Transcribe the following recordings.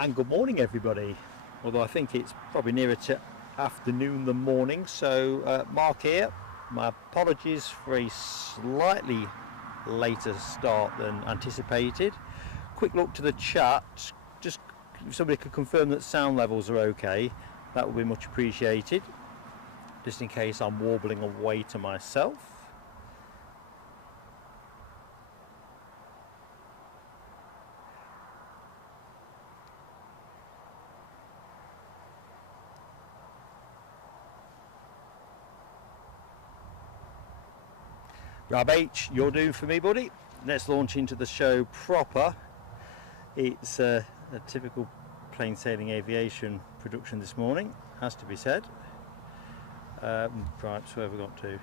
And good morning everybody, although I think it's probably nearer to afternoon than morning. So Mark here, my apologies for a slightly later start than anticipated. Quick look to the chat, just if somebody could confirm that sound levels are okay, that would be much appreciated, just in case I'm warbling away to myself. Rob H, you're doing for me, buddy. Let's launch into the show proper. It's a typical plain sailing aviation production this morning, has to be said. Right, so where have we got to?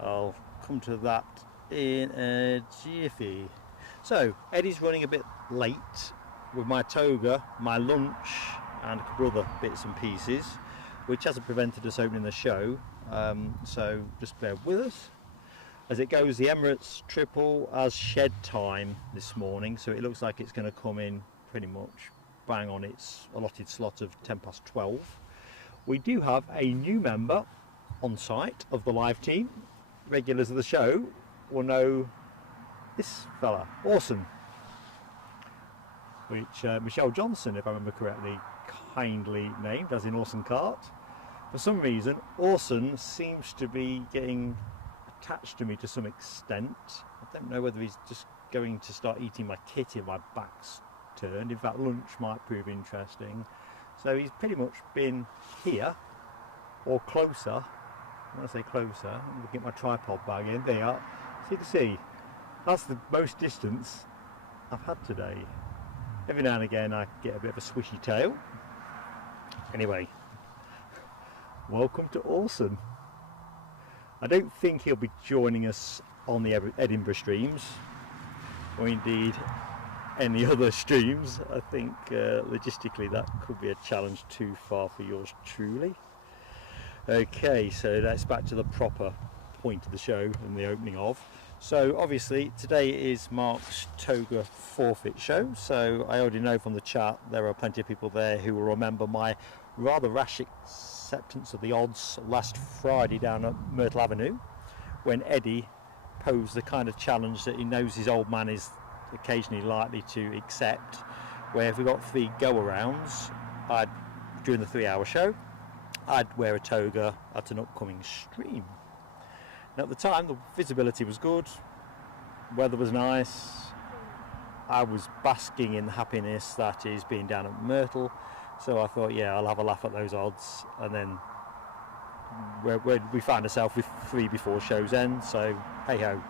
I'll come to that in a jiffy. So, Eddie's running a bit late with my Toga, my lunch, and a couple other bits and pieces, which hasn't prevented us opening the show. So just bear with us. As it goes, the Emirates triple has shed time this morning, so it looks like it's going to come in pretty much bang on its allotted slot of 12:10. We do have a new member on site of the live team. Regulars of the show will know this fella, Orson, which Michelle Johnson, if I remember correctly, kindly named, as in Orson Cart. For some reason, Orson seems to be getting attached to me to some extent. I don't know whether he's just going to start eating my kit if my back's turned. In fact, lunch might prove interesting. So he's pretty much been here or closer. When I say closer, I'm going to get my tripod bag in. There you are. So you can see that's the most distance I've had today. Every now and again I get a bit of a swishy tail. Anyway, welcome to Orson. I don't think he'll be joining us on the Edinburgh streams, or indeed any other streams. I think logistically that could be a challenge too far for yours truly. Okay, so that's back to the proper point of the show and the opening of. So obviously today is Mark's Toga forfeit show, so I already know from the chat there are plenty of people there who will remember my rather rash acceptance of the odds last Friday down at Myrtle Avenue, when Eddie posed the kind of challenge that he knows his old man is occasionally likely to accept, where if we got 3 go-arounds, during the 3-hour show, I'd wear a toga at an upcoming stream. Now at the time the visibility was good, weather was nice, I was basking in the happiness that is being down at Myrtle. So I thought, yeah, I'll have a laugh at those odds, and then we find ourselves with 3 before show's end, so hey ho,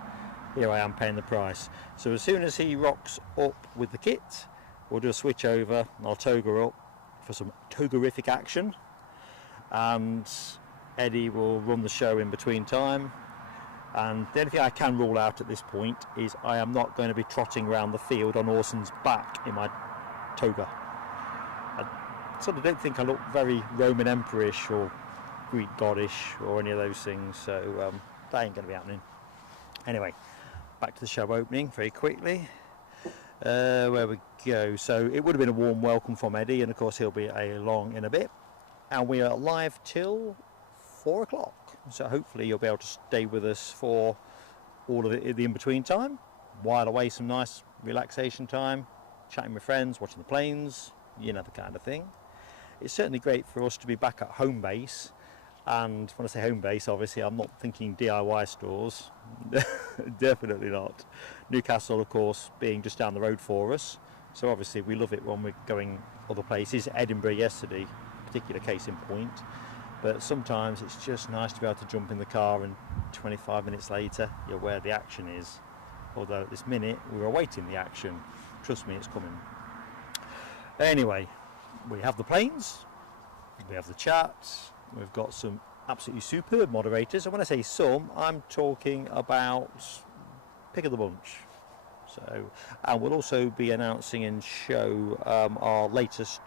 here I am paying the price. So as soon as he rocks up with the kit, we'll do a switch over, and I'll toga up for some togarific action, and Eddie will run the show in between time. And the only thing I can rule out at this point is I am not going to be trotting around the field on Orson's back in my toga. I sort of don't think I look very Roman Emperorish or Greek Goddish or any of those things, so that ain't going to be happening. Anyway, back to the show opening very quickly. Where we go. So it would have been a warm welcome from Eddie, and of course he'll be along in a bit. And we are live till 4 o'clock. So hopefully you'll be able to stay with us for all of the in-between time, while away some nice relaxation time, chatting with friends, watching the planes, you know, the kind of thing. It's certainly great for us to be back at home base, and when I say home base, obviously I'm not thinking DIY stores. Definitely not. Newcastle, of course, being just down the road for us, so obviously we love it when we're going other places. Edinburgh yesterday, particular case in point, but sometimes it's just nice to be able to jump in the car and 25 minutes later you're where the action is, although at this minute we're awaiting the action. Trust me, it's coming. Anyway, we have the planes, we have the chat, we've got some absolutely superb moderators, and when I say some, I'm talking about pick of the bunch. So, and we'll also be announcing and show our latest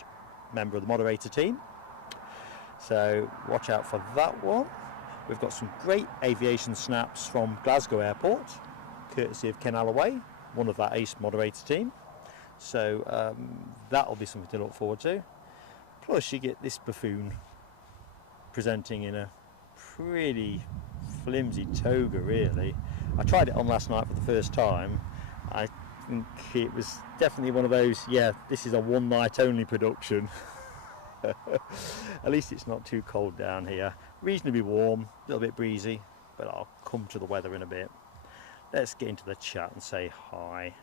member of the moderator team, so watch out for that one. We've got some great aviation snaps from Glasgow Airport, courtesy of Ken Alloway, one of that ace moderator team. So that'll be something to look forward to. Plus you get this buffoon presenting in a pretty flimsy toga, really. I tried it on last night for the first time. I think it was definitely one of those, yeah, this is a one night only production. At least it's not too cold down here. Reasonably warm, a little bit breezy, but I'll come to the weather in a bit. Let's get into the chat and say hi.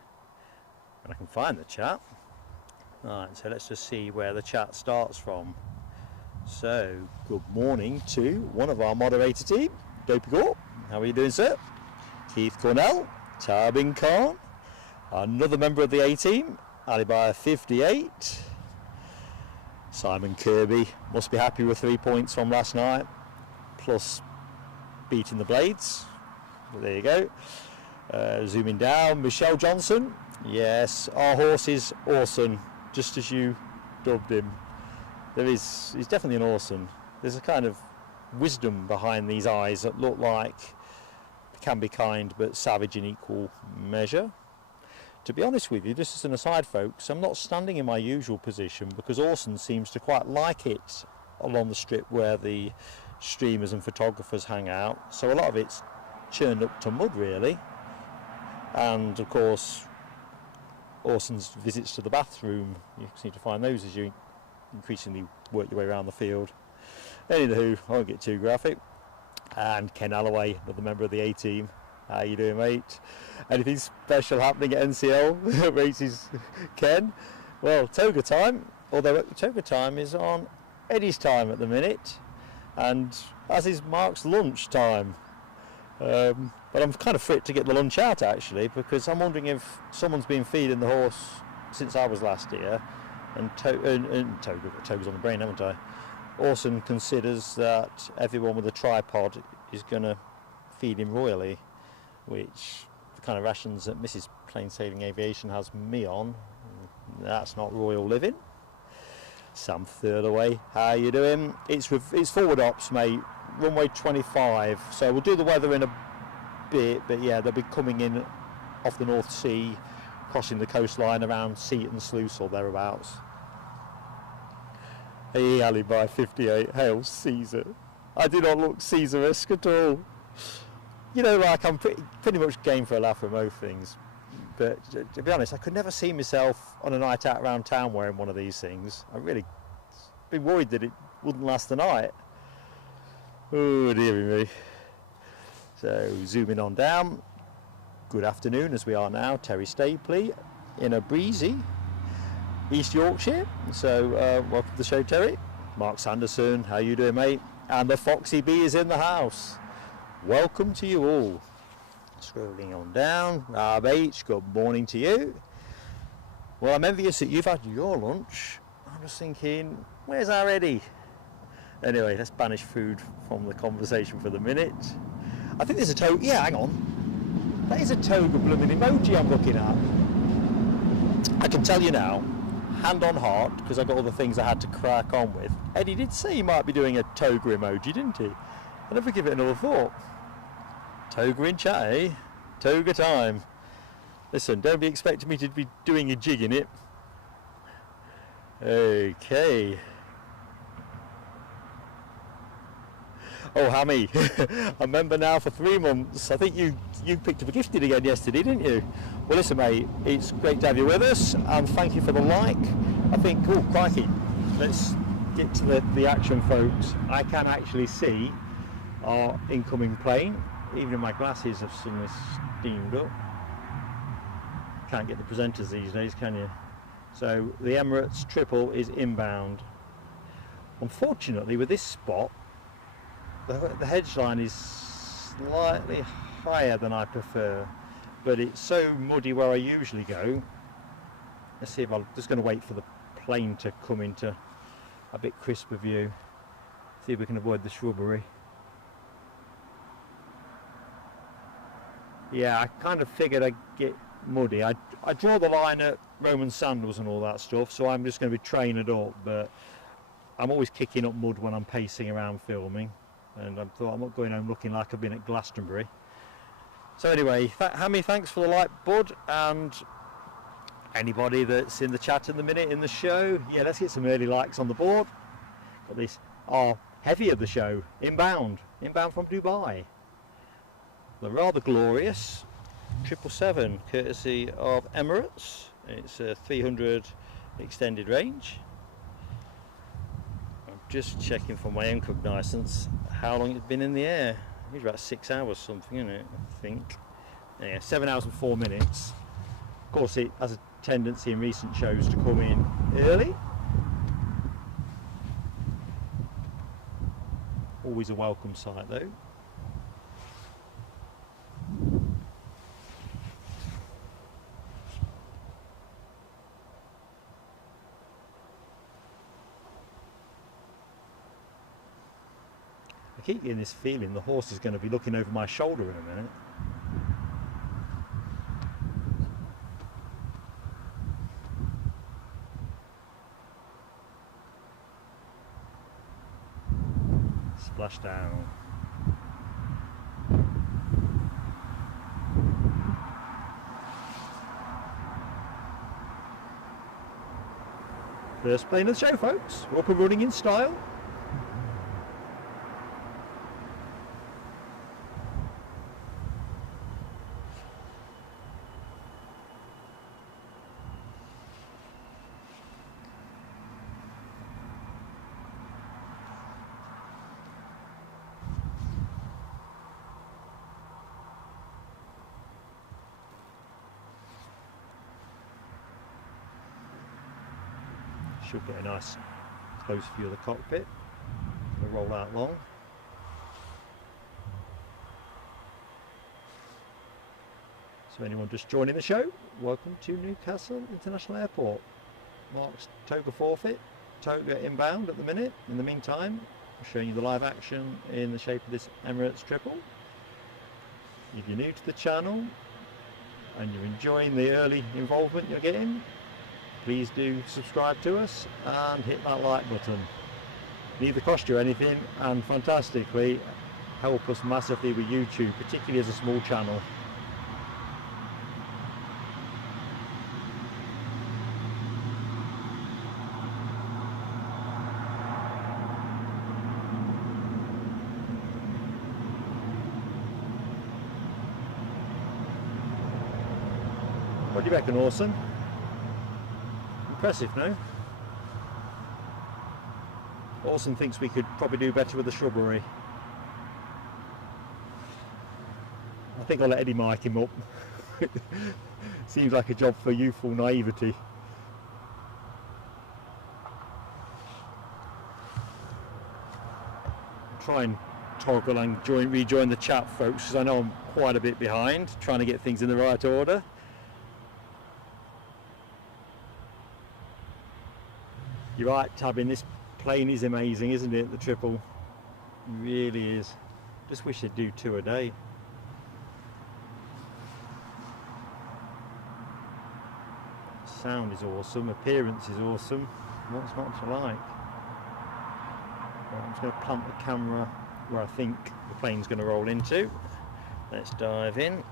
And I can find the chat. Alright, so let's just see where the chat starts from. So, good morning to one of our moderator team, Dopey Gore. How are you doing, sir? Keith Cornell, Tarbin Khan, another member of the A team, Alibi 58. Simon Kirby must be happy with 3 points from last night, plus beating the Blades. There you go. Zooming down, Michelle Johnson. Yes, our horse is awesome, just as you dubbed him. He's definitely an awesome. There's a kind of wisdom behind these eyes that look like they can be kind but savage in equal measure. To be honest with you, just as an aside, folks, I'm not standing in my usual position because Orson seems to quite like it along the strip where the streamers and photographers hang out. So a lot of it's churned up to mud, really. And of course, Orson's visits to the bathroom, you seem to find those as you increasingly work your way around the field. Anywho, I won't get too graphic. And Ken Alloway, another member of the A team. How you doing, mate? Anything special happening at NCL races, Ken? Well, Toga time, although Toga time is on Eddie's time at the minute, and as is Mark's lunch time. But I'm kind of fit to get the lunch out, actually, because I'm wondering if someone's been feeding the horse since I was last here, and Toga's on the brain, haven't I? Orson considers that everyone with a tripod is going to feed him royally, which the kind of rations that Mrs. Plain Sailing Aviation has me on, that's not royal living. Sam Thirlaway, how you doing? It's forward ops, mate. Runway 25. So we'll do the weather in a bit, but yeah, they'll be coming in off the North Sea, crossing the coastline around Seaton Sluice or thereabouts. Hey, Alibi 58. Hail Caesar. I do not look Caesar-esque at all. You know, like I'm pretty much game for a laugh with most things, but to be honest, I could never see myself on a night out around town wearing one of these things. I really been worried that it wouldn't last the night. Oh dearie me. So zooming on down. Good afternoon, as we are now, Terry Stapley in a breezy East Yorkshire. So welcome to the show, Terry. Mark Sanderson, how you doing, mate? And the Foxy Bee is in the house. Welcome to you all. Scrolling on down, Rob H, good morning to you. Well, I'm envious that you've had your lunch. I'm just thinking, where's our Eddie? Anyway, let's banish food from the conversation for the minute. I think there's a Toga, yeah, hang on. That is a Toga blooming emoji I'm looking at. I can tell you now, hand on heart, because I've got all the things I had to crack on with. Eddie did say he might be doing a Toga emoji, didn't he? I never give it another thought. Toga in chat, eh? Toga time. Listen, don't be expecting me to be doing a jig in it. Okay. Oh, Hammy, a member now for 3 months. I think you picked up a gifted again yesterday, didn't you? Well, listen, mate, it's great to have you with us, and thank you for the like. I think, oh, crikey, let's get to the action, folks. I can actually see our incoming plane. Even my glasses have suddenly steamed up. Can't get the presenters these days, can you? So the Emirates triple is inbound. Unfortunately, with this spot, the hedge line is slightly higher than I prefer, but it's so muddy where I usually go. Let's see if I'm just going to wait for the plane to come into a bit crisper view. See if we can avoid the shrubbery. Yeah, I kind of figured I'd get muddy. I draw the line at Roman sandals and all that stuff, so I'm just going to be training it up, but I'm always kicking up mud when I'm pacing around filming, and I thought I'm not going home looking like I've been at Glastonbury. So anyway, Hammy, thanks for the like, bud, and Anybody that's in the chat in the minute in the show, yeah, let's get some early likes on the board. Got this, our heavy of the show, inbound from Dubai. The rather glorious 777, courtesy of Emirates. It's a 300 extended range. I'm just checking for my own cognizance how long it's been in the air. It's about 6 hours something, isn't it? I think. Yeah, 7 hours and 4 minutes. Of course, it has a tendency in recent shows to come in early. Always a welcome sight though. I keep getting this feeling the horse is going to be looking over my shoulder in a minute. Splashdown. First plane of the show, folks. We're up and running in style. Should get a nice close view of the cockpit. We'll roll out long. So anyone just joining the show, welcome to Newcastle International Airport. Mark's Toga forfeit, Toga inbound at the minute. In the meantime, I'm showing you the live action in the shape of this Emirates triple. If you're new to the channel and you're enjoying the early involvement you're getting, please do subscribe to us and hit that like button. Neither cost you anything and fantastically help us massively with YouTube, particularly as a small channel. What do you reckon, Orson? Impressive, no? Orson thinks we could probably do better with the shrubbery. I think I'll let Eddie mic him up. Seems like a job for youthful naivety. Try and toggle and rejoin the chat, folks, because I know I'm quite a bit behind, trying to get things in the right order. You're right, Tabin, this plane is amazing, isn't it? The triple. It really is. Just wish they'd do 2 a day. Sound is awesome, appearance is awesome. What's not to like? Right, I'm just going to plant the camera where I think the plane's going to roll into. Let's dive in.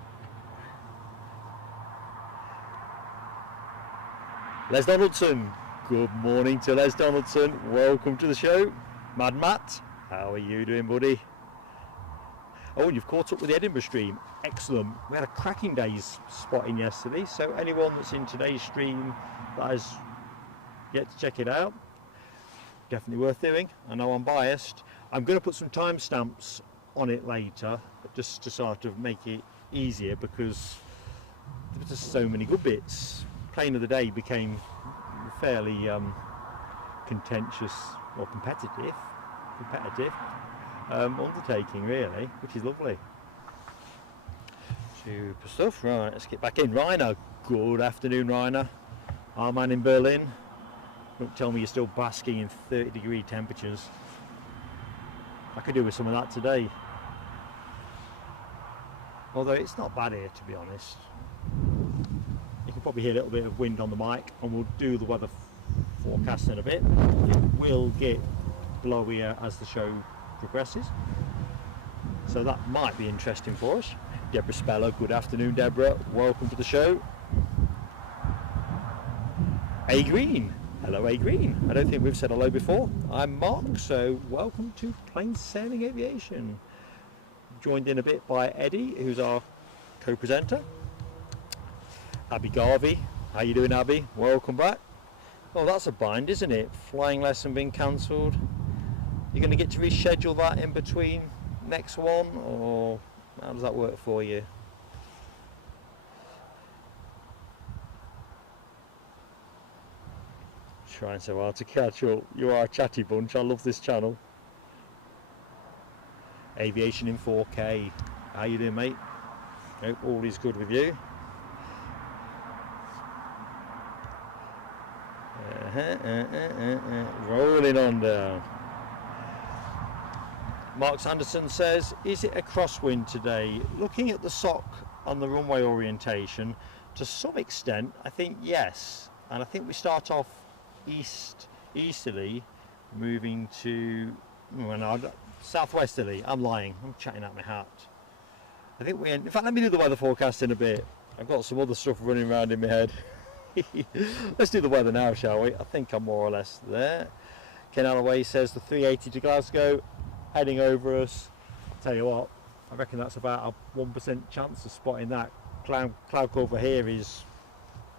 Les Donaldson. Good morning to Les Donaldson. Welcome to the show. Mad Matt, how are you doing, buddy? Oh, and you've caught up with the Edinburgh stream. Excellent. We had a cracking day's spotting yesterday, so anyone that's in today's stream that has yet to check it out, definitely worth doing. I know I'm biased. I'm going to put some timestamps on it later, just to sort of make it easier, because there's just so many good bits. Plane of the day became fairly contentious or competitive undertaking, really, which is lovely. Super stuff. Right, let's get back in. Rainer, good afternoon, Rainer. Our man in Berlin. Don't tell me you're still basking in 30-degree temperatures. I could do with some of that today. Although it's not bad here, to be honest. You can probably hear a little bit of wind on the mic, and we'll do the weather forecast in a bit. It will get blowier as the show progresses, so that might be interesting for us. Deborah Speller, good afternoon, Deborah. Welcome to the show. A Green. Hello, A Green. I don't think we've said hello before. I'm Mark, so welcome to Plain Sailing Aviation. Joined in a bit by Eddie, who's our co-presenter. Abby Garvey. How you doing, Abby? Welcome back. Oh, that's a bind, isn't it? Flying lesson being cancelled. You're going to get to reschedule that in between next one, or how does that work for you? Trying so hard to catch up. You are a chatty bunch. I love this channel. Aviation in 4K. How you doing, mate? Hope all is good with you. Rolling on down. Mark Sanderson says, is it a crosswind today? Looking at the sock on the runway orientation, to some extent, I think yes. And I think we start off easterly, moving to southwesterly. I'm lying, I'm chatting out my hat. I think we end, in fact, let me do the weather forecast in a bit. I've got some other stuff running around in my head. Let's do the weather now, shall we? I think I'm more or less there. Ken Alloway says the 380 to Glasgow heading over us. I'll tell you what, I reckon that's about a 1% chance of spotting that. Cloud cover here is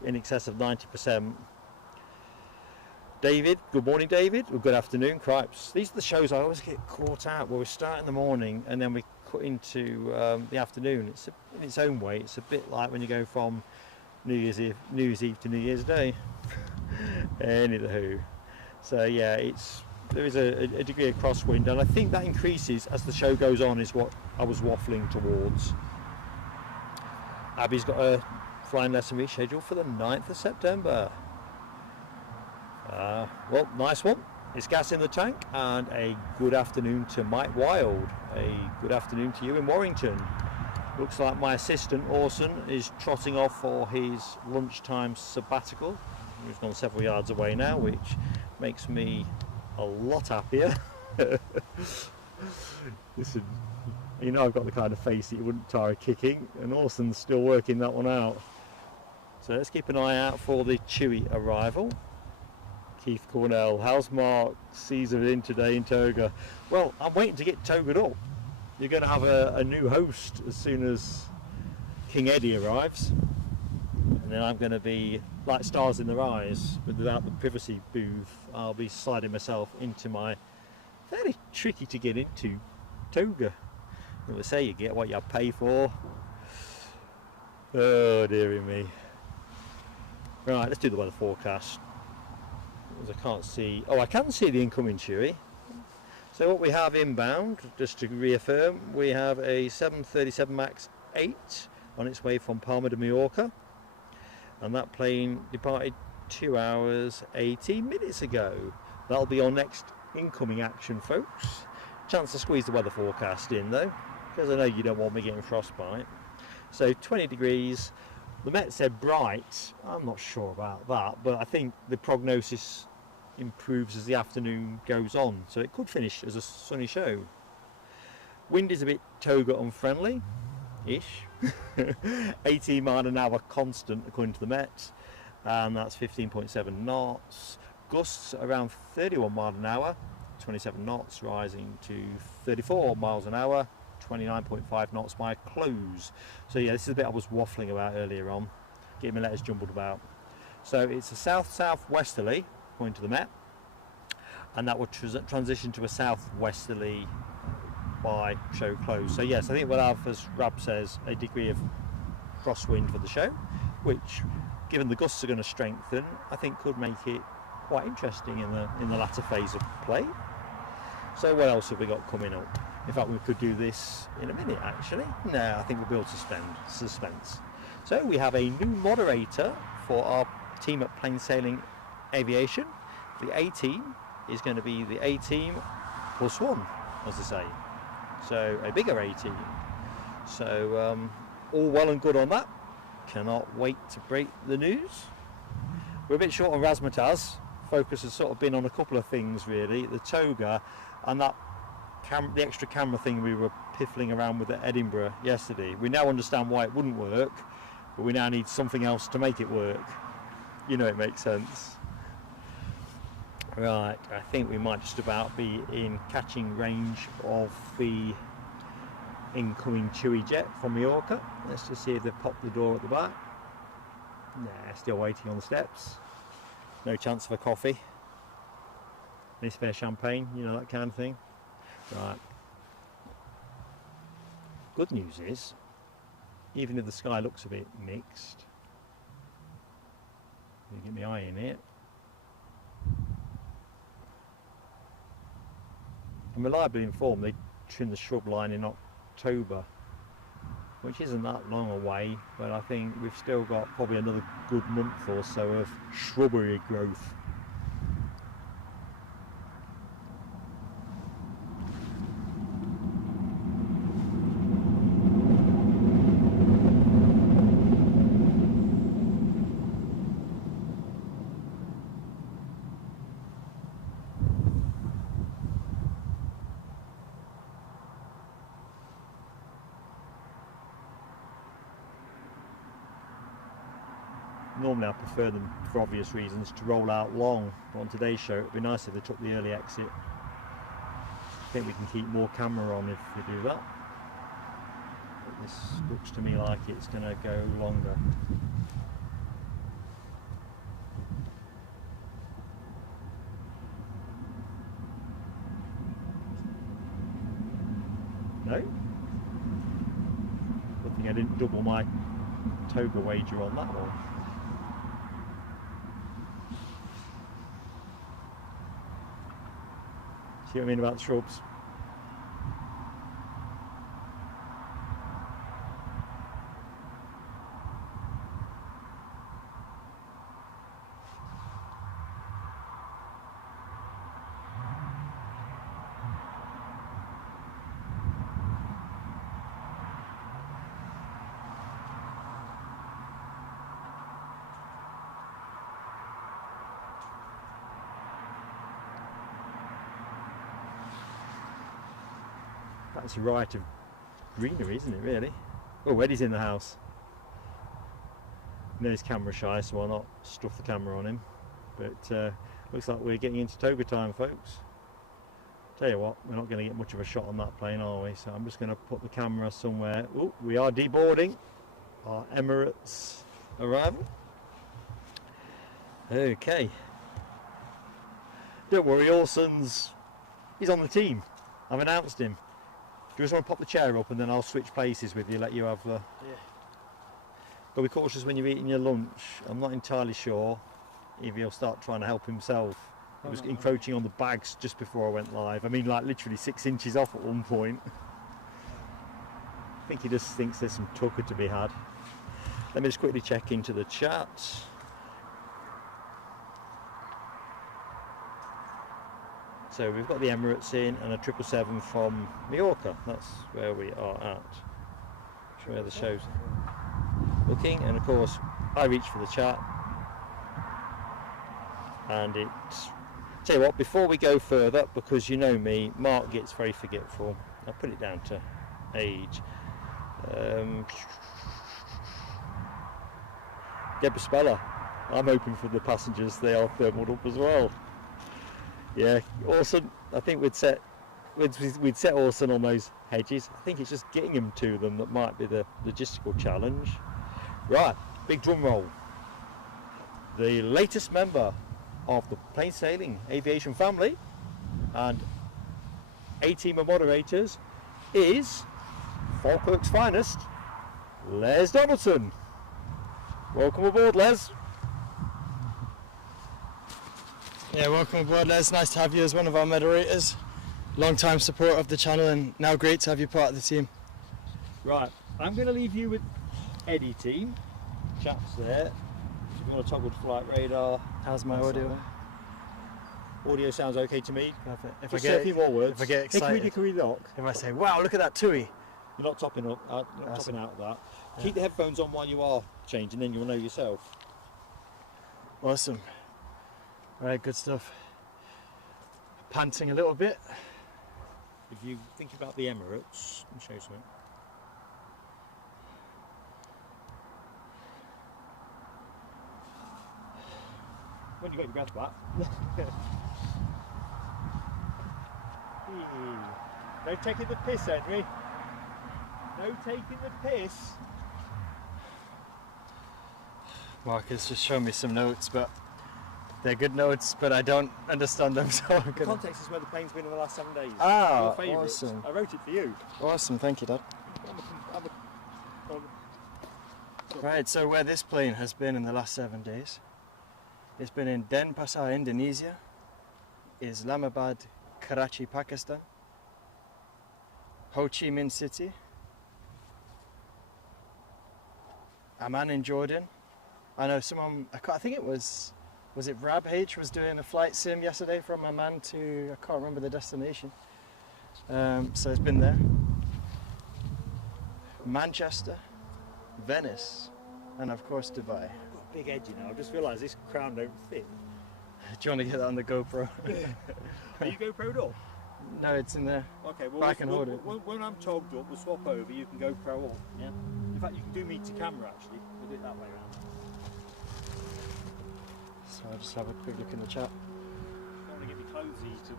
in excess of 90%. David, good morning, David, or good afternoon, cripes. These are the shows I always get caught out, where we start in the morning and then we cut into the afternoon. It's in its own way, it's a bit like when you go from New Year's Eve to New Year's Day. Anywho, so yeah, there is a degree of crosswind, and I think that increases as the show goes on, is what I was waffling towards. Abby's got a flying lesson rescheduled for the 9th of September. Well, nice one. It's gas in the tank, and a good afternoon to Mike Wild. A good afternoon to you in Warrington. Looks like my assistant Orson is trotting off for his lunchtime sabbatical. He's gone several yards away now, which makes me a lot happier. Listen, you know I've got the kind of face that you wouldn't tire kicking, and Orson's still working that one out. So let's keep an eye out for the Chewy arrival. Keith Cornell, how's Mark Caesar in today in Toga? Well, I'm waiting to get togaed up. You're going to have a new host as soon as King Eddie arrives, and then I'm going to be like stars in their eyes, but without the privacy booth. I'll be sliding myself into my fairly tricky to get into Toga. They say you get what you pay for. Oh dearie me. Right, let's do the weather forecast. As I can't see, I can see the incoming Chewy. So what we have inbound, just to reaffirm, we have a 737 MAX 8 on its way from Palma de Mallorca, and that plane departed 2 hours 18 minutes ago. That'll be our next incoming action, folks. Chance to squeeze the weather forecast in though, because I know you don't want me getting frostbite. So 20 degrees. The Met said bright. I'm not sure about that, but I think the prognosis improves as the afternoon goes on, so it could finish as a sunny show. Wind is a bit Toga unfriendly ish. 18 mile an hour constant according to the Met, and that's 15.7 knots. Gusts around 31 mile an hour, 27 knots, rising to 34 miles an hour, 29.5 knots by close. So yeah, this is the bit I was waffling about earlier on, getting my letters jumbled about. So it's a south-southwesterly according to the Met, and that would transition to a southwesterly by show close. So yes, I think we'll have, as Rab says, a degree of crosswind for the show, which, given the gusts are going to strengthen, I think could make it quite interesting in the latter phase of play. So what else have we got coming up? In fact, we could do this in a minute actually. No, I think we'll be able to suspend suspense. So we have a new moderator for our team at Plain Sailing Aviation. The A team is going to be the A team plus one, as they say. So a bigger A team. So all well and good on that. Cannot wait to break the news. We're a bit short on razzmatazz. Focus has sort of been on a couple of things really. The Toga and that the extra camera thing we were piffling around with at Edinburgh yesterday. We now understand why it wouldn't work, but we now need something else to make it work. You know, it makes sense. Right, I think we might just about be in catching range of the incoming Chewy jet from Mallorca. Let's just see if they've popped the door at the back. Nah, still waiting on the steps. No chance of a coffee. Any spare champagne, you know, that kind of thing. Right. Good news is, even if the sky looks a bit mixed, let me get my eye in it. I'm reliably informed they trimmed the shrub line in October, which isn't that long away, but I think we've still got probably another good month or so of shrubbery growth. Normally I prefer them, for obvious reasons, to roll out long, but on today's show it would be nice if they took the early exit. I think we can keep more camera on if we do that. But this looks to me like it's going to go longer. No? Good thing I didn't double my Toga wager on that one. See what I mean about the shrubs? That's a right of greenery, isn't it, really? Oh, Eddie's in the house. I know he's camera shy, so I'll not stuff the camera on him. But looks like we're getting into Toga time, folks. Tell you what, we're not going to get much of a shot on that plane, are we? So I'm just going to put the camera somewhere. Oh, we are deboarding our Emirates arrival. Okay. Don't worry, Orson's he's on the team. I've announced him. Do you just want to pop the chair up and then I'll switch places with you, let you have the... Yeah. But be cautious when you're eating your lunch. I'm not entirely sure if he'll start trying to help himself. He was encroaching on the bags just before I went live. I mean, like literally 6 inches off at one point. I think he just thinks there's some tucker to be had. Let me just quickly check into the chat. So we've got the Emirates in and a 777 from Mallorca. That's where we are at. Show where the show's looking, and of course I reach for the chat. And it's, tell you what, before we go further, because you know me, Mark gets very forgetful. I'll put it down to age. Deborah Speller. I'm hoping for the passengers they are thermaled up as well. Yeah, Orson, I think we'd set Orson on those hedges. I think it's just getting him to them that might be the logistical challenge. Right, big drum roll. The latest member of the plain sailing aviation family and a team of moderators is Falkirk's finest, Les Donaldson. Welcome aboard, Les. Yeah, welcome aboard, Les. Nice to have you as one of our moderators. Long-time support of the channel and now great to have you part of the team. Right, I'm going to leave you with Eddie team. Chaps there. If you want to toggle to flight radar. How's my audio? Audio sounds okay to me. Perfect. If Just I say get a few more words. If I get excited, Hickory dock. if I say, wow, look at that TUI. You're not topping up. You're not topping out of that. Yeah. Keep the headphones on while you are changing, then you'll know yourself. Awesome. Alright, good stuff. Panting a little bit. If you think about the Emirates, let me show you something. When you got your breath back. No taking the piss, Henry. No taking the piss. Mark has just shown me some notes, but they're good notes, but I don't understand them, so I'm The context is where the plane's been in the last 7 days. Ah, Your favourites. awesome. I wrote it for you. Awesome, thank you, Dad. Right, so where this plane has been in the last 7 days, it's been in Denpasar, Indonesia, Islamabad, Karachi, Pakistan, Ho Chi Minh City, Amman in Jordan. I know someone, I think it was it Rab H was doing a flight sim yesterday from Amman to, I can't remember the destination. So it's been there. Manchester, Venice, and of course Dubai. Got a big edge, you know. I just realised this crown don't fit. Do you want to get that on the GoPro? Are you GoPro'd up? No, it's in there. Okay, well, But I can hold it. when I'm togged up, we'll swap over. You can GoPro up. Yeah. In fact, you can do me to camera actually. We'll do it that way around. So I'll just have a quick look in the chat. Don't want to get me clothes eaten.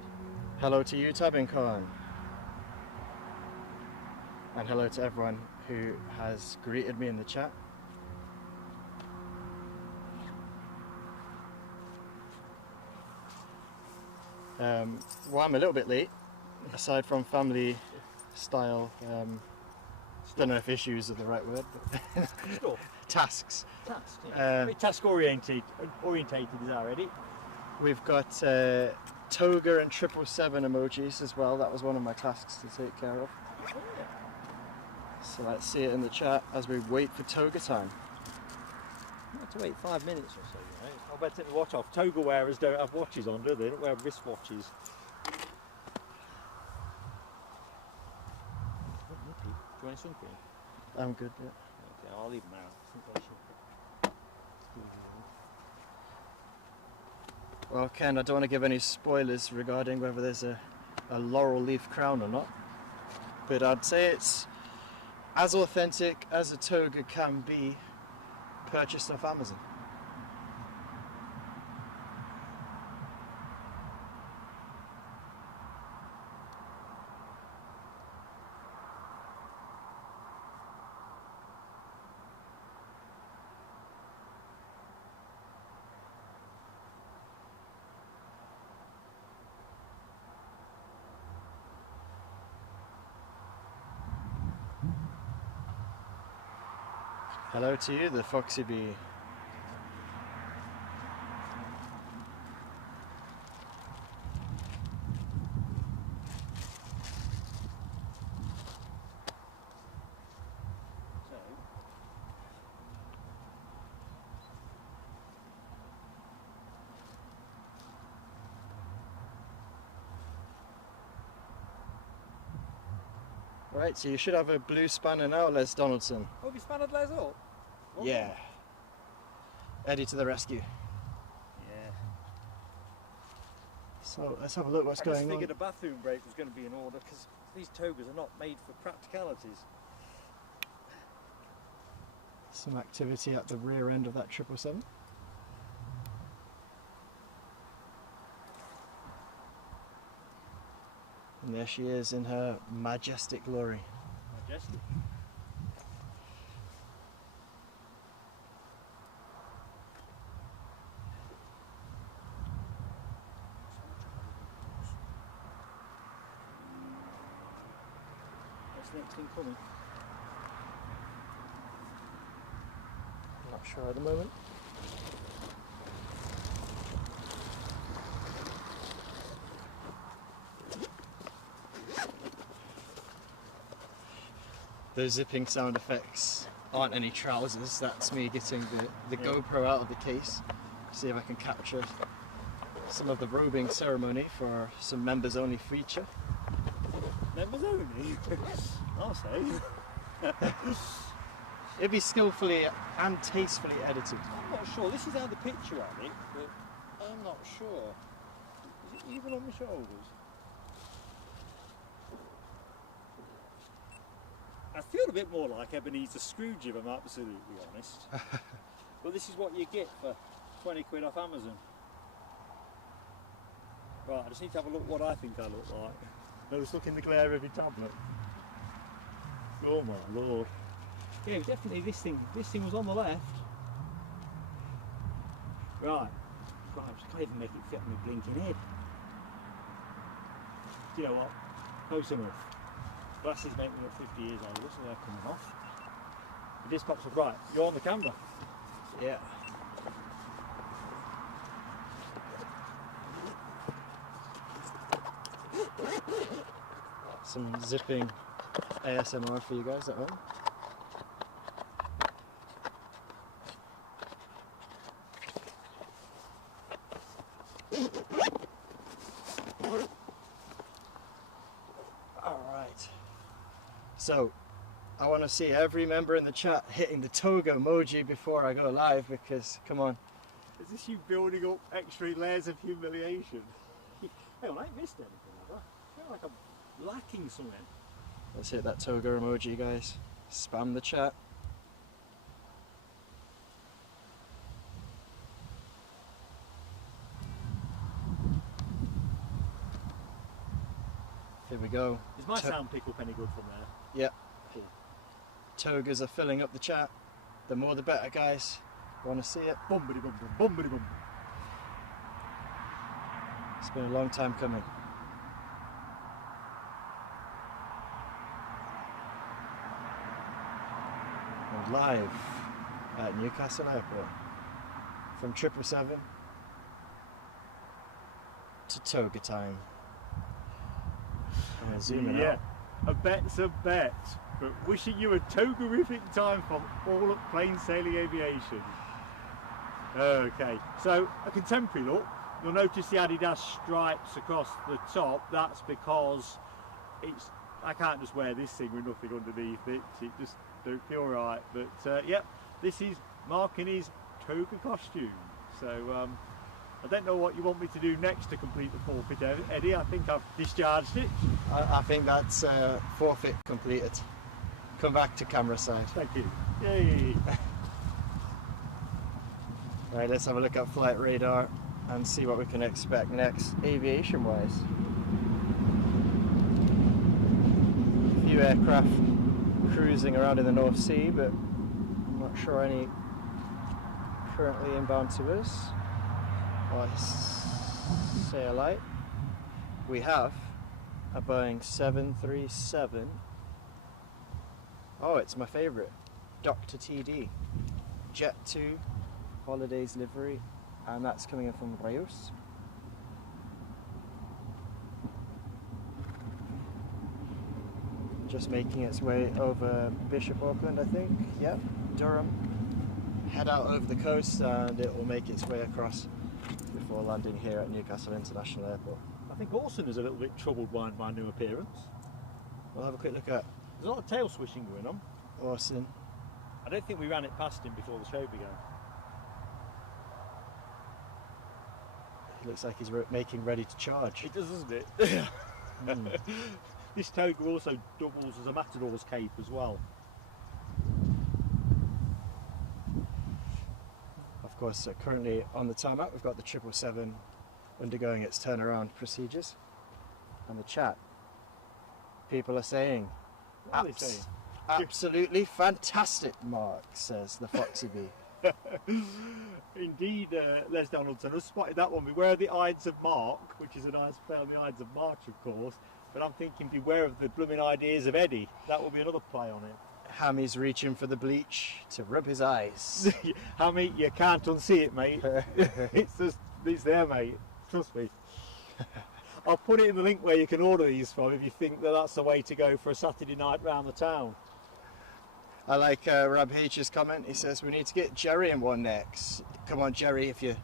Hello to you, Tabin Khan. And hello to everyone who has greeted me in the chat. Well, I'm a little bit late, aside from family style, don't know if issues are the right word, but Stuff. tasks. Task. Yeah. Very task orientated is that ready? We've got Toga and 777 emojis as well. That was one of my tasks to take care of. Oh, yeah. So let's see it in the chat as we wait for Toga time. You have to wait 5 minutes or so, you know. I'll better take the watch off. Toga wearers don't have watches on, do they? They don't wear wristwatches. Do you want some cream? I'm good, yeah. Okay, I'll leave them out. Well, Ken, I don't want to give any spoilers regarding whether there's a laurel leaf crown or not, but I'd say it's as authentic as a Toga can be purchased off Amazon. Hello to you, the Foxy Bee. So, Right, so you should have a blue spanner now, Les Donaldson. oh, have you spanned Les up? Well Yeah. done. Eddie to the rescue. Yeah. So let's have a look what's I just going figured on. a bathroom break was going to be in order because these Togas are not made for practicalities. Some activity at the rear end of that 777. And there she is in her majestic glory. Majestic. What's the next thing coming? Not sure at the moment. Those zipping sound effects aren't any trousers, that's me getting the Yeah. GoPro out of the case. See if I can capture some of the robing ceremony for some members only feature. Members only? I'll say. It'd be skillfully and tastefully edited. I'm not sure. This is how the picture of it, but I'm not sure. Is it even on my shoulders? I feel a bit more like Ebenezer Scrooge, if I'm absolutely honest. But this is what you get for 20 quid off Amazon. Right, I just need to have a look what I think I look like. I was looking in the glare of your tablet. Oh my lord. Yeah, definitely this thing was on the left. Right. God, I just can't even make it fit on my blinking head. Do you know what? Close enough. Glasses make me look 50 years older, so they're coming off. But this pops up right. You're on the camera. Yeah. Some zipping ASMR for you guys at home. Alright. So, I want to see every member in the chat hitting the Toga emoji before I go live because, come on. Is this you building up extra layers of humiliation? Hang on, I ain't missed anything, have I? I feel like I'm lacking something. Let's hit that Toga emoji, guys. Spam the chat. Here we go. Is my sound pick up any good from there? Yep. Cool. Togas are filling up the chat. The more the better, guys. Want to see it? Bumbity bum bum, bumbity bum. It's been a long time coming. And live at Newcastle Airport from 777 to Toga time. I'm gonna zoom in out. A bet's a bet, but wishing you a Togarific time for all up plain sailing aviation. Okay, so a contemporary look. You'll notice the Adidas stripes across the top. That's because I can't just wear this thing with nothing underneath it. It just don't feel right. But yep, this is Mark in his Toga costume. So I don't know what you want me to do next to complete the forfeit, Eddie. I think I've discharged it. I think that's forfeit completed. Come back to camera side. Thank you. Yay! Right, let's have a look at flight radar and see what we can expect next aviation wise. A few aircraft cruising around in the North Sea, but I'm not sure any currently inbound to us. Or say a light. We have a Boeing 737. Oh, it's my favourite. Dr. TD. Jet 2 Holidays livery, and that's coming in from Reus. Just making its way over Bishop Auckland, I think. Yep, Durham. Head out over the coast and it will make its way across before landing here at Newcastle International Airport. I think Orson is a little bit troubled by my new appearance. We'll have a quick look at There's a lot of tail swishing going on. Orson. I don't think we ran it past him before the show began. He looks like he's making ready to charge. It does, doesn't it? This Toga also doubles as a Matador's cape as well. Of course, currently on the tarmac, we've got the 777 undergoing its turnaround procedures. And the chat, people are saying, What are they saying? Absolutely fantastic, Mark, says the Foxy Bee. Indeed, Les Donaldson. I spotted that one. Beware of the Ides of Mark, which is a nice play on the Ides of March, of course. But I'm thinking, beware of the blooming ideas of Eddie. That will be another play on it. Hammy's reaching for the bleach to rub his eyes. Hammy, you can't unsee it, mate. It's there, mate. Trust me. I'll put it in the link where you can order these from if you think that that's the way to go for a Saturday night round the town. I like Rab H's comment. He says we need to get Jerry in one next. Come on, Jerry, if you're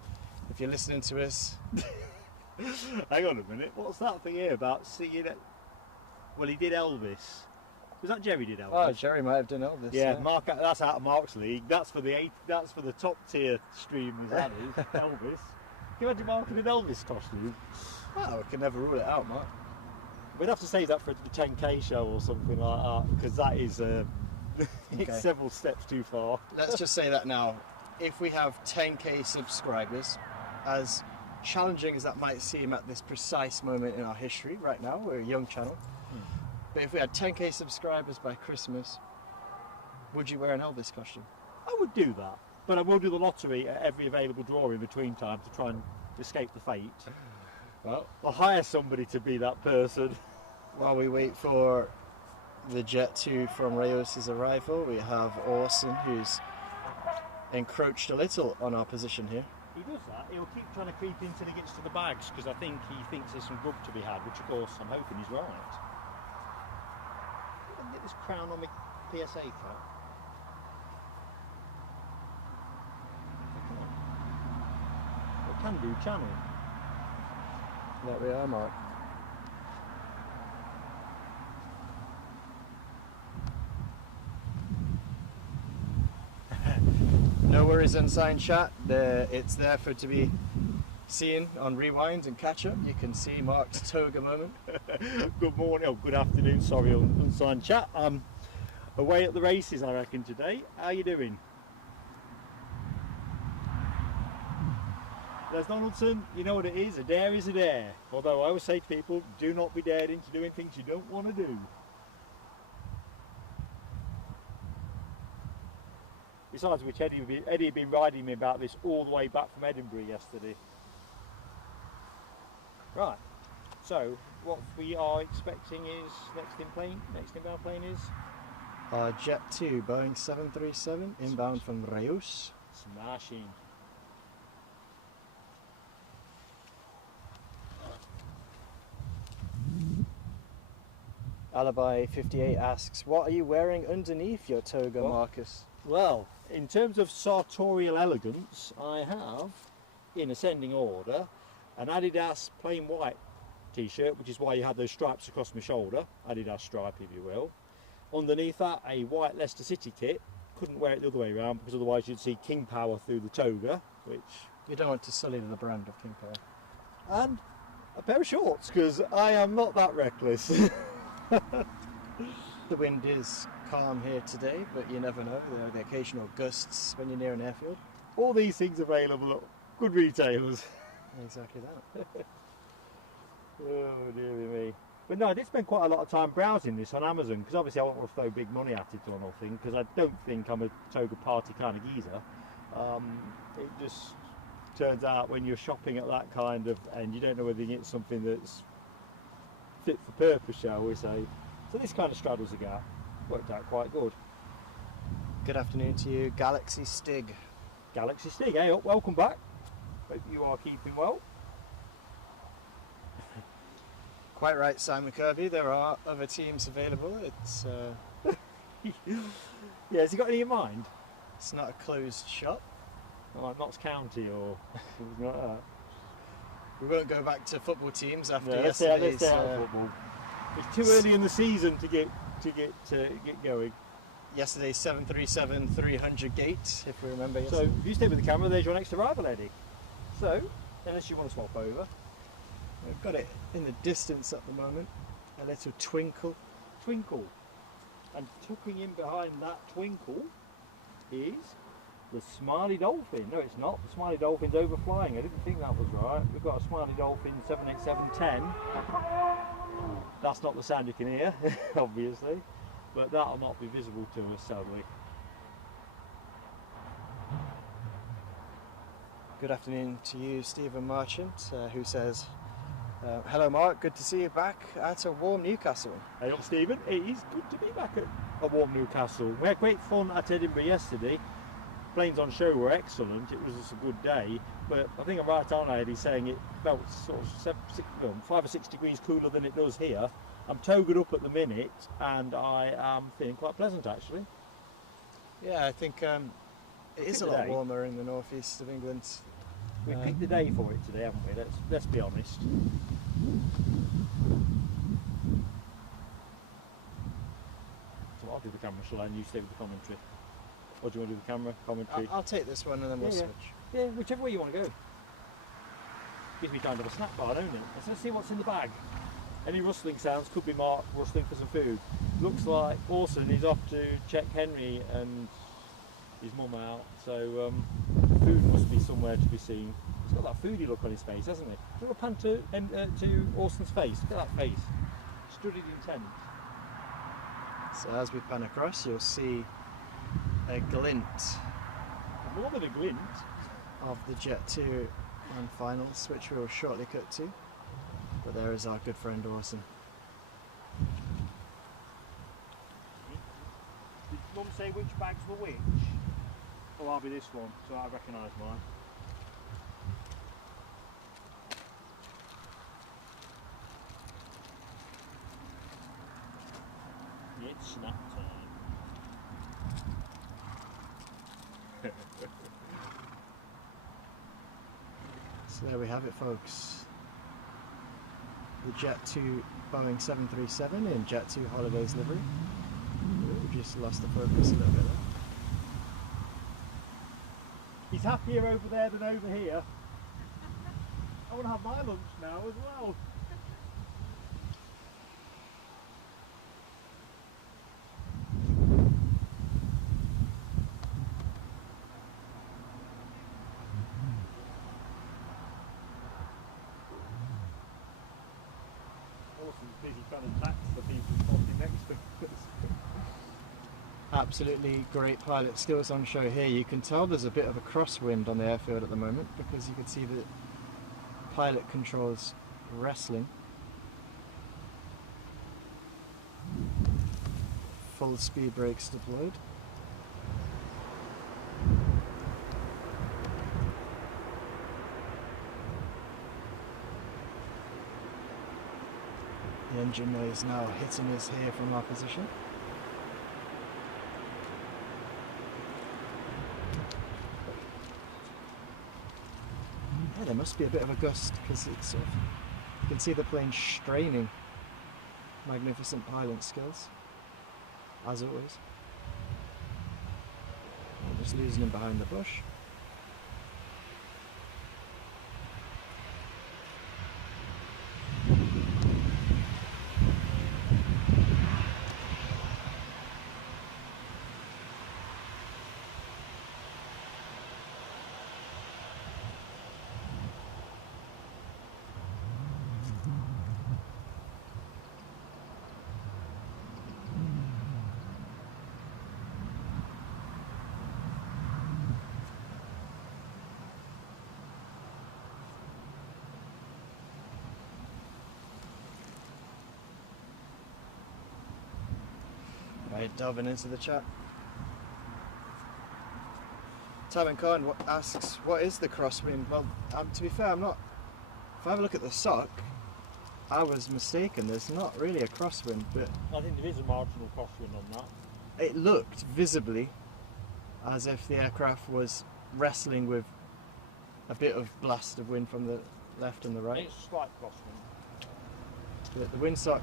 listening to us. Hang on a minute. What's that thing here about seeing it? Well, he did Elvis. Was that Jerry did Elvis? Oh, Jerry might have done Elvis. Yeah, Mark. That's out of Mark's league. That's for the top tier streamers. That is Elvis. Can you imagine Mark in an Elvis costume? Well, we can never rule it out, Mark. We'd have to save that for the 10k show or something like that, because that is it's several steps too far. Let's just say that now. If we have 10k subscribers, as challenging as that might seem at this precise moment in our history, right now, we're a young channel. But if we had 10k subscribers by Christmas, would you wear an Elvis costume? I would do that, but I will do the lottery at every available draw in between time to try and escape the fate. Well, I'll hire somebody to be that person. while we wait for the Jet 2 from Rayos' arrival, we have Orson, who's encroached a little on our position here. He does that. He'll keep trying to creep in till he gets to the bags because I think he thinks there's some grub to be had, which of course I'm hoping he's right. I can get this crown on my PSA cap. I can do channel. There we are, Mark. No worries, Unsigned Chat. It's there for to be seen on rewind and catch up. You can see Mark's Toga moment. Good morning, good afternoon, sorry, Unsigned Chat. I'm away at the races, I reckon, today. How you doing? Les Donaldson, you know what it is, a dare is a dare. Although I always say to people, do not be dared into doing things you don't want to do. Besides which, Eddie had been riding me about this all the way back from Edinburgh yesterday. Right, so what we are expecting is next inbound plane is? Jet 2, Boeing 737, inbound from Rayos. Smashing. Alibi 58 asks, what are you wearing underneath your toga, Marcus? Well, in terms of sartorial elegance, I have, in ascending order, an Adidas plain white t-shirt, which is why you had those stripes across my shoulder, Adidas stripe if you will. Underneath that, a white Leicester City kit. Couldn't wear it the other way around because otherwise you'd see King Power through the toga, which... You don't want to sully the brand of King Power. And a pair of shorts, because I am not that reckless. The wind is calm here today, but you never know. There are the occasional gusts when you're near an airfield. All these things available at good retailers. Exactly that. Oh dearie me. But no, I did spend quite a lot of time browsing this on Amazon because obviously I won't want to throw big money at it or nothing because I don't think I'm a toga party kind of geezer. It just turns out when you're shopping at that kind of end, you don't know whether you get something that's fit for purpose, shall we say. So this kind of straddles the gap. Worked out quite good. Good afternoon to you, Galaxy Stig. Galaxy Stig, hey up, welcome back. Hope you are keeping well. Quite right, Simon Kirby. There are other teams available. It's yeah, has he got any in mind? It's not a closed shop. Like Notts County or something like that. We won't go back to football teams after let's yesterday's. stay out of football. It's too early in the season to get going. Yesterday's 737-300 gate, if we remember. So if you stay with the camera, there's your next arrival, Eddie. So unless you want to swap over, we've got it in the distance at the moment. A little twinkle. And tucking in behind that twinkle is the Smiley Dolphin. No, it's not. The Smiley Dolphin's overflying. I didn't think that was right. We've got a Smiley Dolphin 787-10. That's not the sound you can hear, obviously, but that'll not be visible to us, sadly. Good afternoon to you, Stephen Marchant, who says, hello Mark, good to see you back at a warm Newcastle. Hey up Stephen, it is good to be back at a warm Newcastle. We had great fun at Edinburgh yesterday. Planes on show were excellent, it was just a good day, but I think I'm right on Eddie saying it felt sort of 5 or 6 degrees cooler than it does here. I'm togered up at the minute and I am feeling quite pleasant actually. Yeah, I think it is a lot warmer in the northeast of England. We picked the day for it today, haven't we? Let's be honest. So I'll do the camera, shall I? And you stay with the commentary. Or do you want to do the camera, commentary? I'll take this one and then we'll switch. Yeah, whichever way you want to go. Gives me kind of a snack bar, don't it? Let's see what's in the bag. Any rustling sounds could be Mark rustling for some food. Looks like Orson is off to check Henry and his mum out, so food must be somewhere to be seen. He's got that foodie look on his face, hasn't he? Do you want to pan to Orson's face? Look at that face. Studied intent. So as we pan across, you'll see a glint. More than a glint. Of the Jet 2 and finals, which we will shortly cut to. But there is our good friend Orson. Did Mum say which bags were which? Oh, I'll be this one, so I recognise mine. It's snap time. So there we have it, folks. The Jet 2 Boeing 737 in Jet 2 Holidays livery. We just lost the focus a little bit there. He's happier over there than over here. I want to have my lunch now as well. Busy trying to tax the people standing next to us. Absolutely great pilot skills on show here. You can tell there's a bit of a crosswind on the airfield at the moment because you can see the pilot controls wrestling. Full speed brakes deployed. The engine noise now hitting us here from our position. Yeah, there must be a bit of a gust because it's sort of, you can see the plane straining. Magnificent pilot skills, as always. We're just losing him behind the bush. Right, delving into the chat. Taman Khan asks, what is the crosswind? Well, to be fair, I'm not. If I have a look at the SOC, I was mistaken. There's not really a crosswind, but I think there is a marginal crosswind on that. it looked visibly as if the aircraft was wrestling with a bit of blast of wind from the left and the right. It's a slight crosswind. But the windsock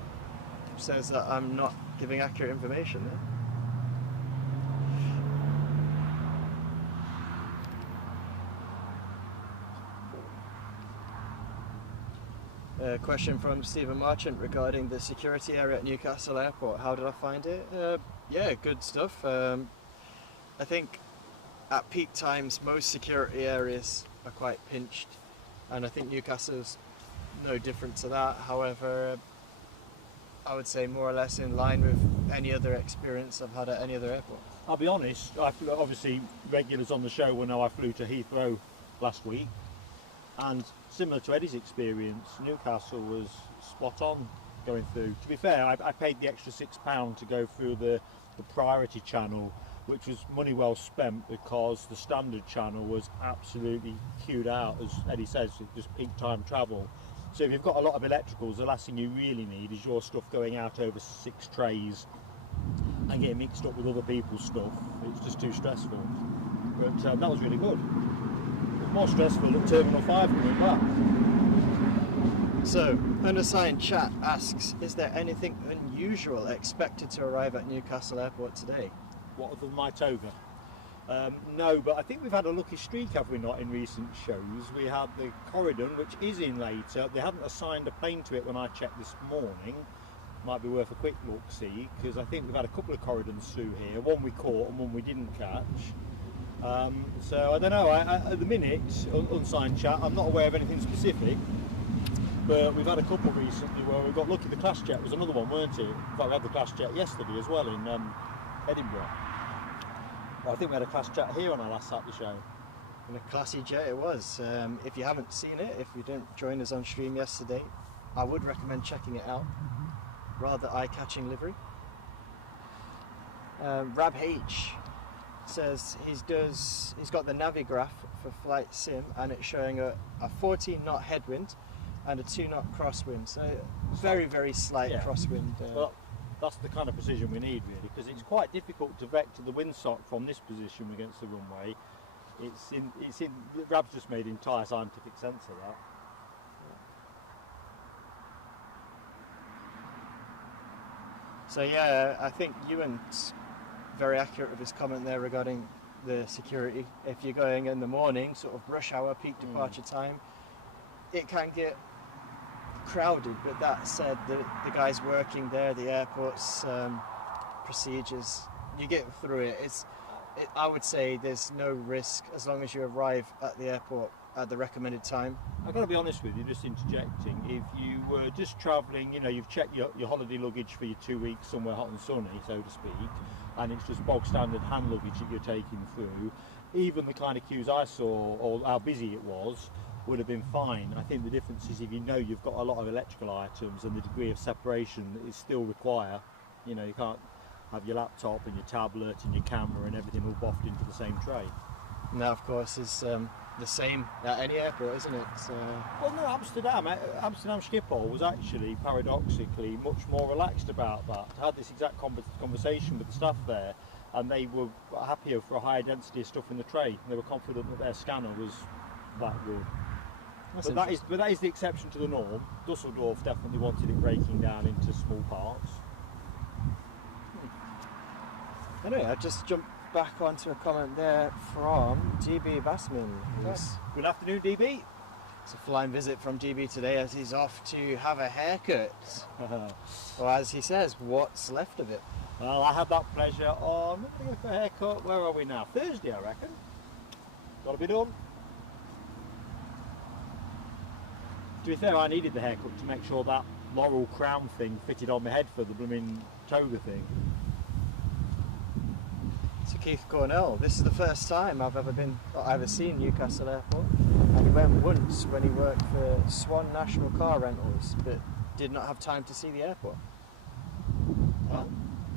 says that I'm not giving accurate information there. A question from Stephen Marchant regarding the security area at Newcastle Airport. How did I find it? Yeah, good stuff. I think at peak times most security areas are quite pinched, and I think Newcastle's no different to that. However, I would say more or less in line with any other experience I've had at any other airport. I'll be honest, obviously regulars on the show will know I flew to Heathrow last week, and similar to Eddie's experience, Newcastle was spot on going through. To be fair, I paid the extra £6 to go through the priority channel, which was money well spent because the standard channel was absolutely queued out, as Eddie says, just peak time travel. So if you've got a lot of electricals, the last thing you really need is your stuff going out over 6 trays and getting mixed up with other people's stuff. It's just too stressful. But that was really good. It was more stressful at Terminal 5 coming back. So, Unassigned Chat asks, is there anything unusual expected to arrive at Newcastle Airport today? What, other than my Toga? No, but I think we've had a lucky streak, have we not, in recent shows? We had the Corridor, which is in later. They hadn't assigned a plane to it when I checked this morning. Might be worth a quick look-see, because I think we've had a couple of Corridors through here. One we caught and one we didn't catch. So I don't know, at the minute, unsigned chat, I'm not aware of anything specific, but we've had a couple recently where we got lucky. The Class Jet was another one, weren't it? In fact, we had the Class Jet yesterday as well in Edinburgh. I think we had a Class Jet here on our last Saturday show. And a classy jet it was. If you haven't seen it, if you didn't join us on stream yesterday, I would recommend checking it out. Rather eye-catching livery. Rab H says he's got the Navigraph for Flight Sim, and it's showing a 14 knot headwind and a 2 knot crosswind. So very, very slight crosswind. Well, that's the kind of precision we need, really, because it's quite difficult to vector the windsock from this position against the runway. Rab's just made entire scientific sense of that. So yeah, I think Ewan's very accurate with his comment there regarding the security. If you're going in the morning, sort of rush hour, peak departure time, it can get crowded. But that said, the guys working there, the airport's procedures, you get through it. I would say there's no risk as long as you arrive at the airport at the recommended time. I've got to be honest with you, just interjecting, if you were just travelling, you know, you've checked your holiday luggage for your 2 weeks somewhere hot and sunny, so to speak, and it's just bog standard hand luggage that you're taking through, even the kind of queues I saw, or how busy it was, would have been fine. I think the difference is if you know you've got a lot of electrical items and the degree of separation that is still required, you know, you can't have your laptop and your tablet and your camera and everything all boffed into the same tray. And that, of course, is the same at any airport, isn't it? Well, no, Amsterdam Schiphol was actually, paradoxically, much more relaxed about that. I had this exact conversation with the staff there, and they were happier for a higher density of stuff in the tray. They were confident that their scanner was that good. But that is the exception to the norm. Dusseldorf definitely wanted it breaking down into small parts. Anyway, I just jumped back onto a comment there from DB Bassman. Good afternoon, DB. It's a flying visit from DB today as he's off to have a haircut. Or as he says, what's left of it. Well, I had that pleasure on, I'm going to go for a haircut, where are we now? Thursday, I reckon. Got to be done. To be fair, I needed the haircut to make sure that laurel crown thing fitted on my head for the blooming toga thing. So Keith Cornell, this is the first time I've ever seen Newcastle Airport, and he went once when he worked for Swan National Car Rentals, but did not have time to see the airport. Well,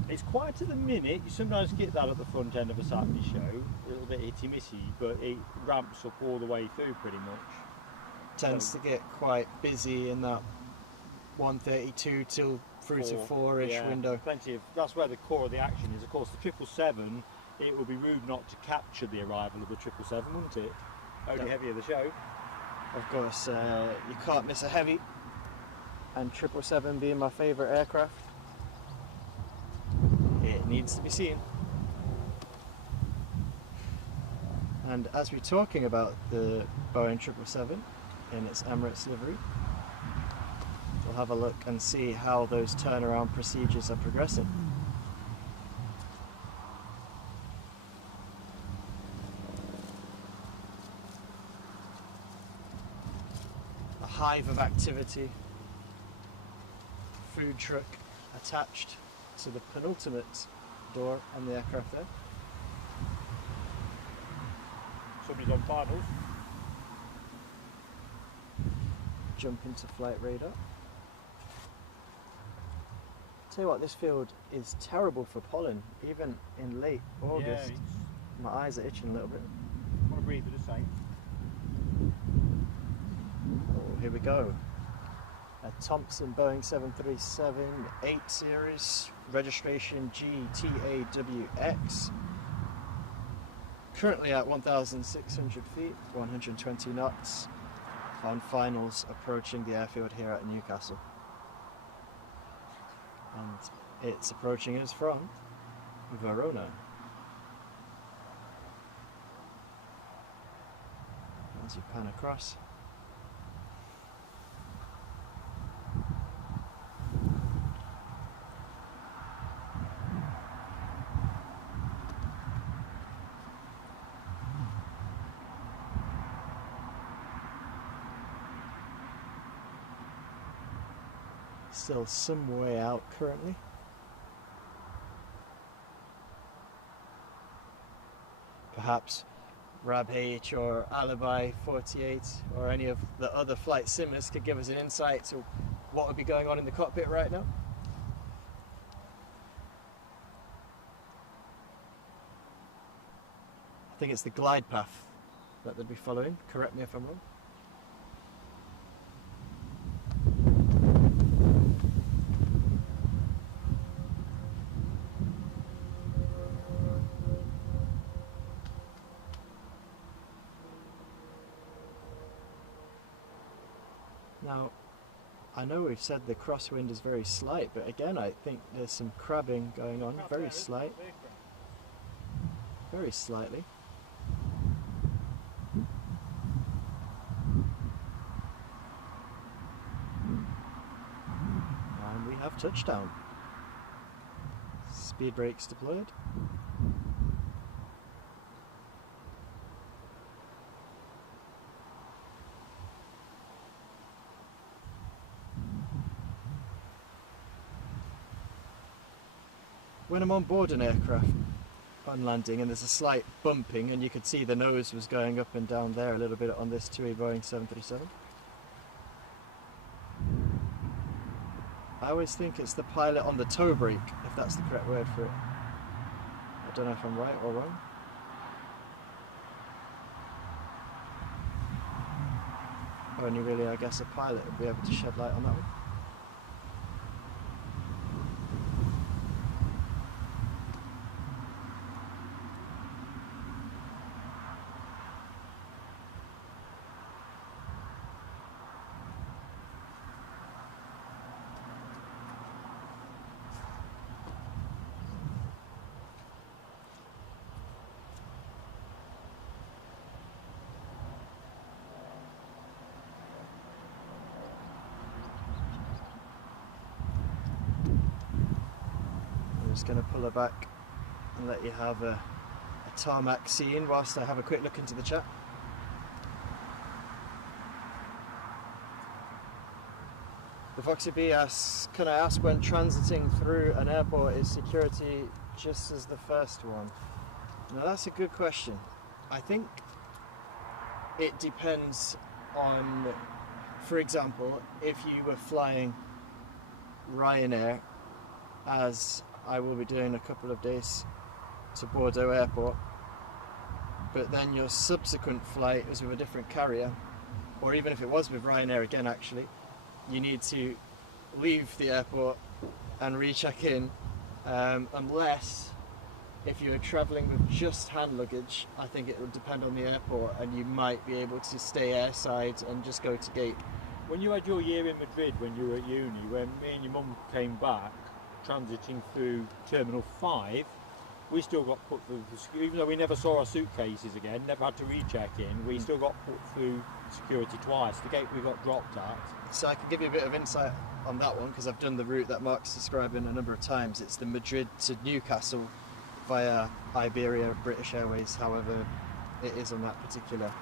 it's quiet at the minute. You sometimes get that at the front end of a Saturday show, a little bit hitty-missy, but it ramps up all the way through pretty much. Tends to get quite busy in that 1:32 till through to 4-ish window. Plenty of, that's where the core of the action is. Of course, the 777, it would be rude not to capture the arrival of the 777, wouldn't it? Only heavy of the show. Of course, you can't miss a heavy, and 777 being my favourite aircraft, it needs to be seen. And as we're talking about the Boeing 777 in its Emirates livery, we'll have a look and see how those turnaround procedures are progressing. A hive of activity, food truck attached to the penultimate door on the aircraft there. Somebody's on finals. Jump into flight radar. Tell you what, this field is terrible for pollen, even in late August. Yeah, my eyes are itching a little bit. I want to breathe with the same. Oh, here we go. A Thompson Boeing 737 8 series, registration GTAWX. Currently at 1,600 feet, 120 knots. On finals approaching the airfield here at Newcastle. And it's approaching us from Verona. As you pan across. Still some way out currently. Perhaps RabH or Alibi 48 or any of the other flight simmers could give us an insight to what would be going on in the cockpit right now. I think it's the glide path that they'd be following. Correct me if I'm wrong. Now, I know we've said the crosswind is very slight, but again, I think there's some crabbing going on. Very slight. Very slightly. And we have touchdown. Speed brakes deployed. When I'm on board an aircraft on landing and there's a slight bumping and you could see the nose was going up and down there a little bit on this TUI Boeing 737. I always think it's the pilot on the toe brake, if that's the correct word for it. I don't know if I'm right or wrong. Only really, I guess, a pilot would be able to shed light on that one. Just going to pull her back and let you have a tarmac scene whilst I have a quick look into the chat. The Foxy B asks, can I ask when transiting through an airport is security just as the first one? Now that's a good question. I think it depends on, for example, if you were flying Ryanair, as I will be doing a couple of days to Bordeaux Airport, but then your subsequent flight is with a different carrier, or even if it was with Ryanair again actually, you need to leave the airport and recheck in, unless if you're travelling with just hand luggage, I think it would depend on the airport and you might be able to stay airside and just go to gate. When you had your year in Madrid when you were at uni, when me and your mum came back, transiting through Terminal 5, we still got put through, even though we never saw our suitcases again, never had to recheck in, we still got put through security twice. The gate we got dropped at. So I can give you a bit of insight on that one because I've done the route that Mark's describing a number of times. It's the Madrid to Newcastle via Iberia, British Airways, however it is on that particular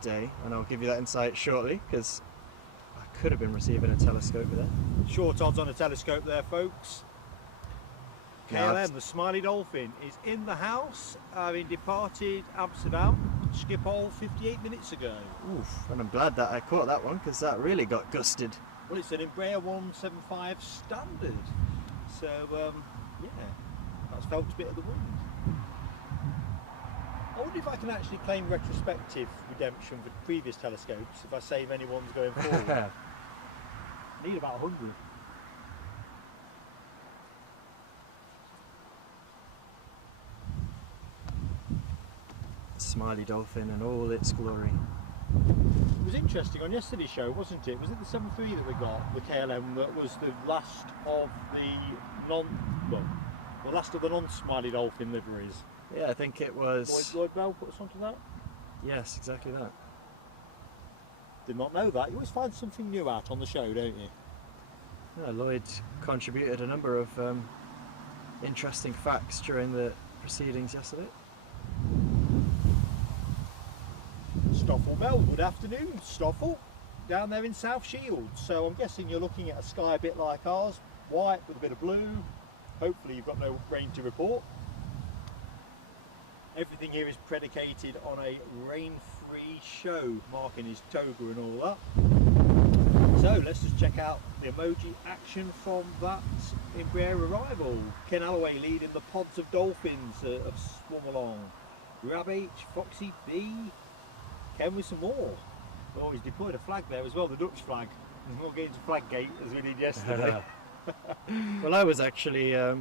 day, and I'll give you that insight shortly because I could have been receiving a telescope with that. Short odds on a telescope there, folks. Yeah, KLM, the Smiley Dolphin, is in the house, having departed Amsterdam, Schiphol 58 minutes ago. Oof, and I'm glad that I caught that one because that really got gusted. Well, it's an Embraer 175 standard, so yeah, that's felt a bit of the wind. I wonder if I can actually claim retrospective redemption for previous telescopes if I save any ones going forward. Need about 100. Smiley Dolphin and all its glory. It was interesting on yesterday's show, wasn't it? Was it the 7.3 that we got, the KLM, that was the last of the last of the non-Smiley Dolphin liveries? Yeah, I think it was... Lloyd Bell put us onto that? Yes, exactly that. Did not know that. You always find something new out on the show, don't you? Yeah, Lloyd contributed a number of interesting facts during the proceedings yesterday. Stoffel Bell, good afternoon, Stoffel. down there in South Shields. So I'm guessing you're looking at a sky a bit like ours, white with a bit of blue. Hopefully you've got no rain to report. Everything here is predicated on a rain-free show, marking his toga and all that. So let's just check out the emoji action from that Embraer arrival. Ken Alloway leading the pods of dolphins have swum along. Rab H, Foxy B, Ken with some more. Oh, he's deployed a flag there as well, the Dutch flag. There's more getting to flag gate as we did yesterday. Well, I was actually I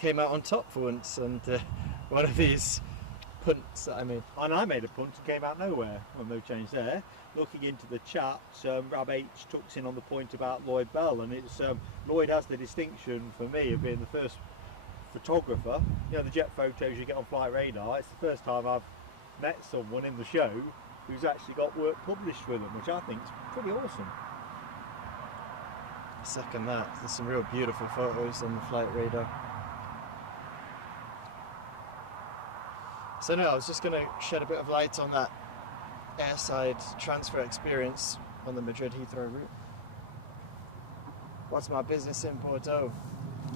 came out on top for once, and one of these punts that I made. And I made a punt and came out nowhere. Well, no change there. Looking into the chat, Rab H tucks in on the point about Lloyd Bell, and it's Lloyd has the distinction for me of being the first photographer. You know, the jet photos you get on Flight Radar. It's the first time I've met someone in the show who's actually got work published with them, which I think is pretty awesome. Second that, there's some real beautiful photos on the Flight Radar. So no, I was just going to shed a bit of light on that airside transfer experience on the Madrid Heathrow route. What's my business in Bordeaux?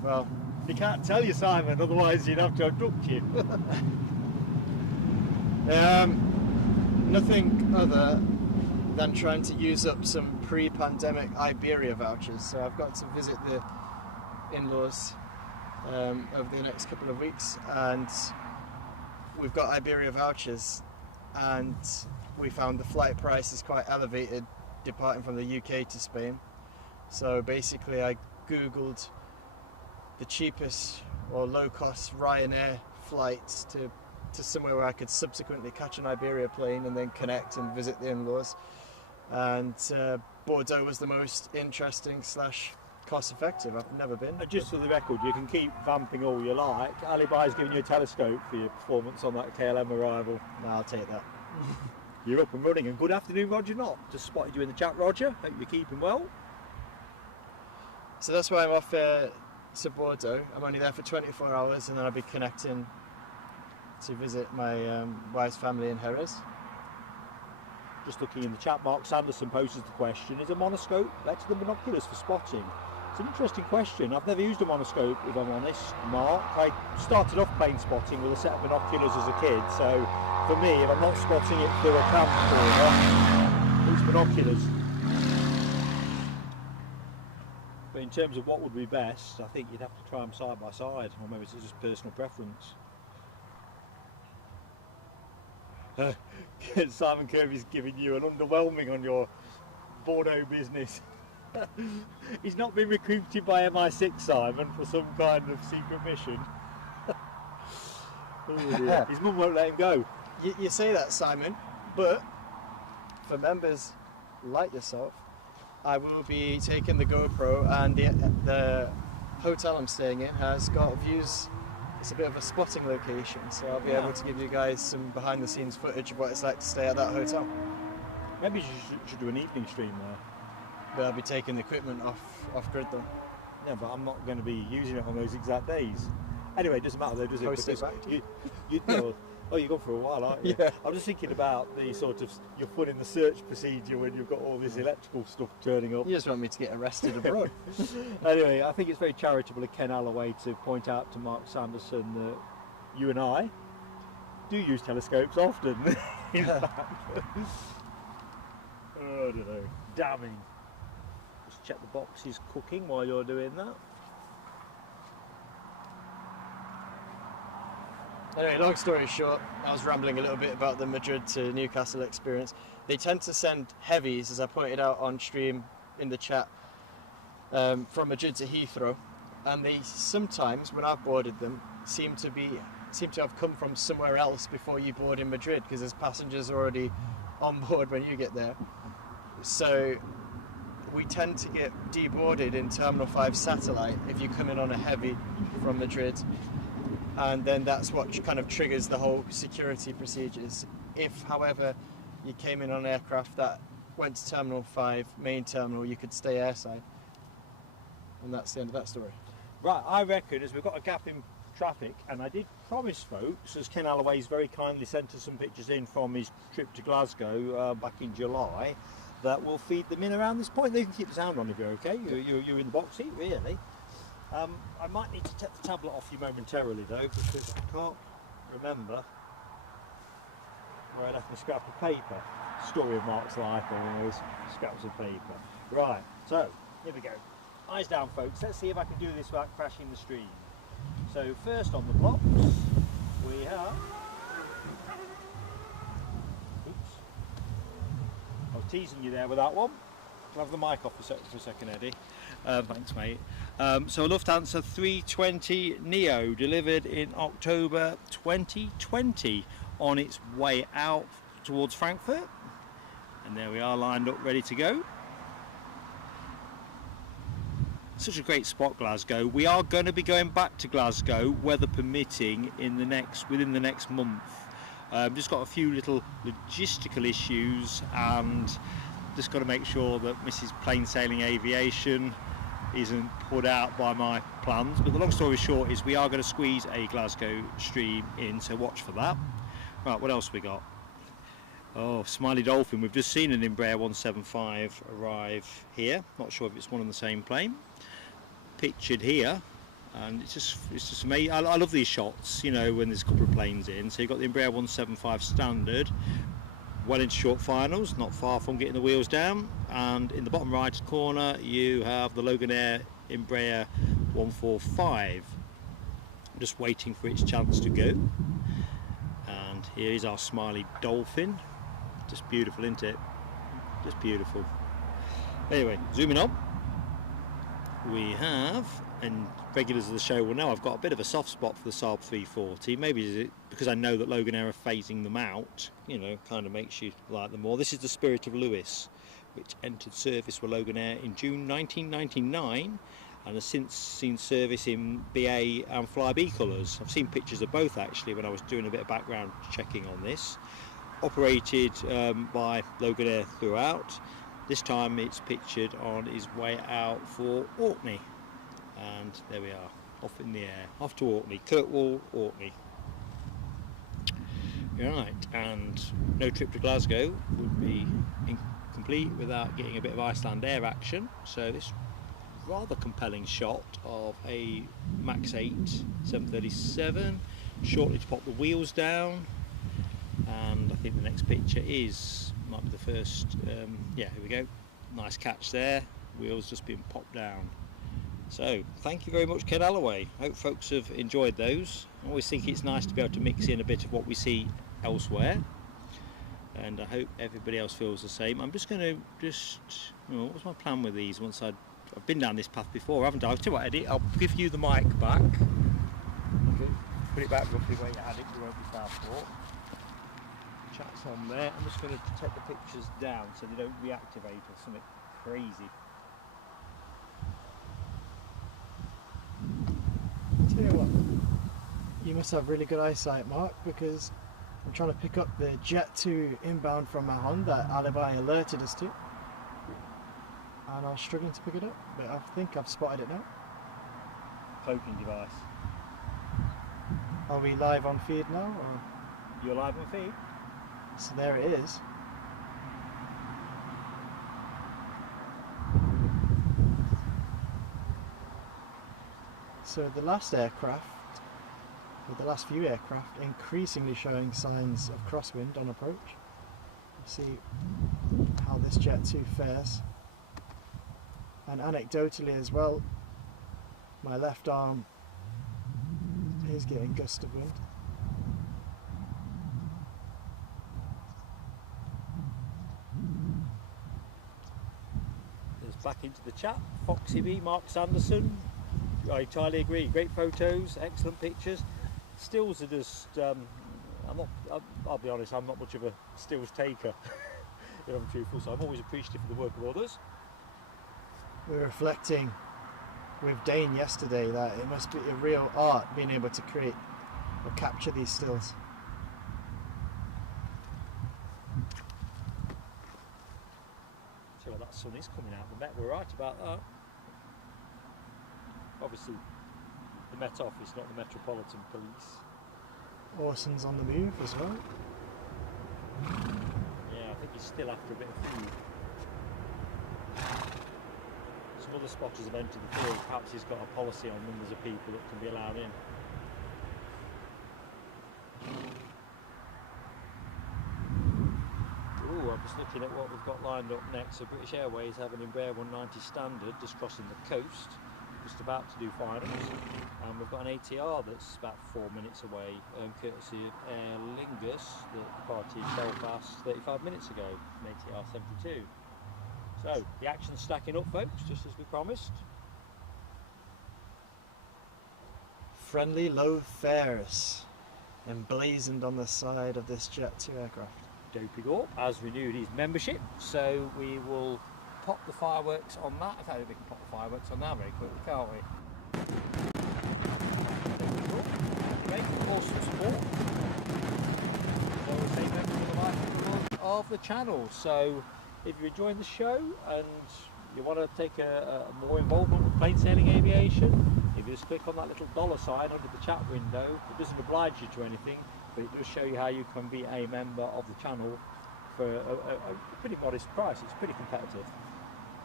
Well, you can't tell you, Simon, otherwise you'd have to abduct you. Nothing other than trying to use up some pre-pandemic Iberia vouchers. So I've got to visit the in-laws over the next couple of weeks, and we've got Iberia vouchers, and we found the flight price is quite elevated departing from the UK to Spain. So basically I googled the cheapest or low-cost Ryanair flights to somewhere where I could subsequently catch an Iberia plane and then connect and visit the in-laws, and Bordeaux was the most interesting / cost effective. I've never been. Just for the record, you can keep vamping all you like. Alibi's giving you a telescope for your performance on that KLM arrival. No, I'll take that. You're up and running, and good afternoon, Roger Knott. Just spotted you in the chat, Roger. Hope you're keeping well. So that's why I'm off to Bordeaux. I'm only there for 24 hours, and then I'll be connecting to visit my wife's family in Jerez. Just looking in the chat, Mark Sanderson poses the question, is a monoscope better than binoculars for spotting? It's an interesting question. I've never used a monoscope, if I'm honest, Mark. I started off plane spotting with a set of binoculars as a kid, so for me, if I'm not spotting it through a camcorder, it's binoculars. But in terms of what would be best, I think you'd have to try them side by side, or maybe it's just personal preference. Simon Kirby's giving you an underwhelming on your Bordeaux business. He's not been recruited by MI6, Simon, for some kind of secret mission. Oh dear. His mum won't let him go. You say that, Simon, but for members like yourself, I will be taking the GoPro, and the hotel I'm staying in has got views. It's a bit of a spotting location, so I'll be able to give you guys some behind the scenes footage of what it's like to stay at that hotel. Maybe you should do an evening stream there. But I'll be taking the equipment off grid though. Yeah, but I'm not going to be using it on those exact days. Anyway, it doesn't matter though, does it? Post it back to you know, oh, you've gone for a while, aren't you? Yeah. I'm just thinking about the sort of your foot in the search procedure when you've got all this electrical stuff turning up. You just want me to get arrested abroad. Anyway, I think it's very charitable of Ken Alloway to point out to Mark Sanderson that you and I do use telescopes often. In fact. Oh, I don't know. Damning. Just check the box is cooking while you're doing that. Anyway, long story short, I was rambling a little bit about the Madrid to Newcastle experience. They tend to send heavies, as I pointed out on stream in the chat, from Madrid to Heathrow, and they sometimes, when I've boarded them, seem to have come from somewhere else before you board in Madrid, because there's passengers already on board when you get there. So we tend to get deboarded in Terminal 5 Satellite if you come in on a heavy from Madrid. And then that's what kind of triggers the whole security procedures. If, however, you came in on an aircraft that went to Terminal 5, main terminal, you could stay airside. And that's the end of that story. Right, I reckon as we've got a gap in traffic, and I did promise folks, as Ken Alloway's very kindly sent us some pictures in from his trip to Glasgow back in July, that will feed them in around this point. They can keep the sound on if you're okay. You're in the box seat, really. I might need to take the tablet off you momentarily though, because I can't remember where I left my scrap of paper. Story of Mark's life, always scraps of paper. Right, so here we go. Eyes down, folks. Let's see if I can do this without crashing the stream. So first on the blocks we have. Oops. I was teasing you there with that one. I'll have the mic off for a second, Eddie. Thanks, mate. So a Lufthansa 320 Neo delivered in October 2020 on its way out towards Frankfurt. And there we are, lined up, ready to go. Such a great spot, Glasgow. We are going to be going back to Glasgow, weather permitting, within the next month. Just got a few little logistical issues, and just got to make sure that Mrs. Plain Sailing Aviation isn't put out by my plans. But the long story short is we are going to squeeze a Glasgow stream in, so watch for that. Right, what else we got? Oh, Smiley Dolphin. We've just seen an Embraer 175 arrive here. Not sure if it's one on the same plane. Pictured here, and it's just amazing. I love these shots, you know, when there's a couple of planes in. So you've got the Embraer 175 standard, well into short finals, not far from getting the wheels down. And in the bottom right corner, you have the Loganair Embraer 145, just waiting for its chance to go. And here is our Smiley Dolphin. Just beautiful, isn't it? Just beautiful. Anyway, zooming on. We have, and regulars of the show will know, I've got a bit of a soft spot for the Saab 340. Maybe it's because I know that Loganair are phasing them out, you know, kind of makes you like them more. This is the Spirit of Lewis, which entered service with Loganair in June 1999 and has since seen service in BA and Flybe colours. I've seen pictures of both actually when I was doing a bit of background checking on this. Operated by Loganair throughout. This time it's pictured on his way out for Orkney, and there we are, off in the air, off to Orkney, Kirkwall, Orkney. Right, and no trip to Glasgow would be incomplete without getting a bit of Icelandair action. So this rather compelling shot of a Max 8 737, shortly to pop the wheels down, and I think the next picture might be the first. Yeah, here we go, nice catch there, wheels just being popped down. So thank you very much, Ken Alloway. Hope folks have enjoyed those. I always think it's nice to be able to mix in a bit of what we see elsewhere, and I hope everybody else feels the same. I'm just going to what was my plan with these once I've been down this path before, haven't I? I'll tell you what, Eddie, I'll give you the mic back. Okay. Put it back roughly where you had it, you won't be far short. Chat's on there. I'm just going to take the pictures down so they don't reactivate or something crazy. Tell you what, you must have really good eyesight, Mark, because I'm trying to pick up the Jet 2 inbound from Mahon that Alibi alerted us to, and I was struggling to pick it up, but I think I've spotted it now. Cloaking device. Are we live on feed now? Or? You're live on feed? So there it is. So the last aircraft, or the last few aircraft, increasingly showing signs of crosswind on approach. See how this Jet 2 fares. And anecdotally as well, my left arm is getting gusts of wind. Back into the chat, Foxy B, Mark Sanderson, I entirely agree, great photos, excellent pictures. Stills are just, I'll be honest, I'm not much of a stills taker, if I'm truthful, so I'm always appreciative of the work of others. We were reflecting with Dane yesterday that it must be a real art being able to create or capture these stills. So that sun is coming out, the Met were right about that. Obviously the Met Office, not the Metropolitan Police. Orson's on the move as well. Yeah, I think he's still after a bit of food. some other spotters have entered the field. Perhaps he's got a policy on numbers of people that can be allowed in. Ooh, I'm just looking at what we've got lined up next. So British Airways have an Embraer 190 standard just crossing the coast, just about to do finals. And we've got an ATR that's about 4 minutes away, courtesy of Aer Lingus that departed Belfast 35 minutes ago, an ATR 72. So the action's stacking up, folks, just as we promised. Friendly low fares emblazoned on the side of this Jet 2 aircraft. Dopey Gorp has renewed his membership, so we will pop the fireworks on that. In fact, we can pop the fireworks on that very quickly, can't we? Great, awesome support. So we'll say members of the life of the channel. So if you're enjoying the show and you want to take a more involvement with plain sailing aviation, if you just click on that little dollar sign under the chat window, it doesn't oblige you to anything, but it does show you how you can be a member of the channel for a pretty modest price. It's pretty competitive.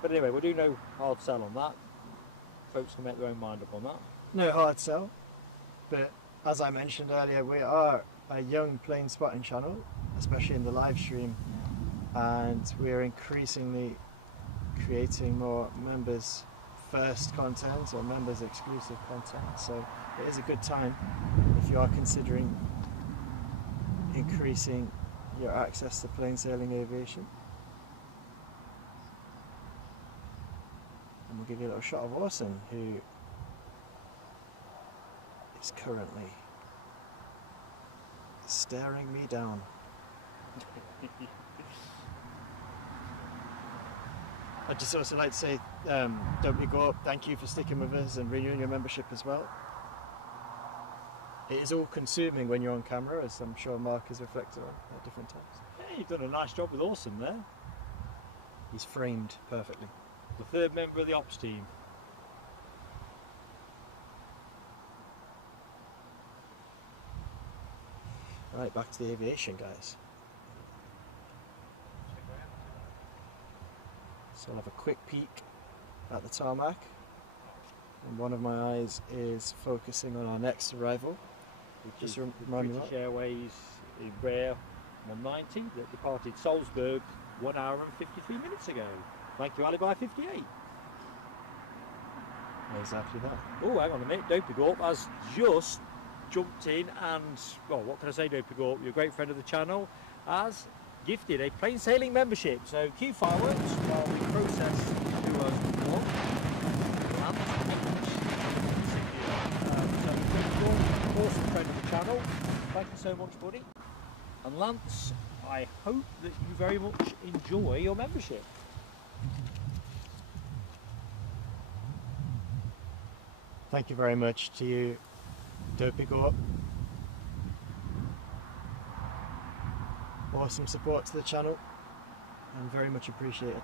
But anyway, we'll do no hard sell on that. Folks can make their own mind up on that. No hard sell, but as I mentioned earlier, we are a young plane spotting channel, especially in the live stream, and we are increasingly creating more members first content or members exclusive content. So it is a good time if you are considering increasing your access to plain sailing aviation. And we'll give you a little shot of Orson, who is currently staring me down. I'd just also like to say, don't be go up, thank you for sticking with us and renewing your membership as well. It is all consuming when you're on camera, as I'm sure Mark has reflected on at different times. Yeah, you've done a nice job with Orson there. He's framed perfectly. The third member of the ops team. Right, back to the aviation, guys. So I'll have a quick peek at the tarmac, and one of my eyes is focusing on our next arrival. Which is British Airways Embraer 190 that departed Salzburg 1 hour and 53 minutes ago. Thank you, Alibi 58. Exactly that. Oh, hang on a minute. Dopey Gorp has just jumped in and, well, what can I say, Dopey Gorp? You're a great friend of the channel. Has gifted a plain sailing membership. So cue fireworks while we process who has won. Awesome friend of the channel. Thank you so much, buddy. And Lance, I hope that you very much enjoy your membership. Thank you very much to you, Dopey Gorp. Awesome support to the channel and very much appreciated.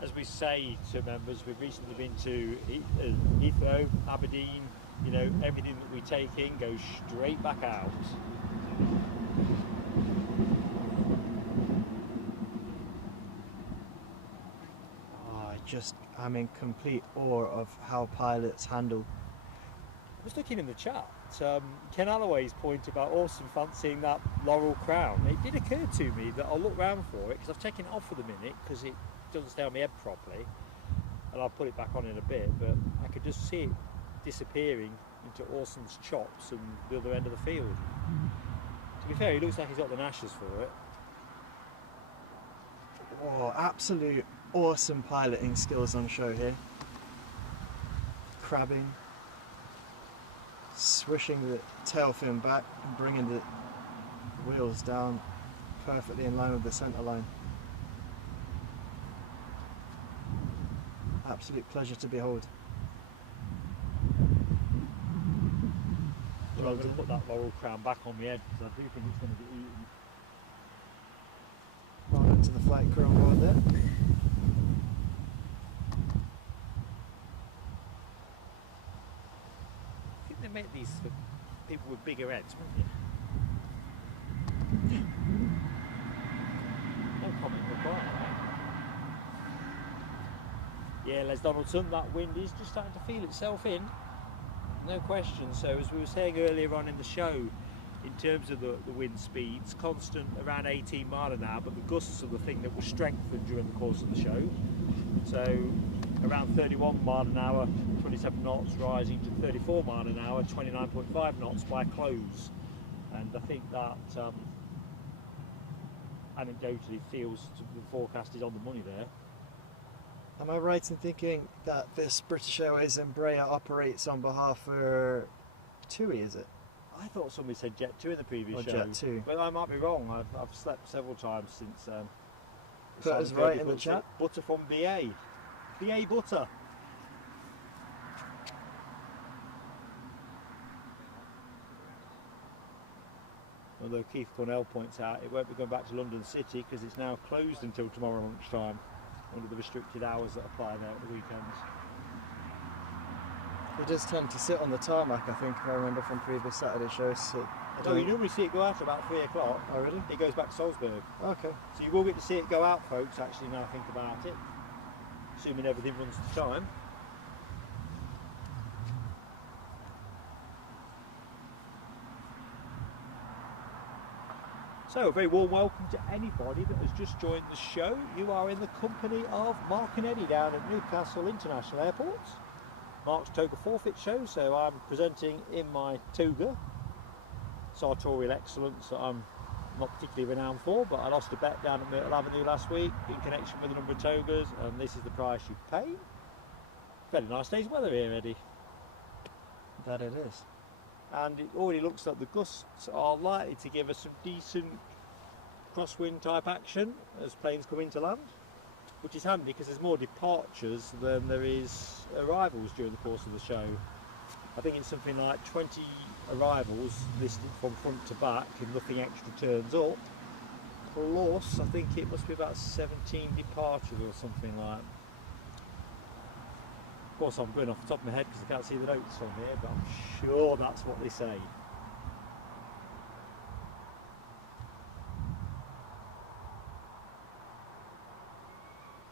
As we say to members, we've recently been to Heathrow, Aberdeen, you know, everything that we take in goes straight back out. I'm in complete awe of how pilots handle. I was looking in the chat, Ken Alloway's point about Orson fancying that laurel crown. It did occur to me that I'll look round for it because I've taken it off for the minute because it doesn't stay on my head properly, and I'll put it back on in a bit, but I could just see it disappearing into Orson's chops and the other end of the field. To be fair, he looks like he's got the gnashes for it. Oh, absolute awesome piloting skills on show here. Crabbing, swishing the tail fin back and bringing the wheels down perfectly in line with the centre line. Absolute pleasure to behold. Well, I'm going to put that laurel crown back on my head because I do think it's going to get eaten. Well into the flight crew on board there. make these for people with bigger heads, wouldn't you? No comment required. Yeah, Les Donaldson, that wind is just starting to feel itself in. No question. So as we were saying earlier on in the show, in terms of the wind speeds, constant around 18 mile an hour, but the gusts are the thing that will strengthen during the course of the show. So around 31 mile an hour, 27 knots, rising to 34 mile an hour, 29.5 knots by close. And I think that anecdotally feels the forecast is on the money there. Am I right in thinking that this British Airways Embraer operates on behalf of TUI, is it? I thought somebody said Jet 2 in the previous Or show. Jet 2. But I might be wrong. I've slept several times since. Put us right in the chat. Butter from BA. BA butter. Although Keith Cornell points out it won't be going back to London City because it's now closed until tomorrow lunchtime under the restricted hours that apply there at the weekends. It does tend to sit on the tarmac, I think, if I remember from previous Saturday shows. So No, you normally see it go out at about 3 o'clock. Oh, really? It goes back to Salzburg. Okay. So you will get to see it go out, folks, actually, now I think about it. Assuming everything runs to time. So, a very warm welcome to anybody that has just joined the show. You are in the company of Mark and Eddie down at Newcastle International Airport. Mark's Toga forfeit show, so I'm presenting in my Toga. Sartorial excellence that I'm not particularly renowned for, but I lost a bet down at Myrtle Avenue last week in connection with a number of Togas, and this is the price you pay. Very nice day's weather here, Eddie. That it is. And it already looks like the gusts are likely to give us some decent crosswind type action as planes come into land, which is handy because there's more departures than there is arrivals during the course of the show. I think it's something like 20 arrivals listed from front to back and nothing extra turns up, plus I think it must be about 17 departures or something like that. Of course I'm going off the top of my head because I can't see the notes on here, but I'm sure that's what they say.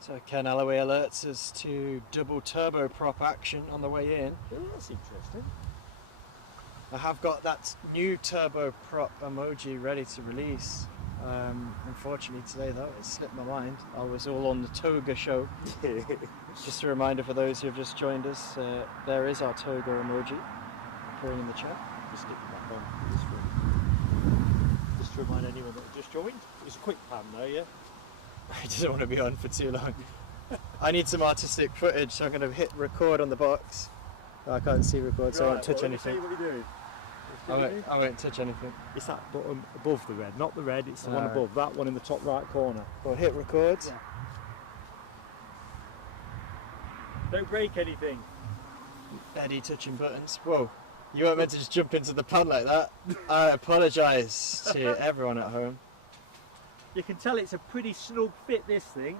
So Ken Alloway alerts us to double turboprop action on the way in. Oh, that's interesting. I have got that new turboprop emoji ready to release. Unfortunately today though, it slipped my mind. I was all on the Toga show. Just a reminder for those who have just joined us, there is our Toga emoji appearing in the chat. Just stick it back on. Just to remind anyone that just joined. It was a quick pan though, yeah? I didn't want to be on for too long. I need some artistic footage, so I'm going to hit record on the box. I can't see record, so I won't touch anything. What are you doing? I won't touch anything. It's that button above the red, not the red, it's the one Alright. above, that one in the top right corner. Well, hit record. Yeah. Don't break anything. Eddie touching buttons. Whoa, you weren't meant to just jump into the pan like that. I apologise to everyone at home. You can tell it's a pretty snug fit, this thing.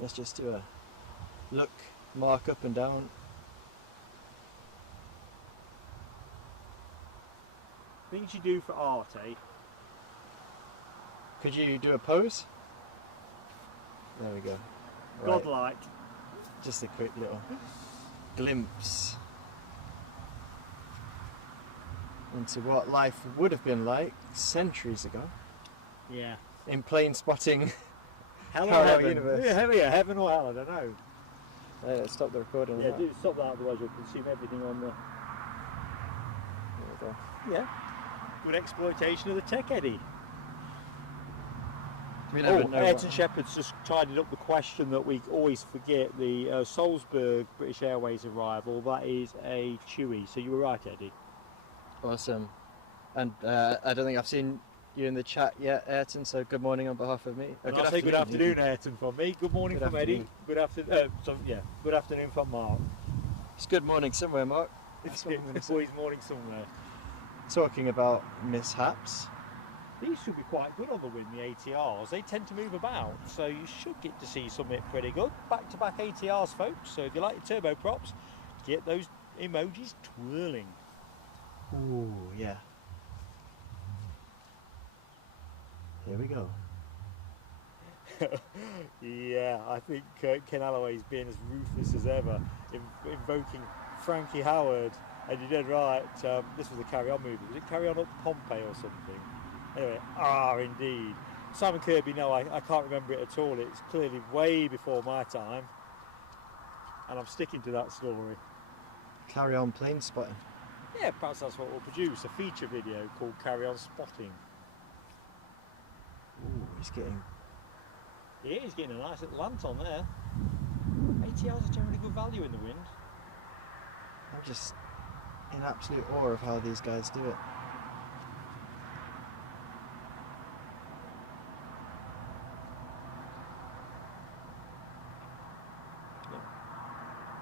Let's just do a look, mark up and down. Things you do for art, eh? Could you do a pose? There we go. Right. Godlike. Just a quick little glimpse into what life would have been like centuries ago Yeah. in plane spotting. Hell or Parallel heaven. universe. Yeah, heaven or hell, I don't know. Let's stop the recording. Yeah, do stop that, otherwise you'll consume everything on the... There we go. Yeah. Good exploitation of the tech, Eddie. We never know Ayrton what- Shepherd's just tidied up the question that we always forget. The Salzburg British Airways arrival, that is a Chewy. So you were right, Eddie. Awesome. And I don't think I've seen you in the chat yet, Ayrton, so good morning on behalf of me. And I'll say good afternoon, Ayrton, from me. Good morning Good from Eddie. Good afternoon. Good afternoon from Mark. It's good morning somewhere, Mark. That's what I'm gonna It's say. always morning somewhere. Talking about mishaps. These should be quite good on the wing, the ATRs. They tend to move about, so you should get to see something pretty good. Back-to-back ATRs, folks. So if you like your turboprops, get those Emojis twirling. Ooh, yeah. Here we go. Yeah, I think Ken Alloway's being as ruthless as ever, invoking Frankie Howard. And you did right, this was a Carry On movie. Was it Carry On Up Pompeii or something? Anyway, indeed. Simon Kirby, no, I can't remember it at all. It's clearly way before my time. And I'm sticking to that story. Carry On plane spotting. Yeah, perhaps that's what we'll produce, a feature video called Carry On Spotting. Ooh, he's getting... Yeah, he's getting a nice little lant on there. ATRs are generally good value in the wind. I'm just in absolute awe of how these guys do it.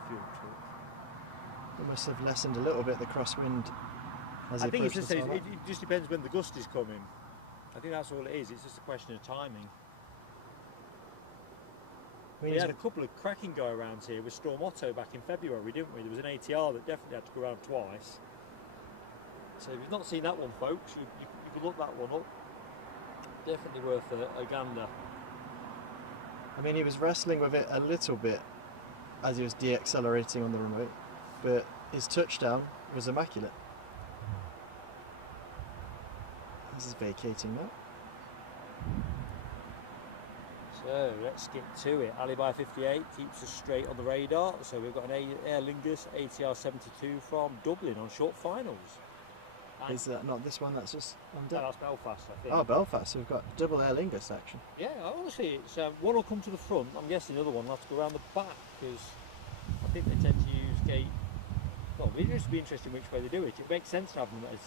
Fuel talk. They must have lessened a little bit the crosswind as I think it's just, it it just depends when the gusty's coming. I think that's all it is. It's just a question of timing. We had a couple of cracking go-arounds here with Storm Otto back in February, didn't we? There was an ATR that definitely had to go around twice. So if you've not seen that one, folks, you can look that one up. Definitely worth a gander. I mean, he was wrestling with it a little bit as he was de-accelerating on the remote, but his touchdown was immaculate. This is vacating now. So let's get to it. Alibi 58 keeps us straight on the radar. So we've got an Aer Lingus ATR 72 from Dublin on short finals. And is that not this one that's just on deck? No, that's Belfast, I think. Oh, Belfast. So we've got double Aer Lingus action. Yeah, honestly, it's one will come to the front. I'm guessing the other one will have to go around the back because I think they tend to use gate. Well, it used to be interesting which way they do it. It makes sense to have them at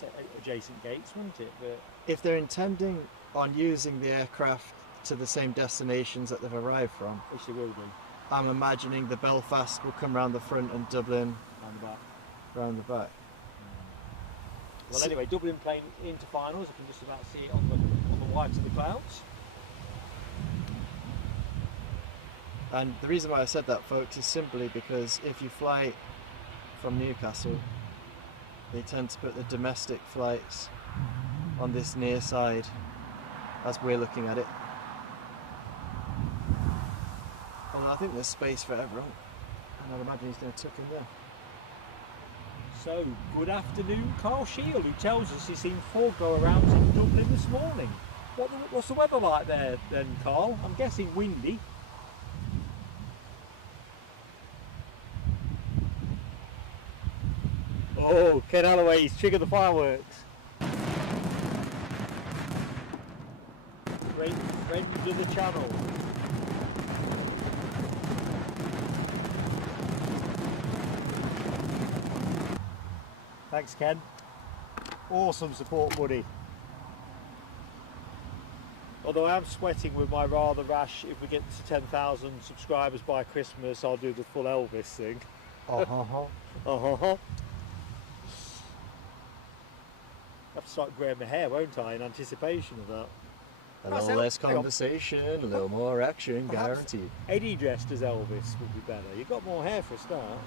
adjacent gates, wouldn't it? But if they're intending on using the aircraft to the same destinations that they've arrived from, which they will do, I'm imagining the Belfast will come round the front and Dublin round the back. Round the back. Well, so anyway, Dublin playing into finals. I can just about see it on the white of the clouds. And the reason why I said that, folks, is simply because if you fly from Newcastle, they tend to put the domestic flights on this near side as we're looking at it. And I think there's space for everyone, and I'd imagine he's going to tuck in there. So, good afternoon, Carl Shield, who tells us he's seen 4 go-arounds in Dublin this morning. What's the weather like there then, Carl? I'm guessing windy. Oh, Ken Alloway's triggered the fireworks. Great friend of the channel. Thanks, Ken. Awesome support, buddy. Although I am sweating with my rather rash, if we get to 10,000 subscribers by Christmas, I'll do the full Elvis thing. I have to start growing my hair, won't I, in anticipation of that. A little less conversation, a little more action, guaranteed. Eddie dressed as Elvis would be better. You've got more hair for a start.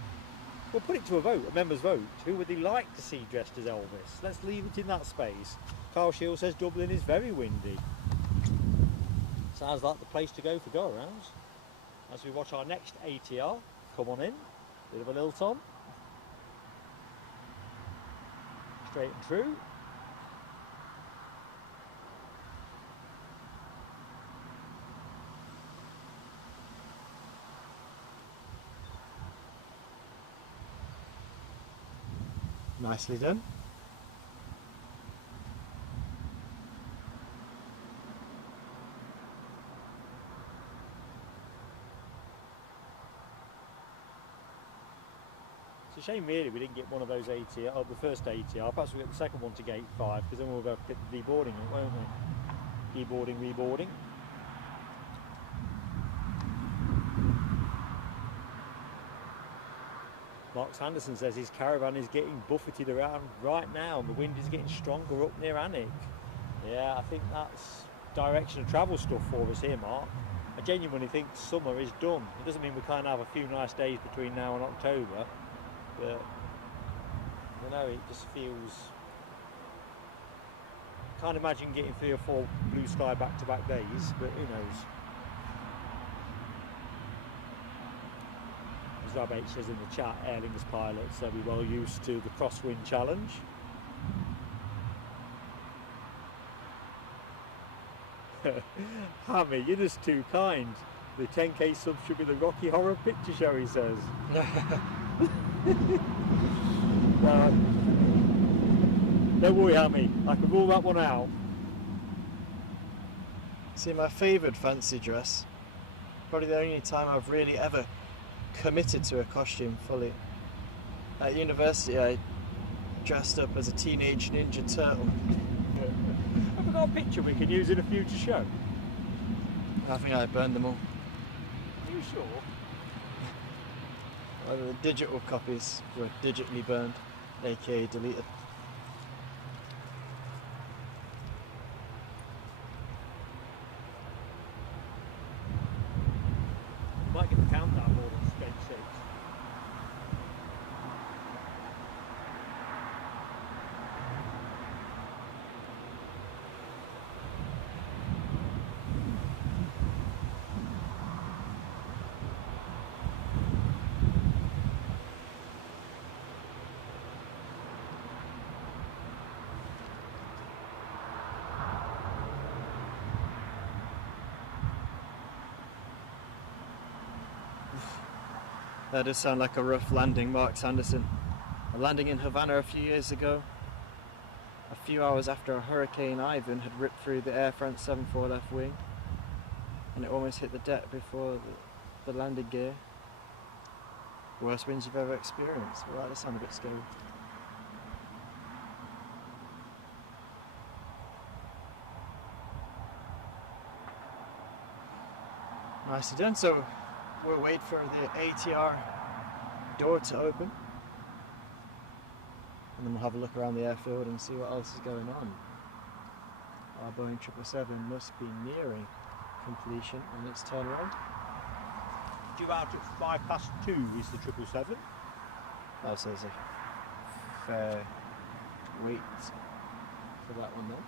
We'll put it to a vote, a member's vote. Who would they like to see dressed as Elvis? Let's leave it in that space. Carl Shield says Dublin is very windy. Sounds like the place to go for go-arounds. As we watch our next ATR come on in. Bit of a lilt on. Straight and true. Nicely done. It's a shame really we didn't get one of those ATR, or the first ATR. Perhaps we'll get the second one to gate 5 because then we'll go get the deboarding, won't we? Deboarding, reboarding. Mark Sanderson says his caravan is getting buffeted around right now and the wind is getting stronger up near Alnwick. Yeah, I think that's direction of travel stuff for us here, Mark. I genuinely think summer is done. It doesn't mean we can't have a few nice days between now and October, but I know, it just feels... Can't imagine getting 3 or 4 blue sky back-to-back days, but who knows. As Rob H says in the chat, Aer Lingus pilots, they'll be well used to the crosswind challenge. Hammy, you're just too kind. The 10k sub should be the Rocky Horror Picture Show, he says. Don't worry, Hammy, I can rule that one out. See, my favourite fancy dress, probably the only time I've really ever committed to a costume fully. At university, I dressed up as a teenage Ninja Turtle. Have we got a picture we can use in a future show? I think I burned them all. Are you sure? Well, the digital copies were digitally burned, aka deleted. Might get the countdown more than spent shapes. That does sound like a rough landing, Mark Sanderson. A landing in Havana a few years ago, a few hours after a Hurricane Ivan had ripped through the Air France 74 left wing, and it almost hit the deck before the landing gear. Worst winds you've ever experienced. Well, that does sound a bit scary. Nicely done. So we'll wait for the ATR door to open, and then we'll have a look around the airfield and see what else is going on. Our Boeing 777 must be nearing completion on its turnaround. Due out at 2:05 is the 777. That says a fair wait for that one then.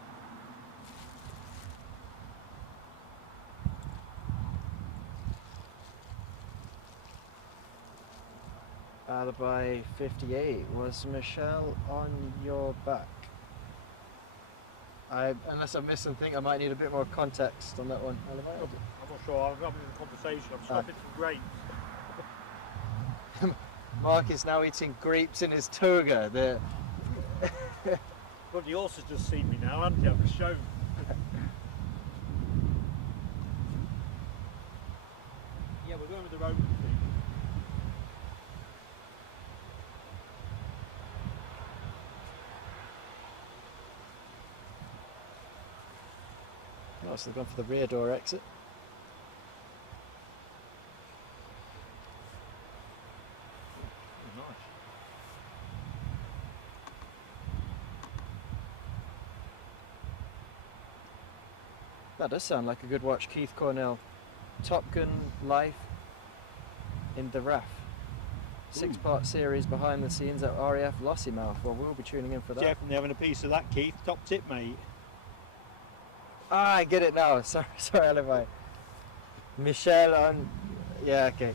Alibi 58, was Michelle on your back? Unless I missed something, I might need a bit more context on that one. Alibi? I'm not sure, I'm having a conversation, I'm stopping some grapes. Mark is now eating grapes in his toga. Well, the horse has just seen me now, hasn't he? I've shown. Yeah, we're going with the Roman thing. Oh, so they've gone for the rear door exit. Oh, nice. That does sound like a good watch, Keith Cornell. Top Gun Life in the RAF. 6-part series behind the scenes at RAF Lossiemouth. Well, we'll be tuning in for that. Definitely having a piece of that, Keith. Top tip, mate. Ah, I get it now. Sorry, Alibi. Michelle on... Yeah, okay.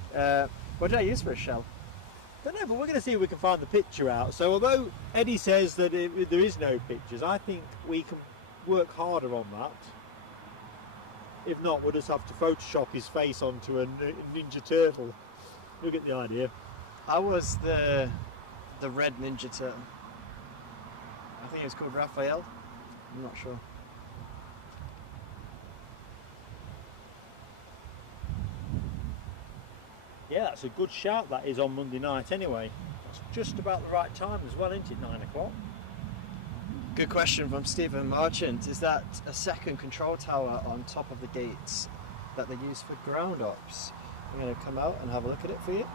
What did I use for a shell? Don't know, but we're going to see if we can find the picture out. So although Eddie says that there is no pictures, I think we can work harder on that. If not, we'll just have to Photoshop his face onto a Ninja Turtle. You'll get the idea. I was the red Ninja Turtle. I think it was called Raphael. I'm not sure. Yeah, that's a good shout, that is, on Monday night anyway. It's just about the right time as well, isn't it, 9 o'clock? Good question from Stephen Marchant. Is that a second control tower on top of the gates that they use for ground ops? I'm going to come out and have a look at it for you.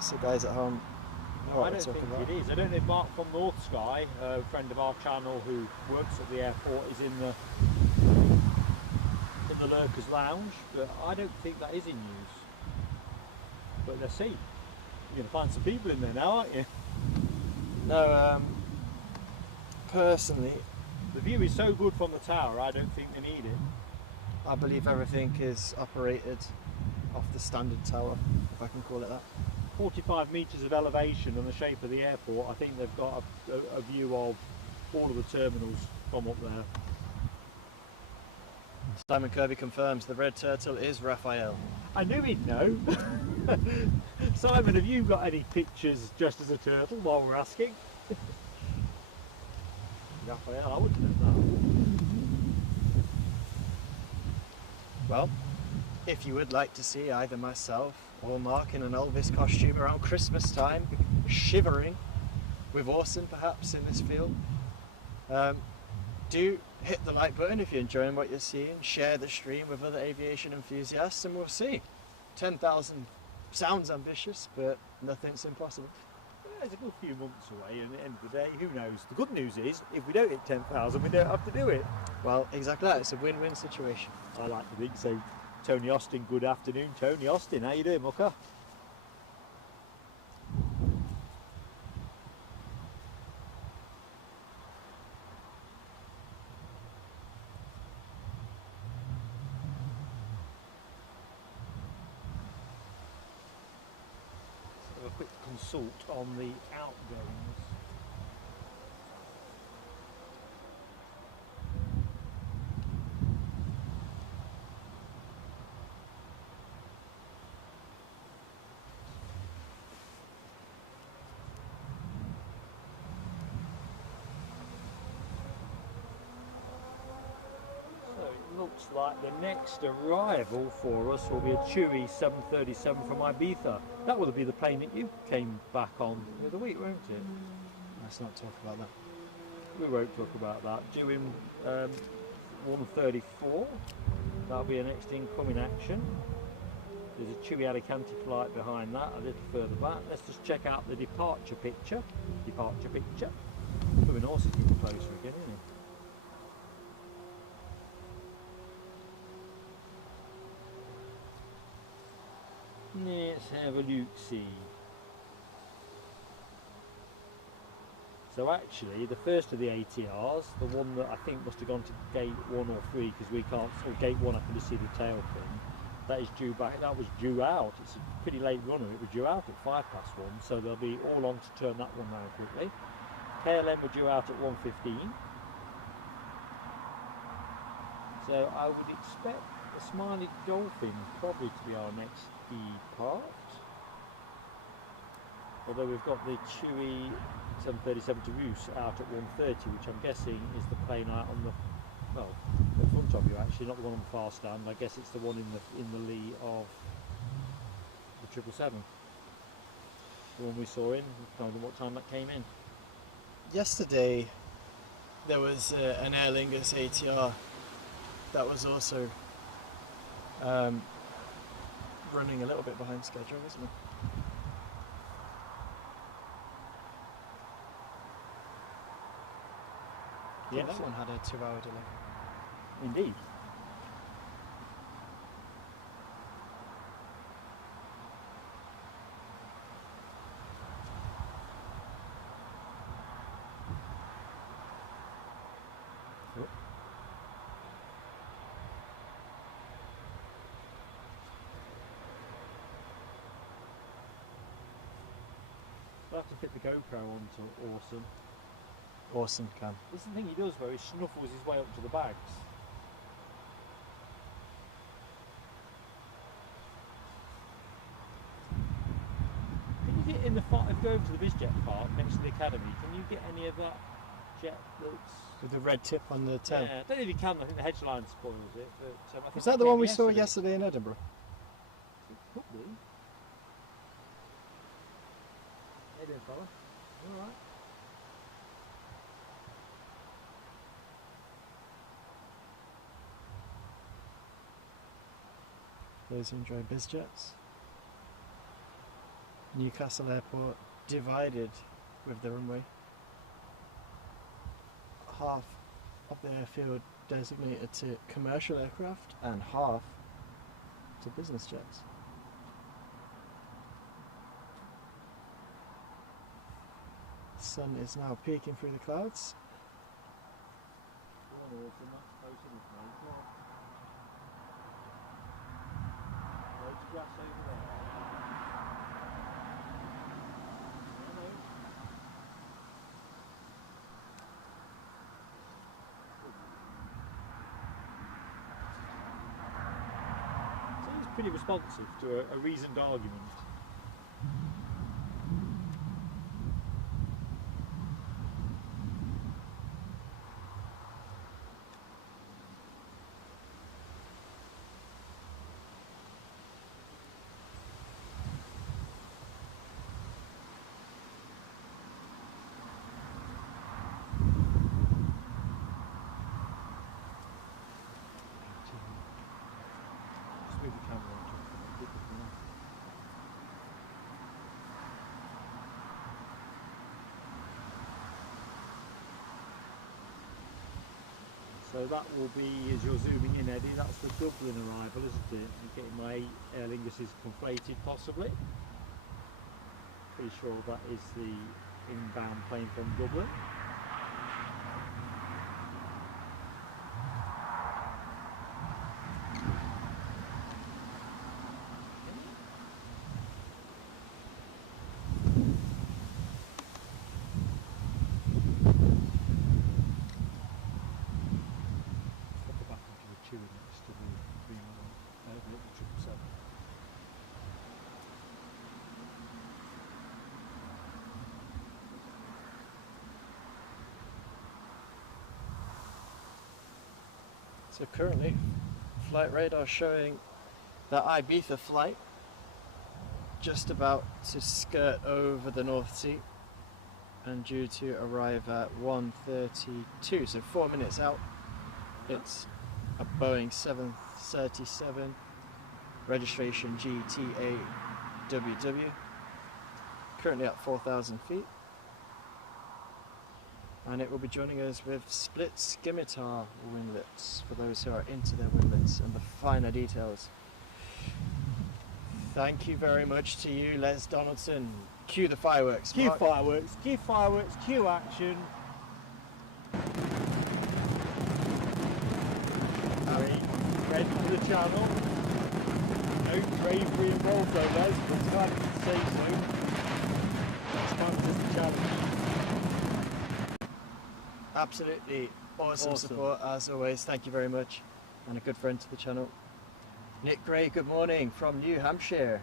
So guys at home know what I we're don't talking think about. it is. I don't know if Mark from North Sky, a friend of our channel who works at the airport, is in the Lurkers Lounge, but I don't think that is in use. But let's see. You're going to find some people in there now, aren't you? No, personally, The view is so good from the tower, I don't think they need it. I believe everything is operated off the standard tower, if I can call it that. 45 metres of elevation and the shape of the airport, I think they've got a view of all of the terminals from up there. Simon Kirby confirms the red turtle is Raphael. I knew he'd know. Simon, have you got any pictures dressed as a turtle while we're asking? Raphael, I wouldn't know that. Well, if you would like to see either myself or Mark in an Elvis costume around Christmas time, shivering with Orson perhaps in this field, do hit the like button if you're enjoying what you're seeing, share the stream with other aviation enthusiasts, and we'll see. 10,000 sounds ambitious, but nothing's impossible. Yeah, it's a good few months away, and at the end of the day, who knows? The good news is, if we don't hit 10,000, we don't have to do it. Well, exactly that. It's a win-win situation. I like to think so. Tony Austin, good afternoon. Tony Austin, how you doing, mucker? A quick consult on the outgoings. So it looks like the next arrival for us will be a Chewy 737 from Ibiza. That will be the plane that you came back on the other week, won't it? Let's not talk about that. We won't talk about that. Due in 1:34. That'll be a next incoming action. There's a Chewy Alicante flight behind that, a little further back. Let's just check out the departure picture. Departure picture. Coming also getting closer again, isn't it? Let's have a look-see. So actually, the first of the ATRs, the one that I think must have gone to gate 1 or 3, because we can't, or gate 1 I can just see the tail fin, that is due back, that was due out. It's a pretty late runner, it was due out at 1, so they'll be all on to turn that one round quickly. KLM were due out at 1:15. So I would expect the Smiley Dolphin probably to be our next depart. Although we've got the Chewy 737 to Roos out at 1:30, which I'm guessing is the plane out on the, well, in front of you actually, not the one on the far stand. I guess it's the one in the lee of the 777. The one we saw in. I can't remember what time that came in. Yesterday, there was an Aer Lingus ATR that was also running a little bit behind schedule, wasn't it? Yeah, that one had a 2-hour delay. Indeed. I'll have to fit the GoPro onto Awesome. Awesome, Cam. This is the thing he does where he snuffles his way up to the bags. Can you get in the going to the BizJet park next to the academy, can you get any of that jet that's... With the red tip on the tail? Yeah, I don't know if you can, I think the hedgeline spoils it. But, I think was that the one we saw yesterday in Edinburgh? It could be. Hey there, fella. Alright. Those who enjoy BizJets. Newcastle Airport divided with the runway. Half of the airfield designated to commercial aircraft and half to business jets. The sun is now peeking through the clouds Awesome, that's close enough, mate. Go on. Loads of grass over there. Hello. So he's pretty responsive to a reasoned argument. Just move the camera on. So that will be, as you're zooming in, Eddie, that's the Dublin arrival, isn't it? I'm getting my Aer Lingus conflated, possibly. Pretty sure that is the inbound plane from Dublin. So currently, flight radar showing that Ibiza flight just about to skirt over the North Sea and due to arrive at 1:32, so 4 minutes out. It's a Boeing 737, registration GTAWW, currently at 4,000 feet. And it will be joining us with split scimitar winglets for those who are into their winglets and the finer details. Thank you very much to you, Les Donaldson. Cue the fireworks. Cue Mark. fireworks, cue fireworks, cue action. Friend of the channel. No bravery involved though, Les, but it's hard to say so. That's fun as the challenge. Absolutely awesome support as always. Thank you very much, and a good friend to the channel. Nick Gray, good morning from New Hampshire.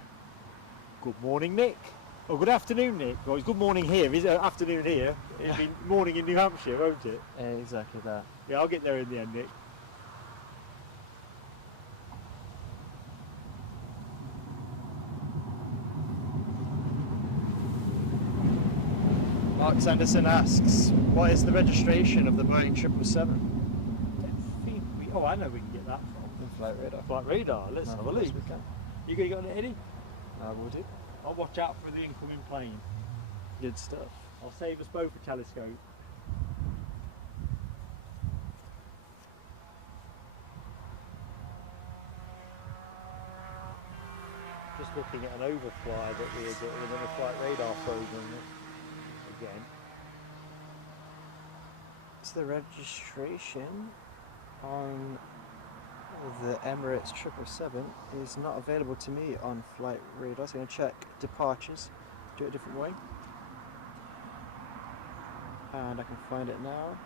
Good morning, Nick. Oh, good afternoon, Nick. Well, it's good morning here. Is it afternoon here? It'll be morning in New Hampshire, won't it? Exactly that. Yeah, I'll get there in the end, Nick. Mark Sanderson asks, what is the registration of the Boeing 777? Oh, I know we can get that from. The flight radar. Flight radar, let's have a look. We can. You got it, Eddie? I will do. I'll watch out for the incoming plane. Good stuff. I'll save us both a telescope. Just looking at an overfly that we were getting in the flight radar program again. So the registration on the Emirates 777 is not available to me on flight radar. So I'm going to check departures, do it a different way. And I can find it now.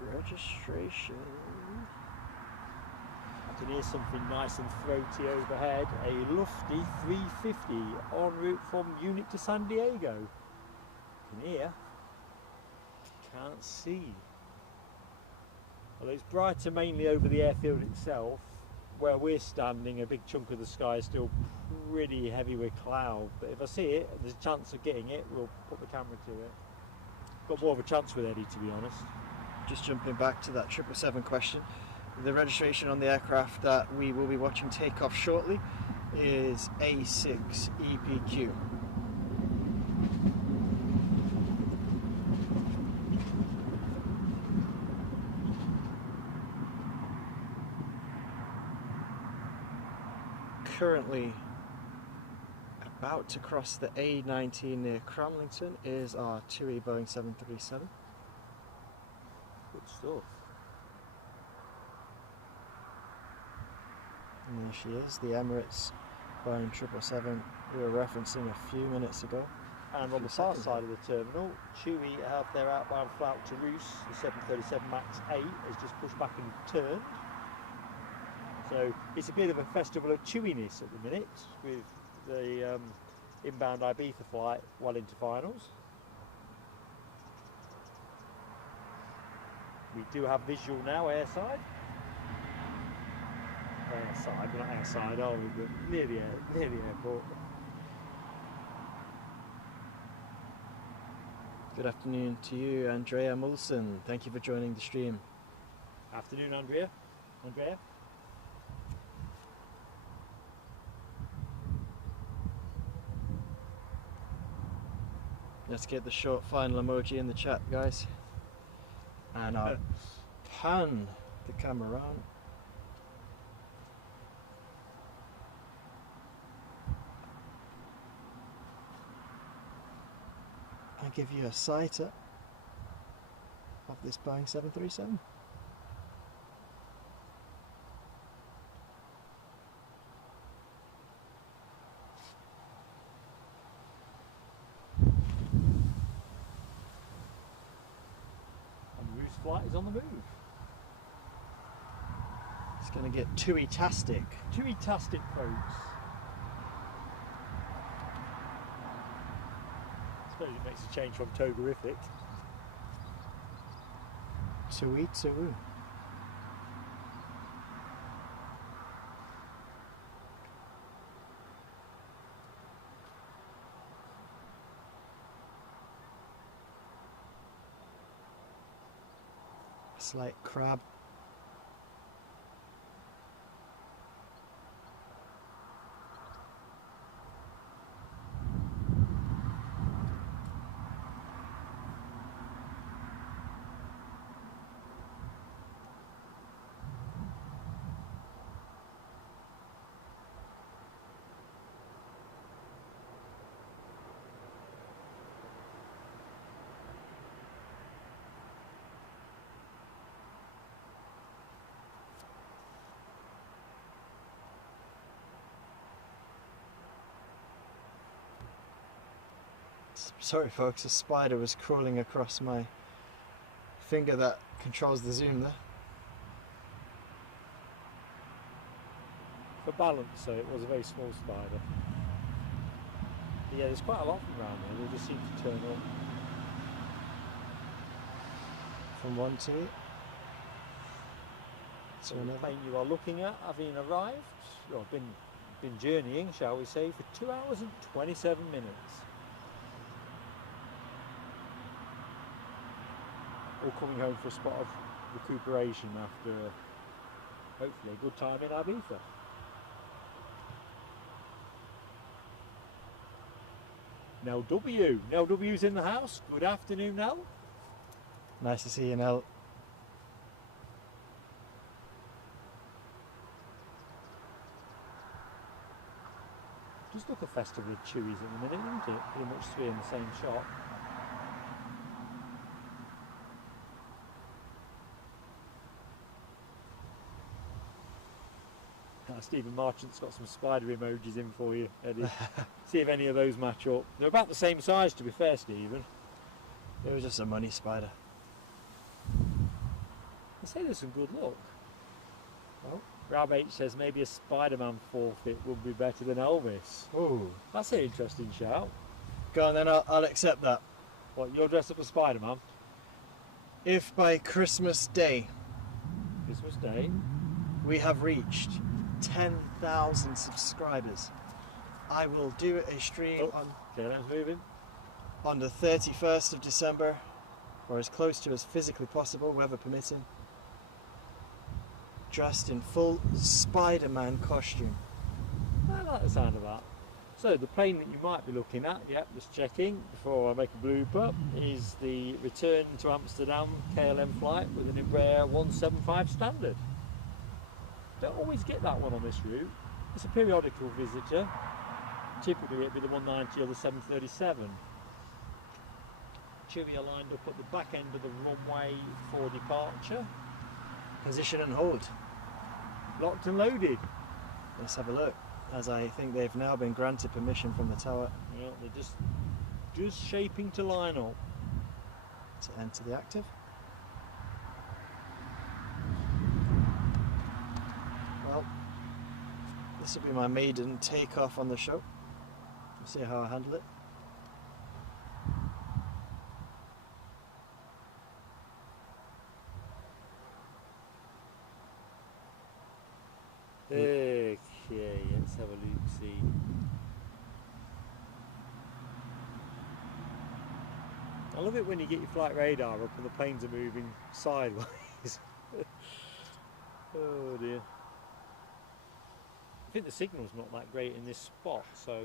Registration. I can hear something nice and throaty overhead. A lofty 350 en route from Munich to San Diego. Can hear. Can't see. Well, it's brighter mainly over the airfield itself. Where we're standing, a big chunk of the sky is still pretty heavy with cloud. But if I see it, and there's a chance of getting it, we'll put the camera to it. Got more of a chance with Eddie, to be honest. Just jumping back to that 777 question. The registration on the aircraft that we will be watching take off shortly is A6EPQ. Currently about to cross the A19 near Cramlington is our TUI Boeing 737. Good stuff. And there she is, the Emirates Boeing 777 we were referencing a few minutes ago. And on the far side of the terminal, TUI have their outbound flight to Roos. The 737 MAX 8 has just pushed back and turned. So it's a bit of a festival of chewiness at the minute, with the inbound Ibiza flight well into finals. We do have visual now airside. Airside, we're not airside, are we? But near the airport. Good afternoon to you, Andrea Mulson. Thank you for joining the stream. Afternoon, Andrea. Andrea. Let's get the short final emoji in the chat, guys. And I'll pan the camera on. I'll give you a sight of this Boeing 737. Flight is on the move. It's going to get TUI-tastic. TUI-tastic, folks. I suppose it makes a change from Togarific. TUI. Slight crab. Sorry folks, a spider was crawling across my finger that controls the zoom there. For balance, so it was a very small spider. But yeah, there's quite a lot of them around here, they just seem to turn up. From one to So the plane you are looking at having arrived, or been journeying, shall we say, for 2 hours and 27 minutes. Or coming home for a spot of recuperation after hopefully a good time in Ibiza. Nell W. Nell W's in the house. Good afternoon, Nell. Nice to see you, Nell. Just look a festival of chewies at the minute, isn't it? Pretty much three in the same shot. Stephen Marchant's got some spider emojis in for you, Eddie. See if any of those match up. They're about the same size, to be fair, Stephen. It was just a money spider. I say there's some good luck. Well, Rab H says maybe a Spider-Man forfeit would be better than Elvis. Oh, That's an interesting shout. go on then, I'll accept that. What, you're dressed up as Spider-Man? If by Christmas Day Christmas Day? we have reached 10,000 subscribers, I will do a stream on the 31st of December, or as close to as physically possible, weather permitting, dressed in full Spider-Man costume. I like the sound of that. So the plane that you might be looking at, yep, just checking before I make a blooper, is the return to Amsterdam KLM flight with an Embraer 175 standard. Don't always get that one on this route. It's a periodical visitor. Typically it'd be the 190 or the 737. criteria lined up at the back end of the runway for departure. Position and hold. Locked and loaded. Let's have a look, as I think they've now been granted permission from the tower Yeah, they're just shaping to line up. to enter the active. Well, this will be my maiden takeoff on the show. We'll see how I handle it. Okay, let's have a look, see. I love it when you get your flight radar up and the planes are moving sideways. Oh dear. I think the signal's not that great in this spot, so...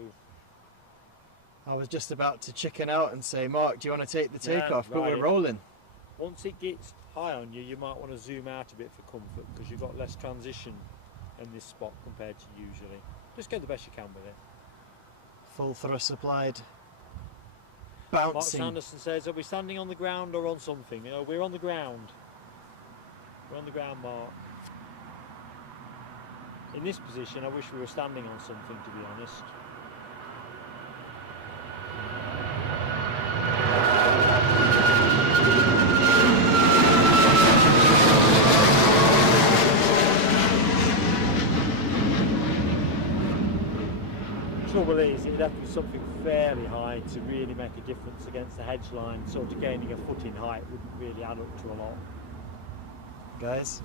I was just about to chicken out and say, Mark, do you want to take the takeoff? But right. we're rolling. Once it gets high on you, you might want to zoom out a bit for comfort because you've got less transition in this spot compared to usually. Just go the best you can with it. Full thrust applied. Mark Bouncing. Sanderson says, are we standing on the ground or on something? You know, we're on the ground. We're on the ground, Mark. In this position, I wish we were standing on something, to be honest. Trouble is, it'd have to be something fairly high to really make a difference against the hedge line. Sort of gaining a foot in height wouldn't really add up to a lot. Guys,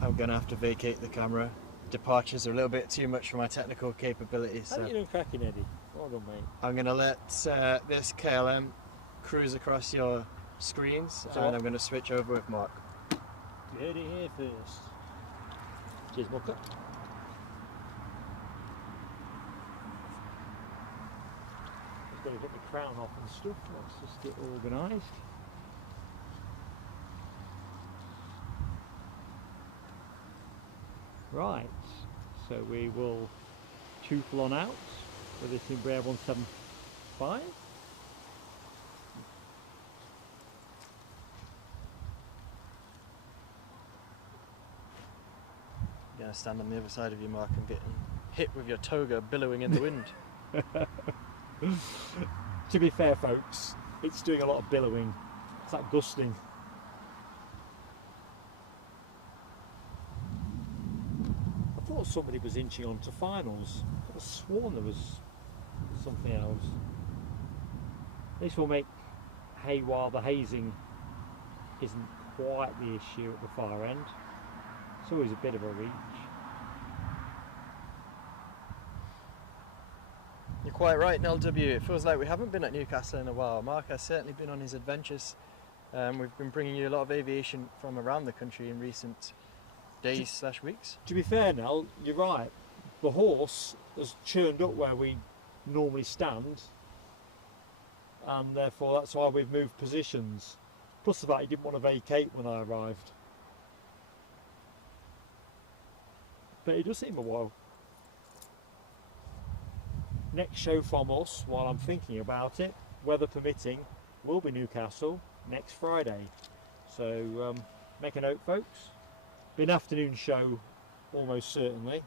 I'm going to have to vacate the camera. Departures are a little bit too much for my technical capabilities. How are you doing cracking, Eddie? Well done, mate. I'm going to let this KLM cruise across your screens, So and I'm going to switch over with Mark. You heard it here first. Cheers, Mucker. Just got to get the crown off and stuff. Let's just get organised. Right, so we will tootle on out with this Embraer 175. I'm going to stand on the other side of you, Mark, and getting hit with your toga billowing in the wind. To be fair, folks, it's doing a lot of billowing. It's like gusting. I thought somebody was inching on to finals. I could have sworn there was something else. This will make hay while the hazing isn't quite the issue at the far end. It's always a bit of a reach. You're quite right, LW. It feels like we haven't been at Newcastle in a while. Mark has certainly been on his adventures. We've been bringing you a lot of aviation from around the country in recent days / weeks. To be fair, Nell, you're right. The horse has churned up where we normally stand, and therefore that's why we've moved positions. Plus the fact he didn't want to vacate when I arrived. But it does seem a while. Next show from us, while I'm thinking about it, weather permitting, will be Newcastle next Friday. So make a note, folks. Be an afternoon show, almost certainly,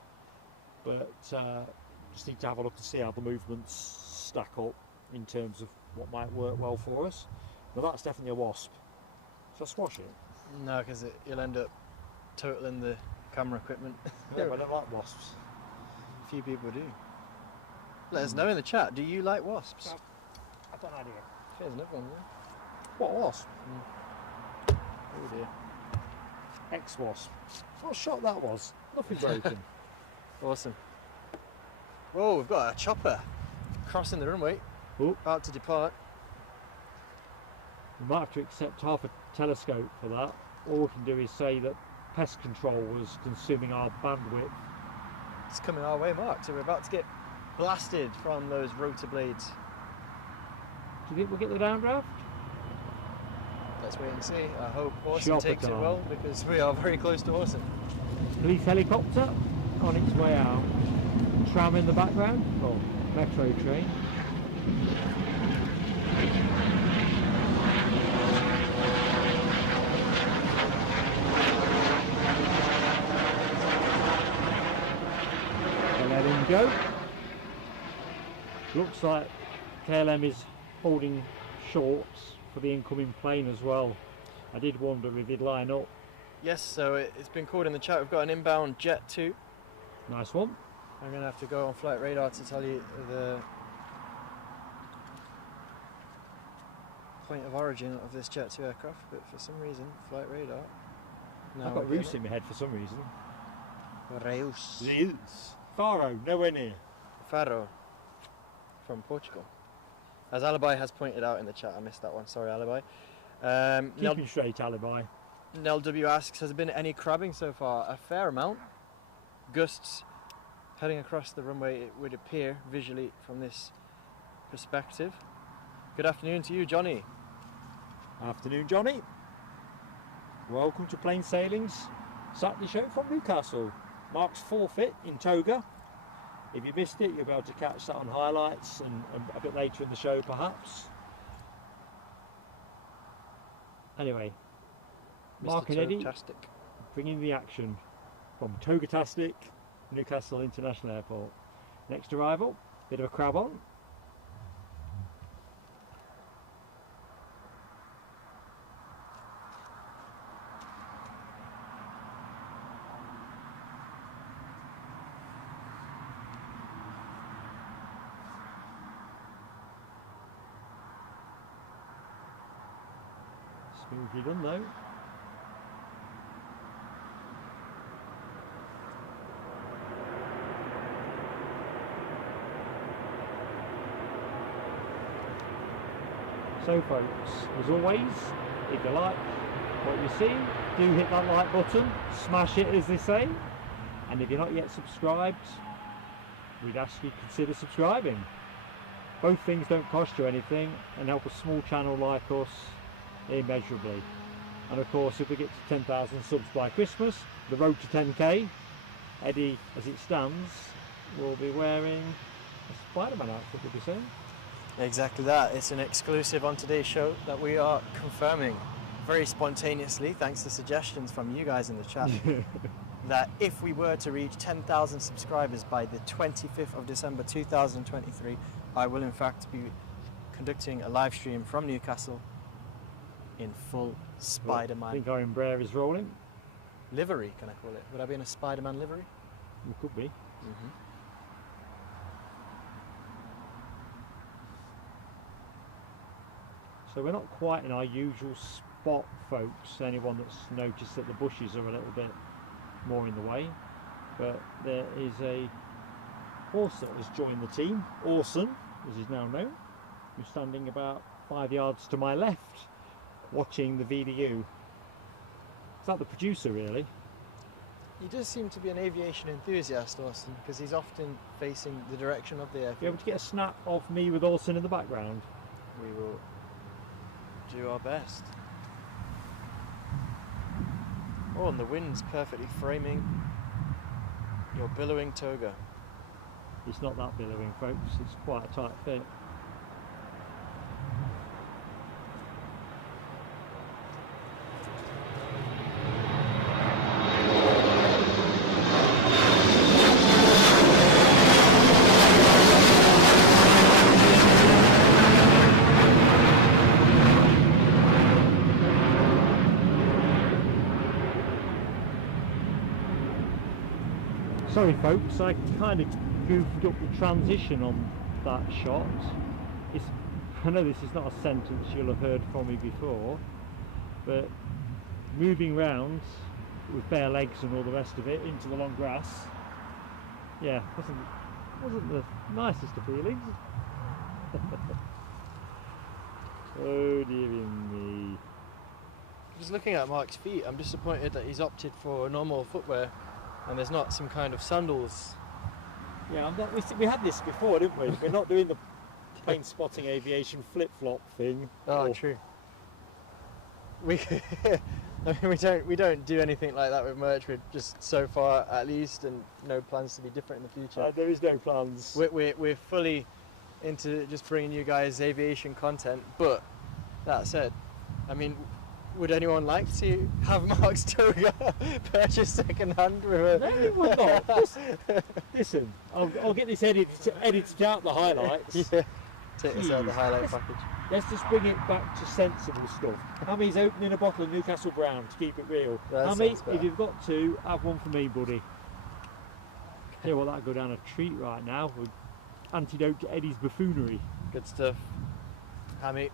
but just need to have a look and see how the movements stack up in terms of what might work well for us. Now that's definitely a wasp. Shall I squash it? No, because you'll end up totaling the camera equipment. Yeah, but I don't like wasps. Few people do. Let us know in the chat, do you like wasps? I've got an idea. Here's another one, What wasp? yeah. Oh dear. Ex-wasp. What shot that was? Nothing broken. Awesome. Whoa, we've got a chopper crossing the runway, Oh, about to depart. we might have to accept half a telescope for that. All we can do is say that pest control was consuming our bandwidth. It's coming our way, Mark, so we're about to get blasted from those rotor blades. Do you think we'll get the downdraft? Let's wait and see. I hope Orson Chopper takes it time. well, because we are very close to Orson. Police helicopter on its way out. Tram in the background. Oh, metro train. go. Looks like KLM is holding short for the incoming plane as well. I did wonder if he'd line up. Yes, so it's been called in the chat. We've got an inbound Jet 2. Nice one. I'm going to have to go on flight radar to tell you the point of origin of this Jet 2 aircraft, but for some reason, flight radar. No, I've got Reus in my head for some reason. Reus. Faro, nowhere near. Faro, from Portugal. As Alibi has pointed out in the chat, I missed that one, sorry Alibi. Keeping straight, Alibi. Nell W asks, has there been any crabbing so far? A fair amount. Gusts heading across the runway, it would appear visually from this perspective. Good afternoon to you, Johnny. Afternoon, Johnny. Welcome to Plain Sailing's Saturday show from Newcastle. Mark's forfeit in Toga. If you missed it, you'll be able to catch that on highlights and a bit later in the show perhaps. Anyway, Mark and Eddie bringing the action from Toga-tastic Newcastle International Airport. Next arrival, bit of a crab on. Smoothly done though. So folks, as always, if you like what you see, do hit that like button, smash it as they say, and if you're not yet subscribed, we'd ask you to consider subscribing. Both things don't cost you anything and help a small channel like us immeasurably. And of course, if we get to 10,000 subs by Christmas, the road to 10k, Eddie, as it stands, will be wearing a Spider-Man outfit, would you say? Exactly that. It's an exclusive on today's show that we are confirming very spontaneously, thanks to suggestions from you guys in the chat, that if we were to reach 10,000 subscribers by the 25th of December 2023, I will in fact be conducting a live stream from Newcastle in full Spider-Man. I think our Embraer is rolling. Livery, can I call it? Would I be in a Spider-Man livery? You could be. So we're not quite in our usual spot, folks. Anyone that's noticed that the bushes are a little bit more in the way, but there is a horse that has joined the team, Orson, as he's now known, who's standing about 5 yards to my left, watching the VDU. Is that the producer, really? He does seem to be an aviation enthusiast, Orson, because he's often facing the direction of the airfield. Be able to get a snap of me with Orson in the background? We will do our best. Oh, and the wind's perfectly framing your billowing toga. It's not that billowing, folks. It's quite a tight fit. Sorry folks, I kind of goofed up the transition on that shot. I know this is not a sentence you'll have heard from me before, but moving round with bare legs and all the rest of it into the long grass, yeah, wasn't the nicest of feelings. Oh dear me. Just looking at Mark's feet, I'm disappointed that he's opted for normal footwear and there's not some kind of sandals. Yeah, we had this before, didn't we? We're not doing the plane spotting aviation flip-flop thing. Oh, true. I mean, we don't do anything like that with merch. We're just so far at least, and no plans to be different in the future. There is no plans. We're fully into just bringing you guys aviation content. But that said, I mean, would anyone like to have Mark's Toga purchased second hand with a... No, it would not. Listen, I'll get this edited out the highlights. Yeah. Take this out of the highlight package. Let's just bring it back to sensible stuff. Hammy's opening a bottle of Newcastle Brown to keep it real. Hammy, if you've got to, have one for me, buddy. Tell you what, that'll go down a treat right now. With antidote to Eddie's buffoonery. Good stuff. Hammy.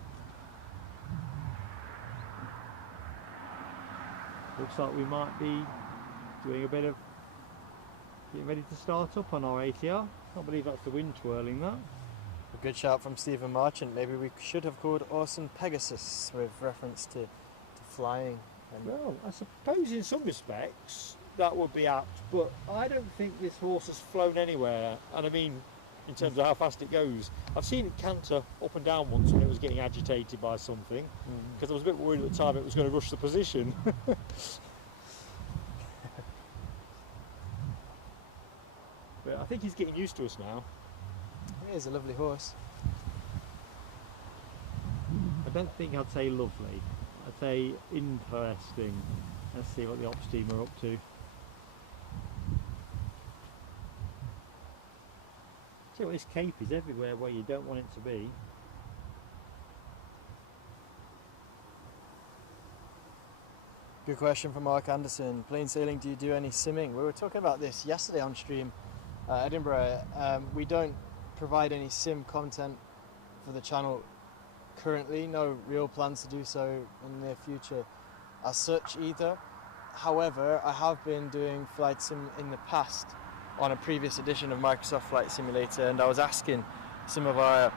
Looks like we might be doing a bit of getting ready to start up on our ATR. Can't believe that's the wind twirling that. A good shout from Stephen Marchant. Maybe we should have called Orson Pegasus with reference to flying. Well, I suppose in some respects that would be apt, but I don't think this horse has flown anywhere. And I mean, in terms of how fast it goes, I've seen it canter up and down once when it was getting agitated by something, because I was a bit worried at the time it was going to rush the position. But I think he's getting used to us now. He is a lovely horse. I don't think I'd say lovely. I'd say interesting. Let's see what the ops team are up to. See what this cape is everywhere where you don't want it to be. Good question from Mark Anderson. Plain sailing, do you do any simming? We were talking about this yesterday on stream at Edinburgh. We don't provide any sim content for the channel currently. No real plans to do so in the near future as such either. However, I have been doing flight sim in the past on a previous edition of Microsoft Flight Simulator, and I was asking some of our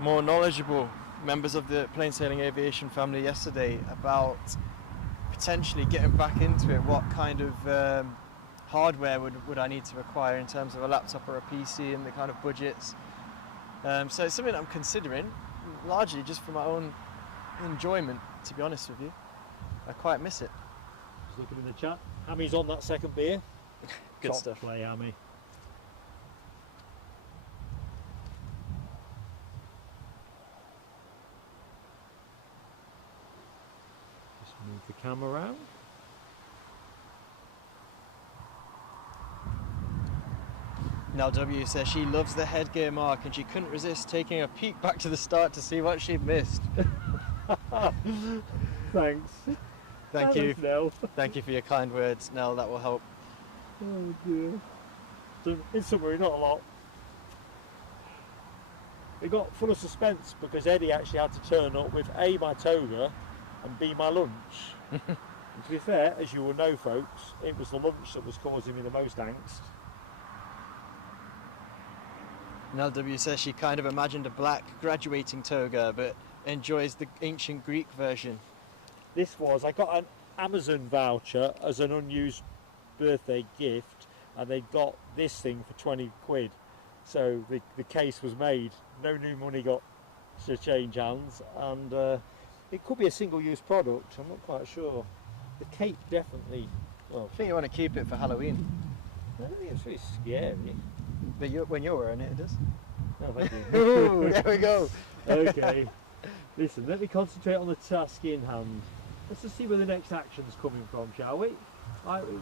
more knowledgeable members of the plain sailing aviation family yesterday about potentially getting back into it. What kind of hardware would I need to acquire in terms of a laptop or a PC, and the kind of budgets. So it's something I'm considering, largely just for my own enjoyment, to be honest with you. I quite miss it. Just looking in the chat, Hammy's on that second beer. Good Top stuff. Play, Hammy. Just move the camera around. Now W says she loves the headgear, Mark, and she couldn't resist taking a peek back to the start to see what she'd missed. Thanks. Thank you. Nell. Thank you for your kind words, Nell. That will help. Oh dear. So in summary, not a lot. It got full of suspense because Eddie actually had to turn up with A, my toga, and B, my lunch. And to be fair, as you will know, folks, it was the lunch that was causing me the most angst. Nell W says she kind of imagined a black graduating toga, but enjoys the ancient Greek version. This was, I got an Amazon voucher as an unused birthday gift, and they got this thing for 20 quid. So the case was made, no new money got to change hands, and it could be a single-use product, I'm not quite sure. The cape definitely, well, I think you want to keep it for Halloween. I don't think it's really scary. But when you're wearing it, it is. No, thank you. Ooh, there we go. Okay, listen, let me concentrate on the task in hand. Let's just see where the next action's coming from, shall we?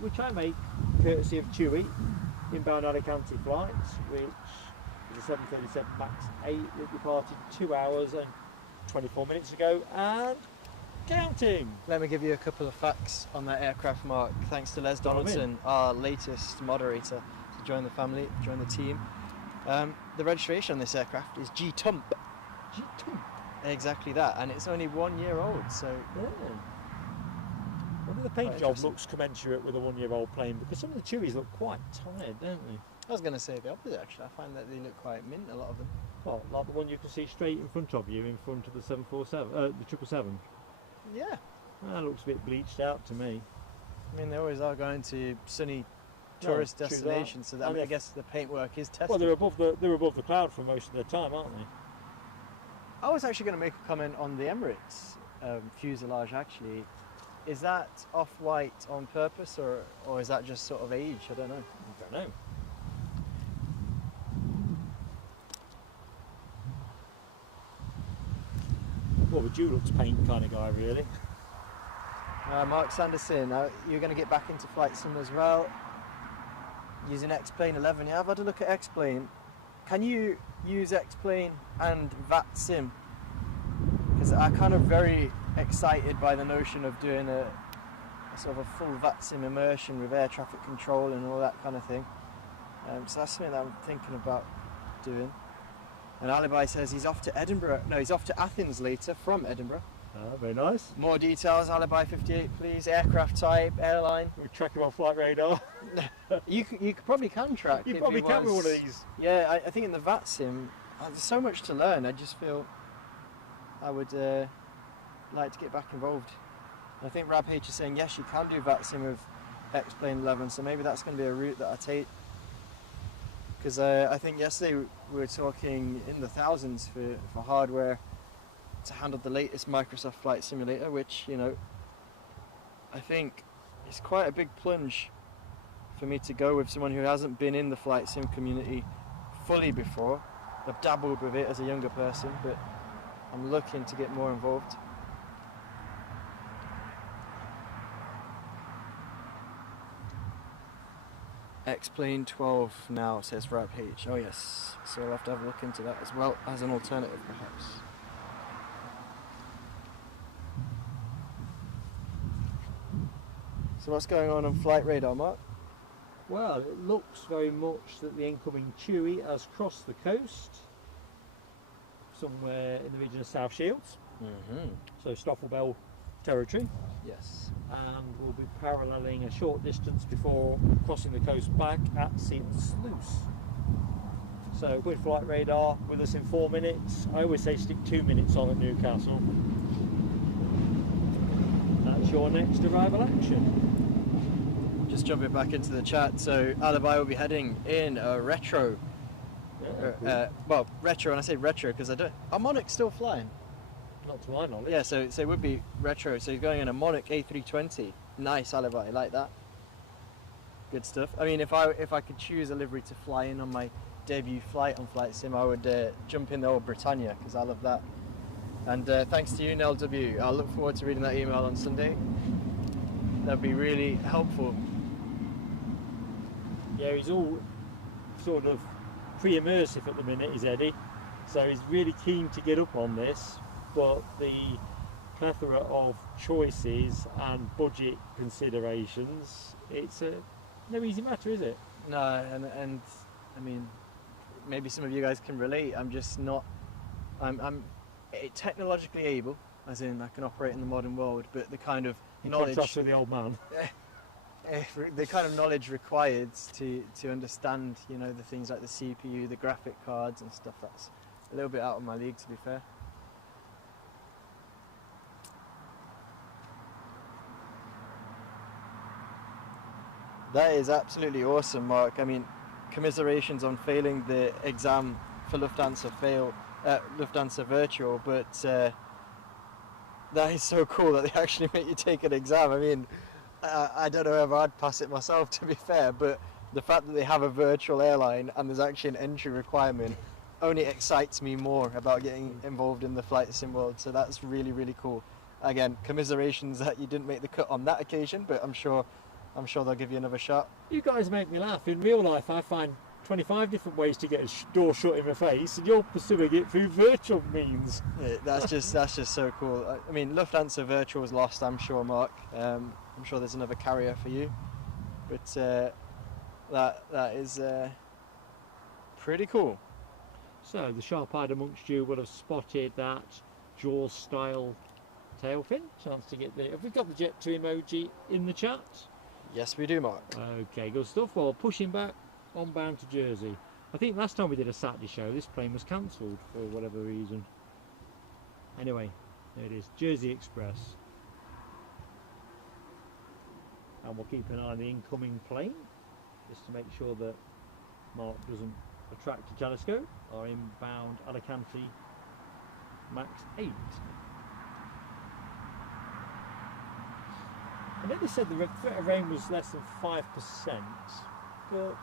Which I make courtesy of TUI, inbound Alicante flights, which is a 737 MAX 8 that departed 2 hours and 24 minutes ago, and counting. Let me give you a couple of facts on that aircraft, Mark. Thanks to Les Donaldson, our latest moderator, to join the family, join the team. The registration on this aircraft is G-Tump. G-Tump? Exactly that, and it's only 1 year old, so... Yeah. Whether the paint job looks commensurate with a 1 year old plane, because some of the Chewies look quite tired, don't they? I was going to say the opposite, actually. I find that they look quite mint, a lot of them. Well, like the one you can see straight in front of you, in front of the 747, the 777. Yeah. That looks a bit bleached out to me. I mean, they always are going to sunny tourist destinations, so that, I guess the paintwork is tested. Well, they're above the cloud for most of their time, aren't they? I was actually going to make a comment on the Emirates fuselage, actually. Is that off-white on purpose, or is that just sort of age? I don't know. I don't know. Well, the Dulux paint kind of guy, really. Mark Sanderson, you're going to get back into flight sim as well, using X-Plane 11. Yeah, I've had a look at X-Plane. Can you use X-Plane and VAT sim? Because I'm kind of very excited by the notion of doing a sort of a full VAT sim immersion with air traffic control and all that kind of thing. So that's something that I'm thinking about doing. And Alibi says he's off to Edinburgh. No, he's off to Athens later from Edinburgh. Very nice. More details, Alibi 58, please. Aircraft type, airline. We'll track him on flight radar. You probably can track. You probably can with one of these. Yeah, I think in the VAT sim, there's so much to learn. I just feel I would like to get back involved. I think Rab H is saying yes, you can do VAT sim with X-Plane 11, so maybe that's going to be a route that I take. Because I think yesterday we were talking in the thousands for hardware to handle the latest Microsoft Flight Simulator, which, you know, I think is quite a big plunge for me to go with someone who hasn't been in the flight sim community fully before. I've dabbled with it as a younger person, but I'm looking to get more involved. X-Plane 12 now, says Rab H. Oh yes, so I'll have to have a look into that as well as an alternative perhaps. So what's going on flight radar, Mark? Well, it looks very much that the incoming Chewy has crossed the coast somewhere in the region of South Shields, so Stoffelbell territory. Yes. And we'll be paralleling a short distance before crossing the coast back at St Sluice. So with flight radar with us in 4 minutes. I always say stick 2 minutes on at Newcastle. That's your next arrival action. Just jumping back into the chat, so Alibi will be heading in a retro. Yeah, well, retro, and I say retro because are Monarch still flying? not to my knowledge. Yeah, so it would be retro. So he's going in a Monarch A320. Nice, Alibi, I like that. Good stuff. I mean, if I could choose a livery to fly in on my debut flight on Flight Sim, I would jump in the old Britannia because I love that. And thanks to you, Nell W. I'll look forward to reading that email on Sunday. That'd be really helpful. Yeah, he's all sort of pre-immersive at the minute, is Eddie. So he's really keen to get up on this, but the plethora of choices and budget considerations, it's no easy matter, is it? No, and I mean, maybe some of you guys can relate. I'm just not. I'm technologically able, as in I can operate in the modern world, but the kind of knowledge. Contrast with the old man. The kind of knowledge required to understand, you know, the things like the CPU, the graphic cards and stuff, that's a little bit out of my league, to be fair. That is absolutely awesome, Mark. I mean, commiserations on failing the exam for Lufthansa Lufthansa Virtual, but that is so cool that they actually make you take an exam. I mean, I don't know if I'd pass it myself, to be fair, but the fact that they have a virtual airline and there's actually an entry requirement only excites me more about getting involved in the flight sim world. So that's really, really cool. Again, commiserations that you didn't make the cut on that occasion, but I'm sure they'll give you another shot. You guys make me laugh. In real life, I find 25 different ways to get a door shut in my face, and you're pursuing it through virtual means. Yeah, that's just so cool. I mean, Lufthansa Virtual was lost, I'm sure, Mark. I'm sure there's another carrier for you, but that is pretty cool. So the sharp-eyed amongst you would have spotted that Jaws style tail fin. Chance to get the. Have we got the Jet 2 emoji in the chat? Yes, we do, Mark. Okay, good stuff. Well, pushing back on bound to Jersey. I think last time we did a Saturday show, this plane was cancelled for whatever reason. Anyway, there it is, Jersey Express. And we'll keep an eye on the incoming plane, just to make sure that Mark doesn't attract a telescope. Our inbound Alicante Max 8. I know they said the threat of rain was less than 5%, but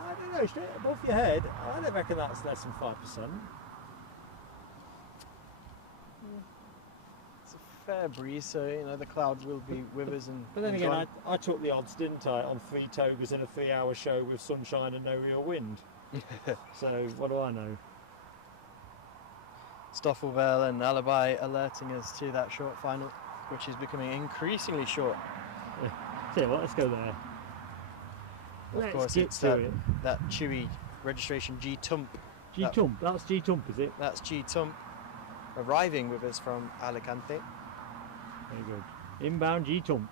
I don't know, straight above your head, I don't reckon that's less than 5%. It's fair breeze, so you know the clouds will be with us. And But then and again, gone. I took the odds, didn't I, on 3 Togas in a 3-hour show with sunshine and no real wind. So what do I know? Stoffelbell and Alibi alerting us to that short final, which is becoming increasingly short. Tell you what, let's go there. Of course, it's that chewy registration G-Tump. G-Tump, that's G-Tump, is it? That's G-Tump arriving with us from Alicante. Very good. Inbound G-Tump.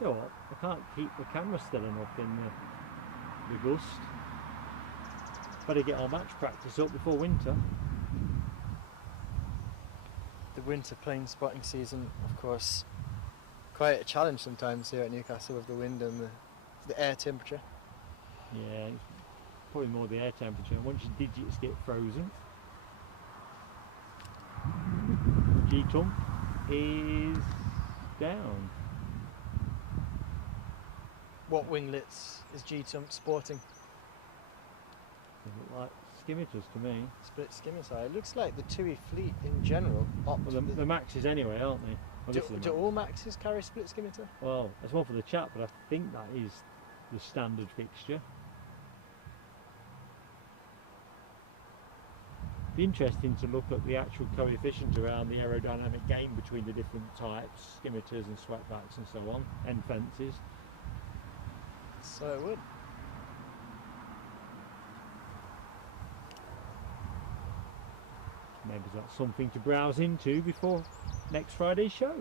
You know what, I can't keep the camera still enough in the gust. Better get our match practice up before winter. The winter plane spotting season, of course, quite a challenge sometimes here at Newcastle with the wind and the air temperature. Yeah, it's probably more the air temperature. Once your digits get frozen. G-Tump is down. What winglets is G-Tump sporting? They look like skimiters to me. Split skimmer. It looks like the TUI fleet in general opt Well, the Maxes anyway, aren't they? Well, this is the do Max. all Maxes carry split skimmer? Well, there's one for the chap, but I think that is the standard fixture. Be interesting to look at the actual coefficient around the aerodynamic gain between the different types, skimiters and sweatbacks and so on, and fences. So it would. Maybe that's something to browse into before next Friday's show.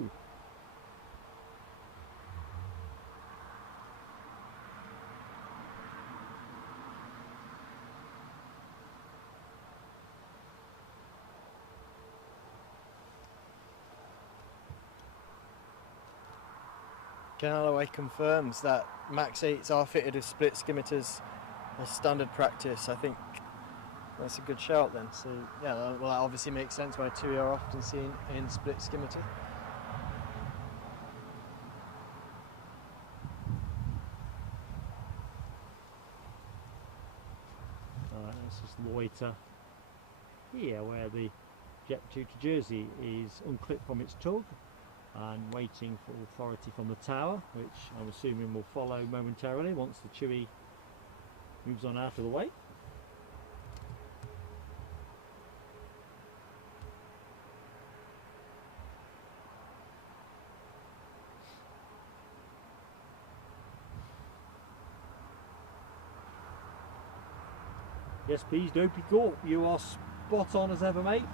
Ken Alloway confirms that Max 8s are fitted with split skimiters as standard practice. I think that's a good shout then. So yeah, well that obviously makes sense why TUI are often seen in split skimmitter. Alright, let's just loiter here where the Jet 2 to Jersey is unclipped from its tug and waiting for authority from the tower, which I'm assuming will follow momentarily once the TUI moves on out of the way. Yes, please, Dopey Corp, you are spot on as ever, mate.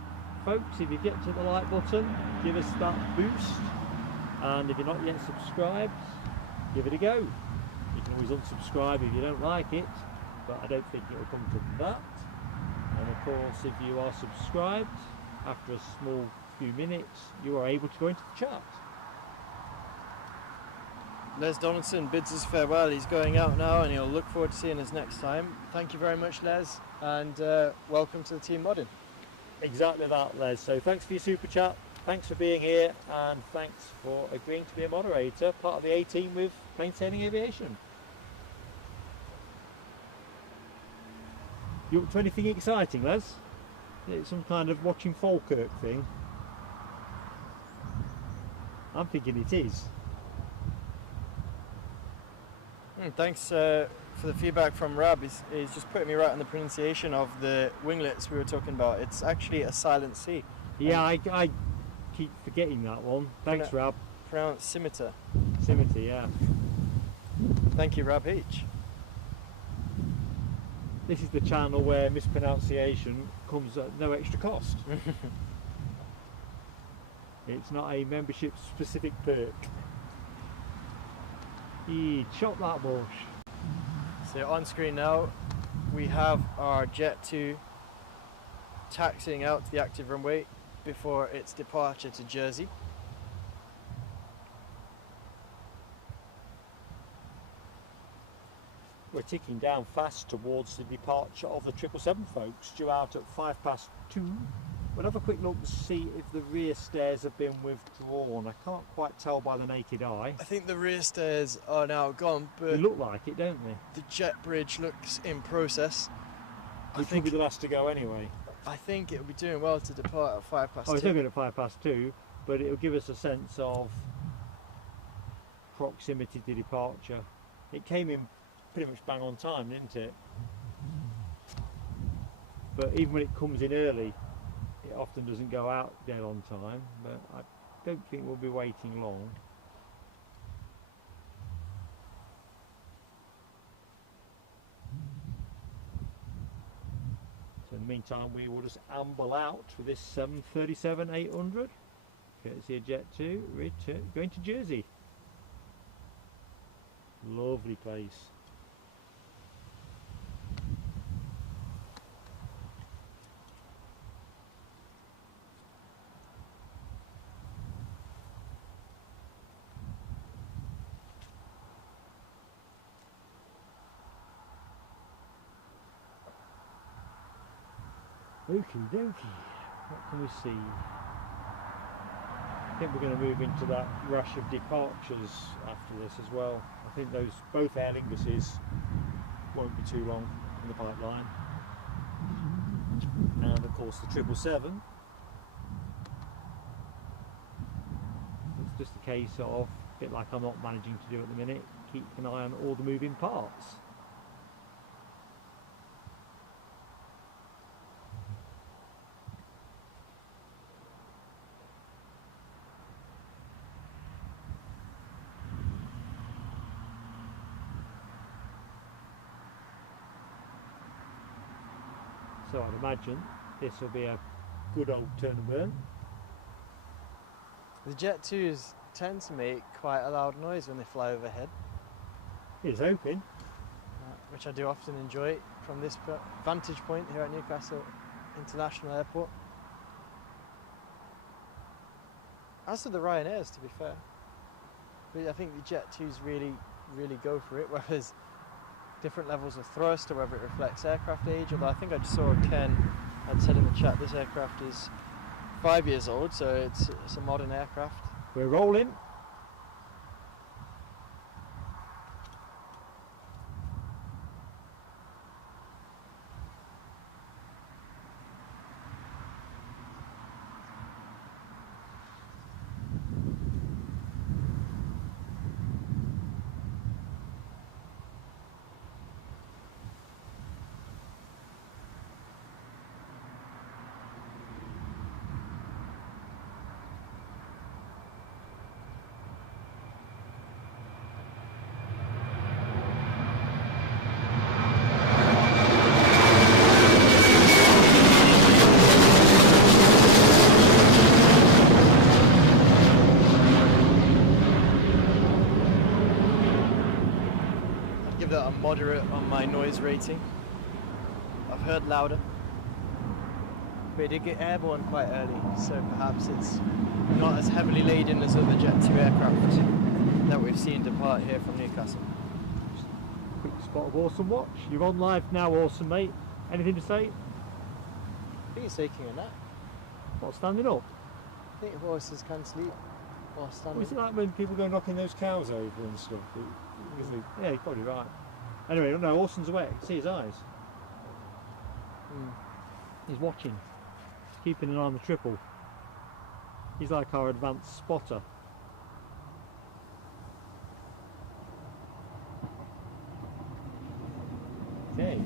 Folks, if you get to the like button, give us that boost, and if you're not yet subscribed, give it a go. You can always unsubscribe if you don't like it, but I don't think it will come to that. And of course, if you are subscribed, after a small few minutes, you are able to go into the chat. Les Donaldson bids us farewell. He's going out now and he'll look forward to seeing us next time. Thank you very much, Les, and welcome to the Team Modern. Exactly that, Les. So thanks for your super chat, thanks for being here, and thanks for agreeing to be a moderator, part of the A-team with Plain Sailing Aviation. You up to anything exciting, Les? It's some kind of watching Falkirk thing. I'm thinking it is. Thanks for the feedback from Rab. He's just putting me right on the pronunciation of the winglets we were talking about. It's actually a silent C. Yeah, I keep forgetting that one. Thanks, Rab. Pronounced scimitar. Scimitar, yeah. Thank you, Rab H. This is the channel where mispronunciation comes at no extra cost. It's not a membership specific perk. Chop that bush. So on screen now we have our Jet 2 taxiing out to the active runway before its departure to Jersey. We're ticking down fast towards the departure of the 777 folks, due out at 2:05. We'll have a quick look to see if the rear stairs have been withdrawn. I can't quite tell by the naked eye. I think the rear stairs are now gone, but They look like it, don't they? the jet bridge looks in process. Which will be the last to go anyway. I think it'll be doing well to depart at 2:05. Oh, it's not going at 2:05, but it'll give us a sense of proximity to departure. It came in pretty much bang on time, didn't it? But even when it comes in early, it often doesn't go out dead on time, but I don't think we'll be waiting long. So in the meantime, we will just amble out with this 737-800, courtesy of Jet2, going to Jersey. Lovely place. Okie dokie, what can we see? I think we're going to move into that rush of departures after this as well. I think both Aer Linguses won't be too long in the pipeline. And of course the 777. It's just a case of, a bit like I'm not managing to do at the minute, keep an eye on all the moving parts. So I'd imagine this will be a good old turn and burn. The Jet 2s tend to make quite a loud noise when they fly overhead. Here's hoping. Which I do often enjoy from this vantage point here at Newcastle International Airport. As to the Ryanairs, to be fair. But I think the Jet 2s really go for it, whereas different levels of thrust or whether it reflects aircraft age, although I think I just saw Ken had said in the chat this aircraft is 5 years old, so it's a modern aircraft. We're rolling. Moderate on my noise rating. I've heard louder, but it did get airborne quite early, so perhaps it's not as heavily laden as other Jet 2 aircraft that we've seen depart here from Newcastle. Quick spot of Awesome Watch. You're on live now, Awesome mate. Anything to say? I think he's taking a nap. What, standing up? I think horses can sleep while standing. Is it like when people go knocking those cows over and stuff? Yeah, you're probably right. Anyway, no, Orson's away. I can see his eyes. He's watching. He's keeping an eye on the triple. He's like our advanced spotter. Okay.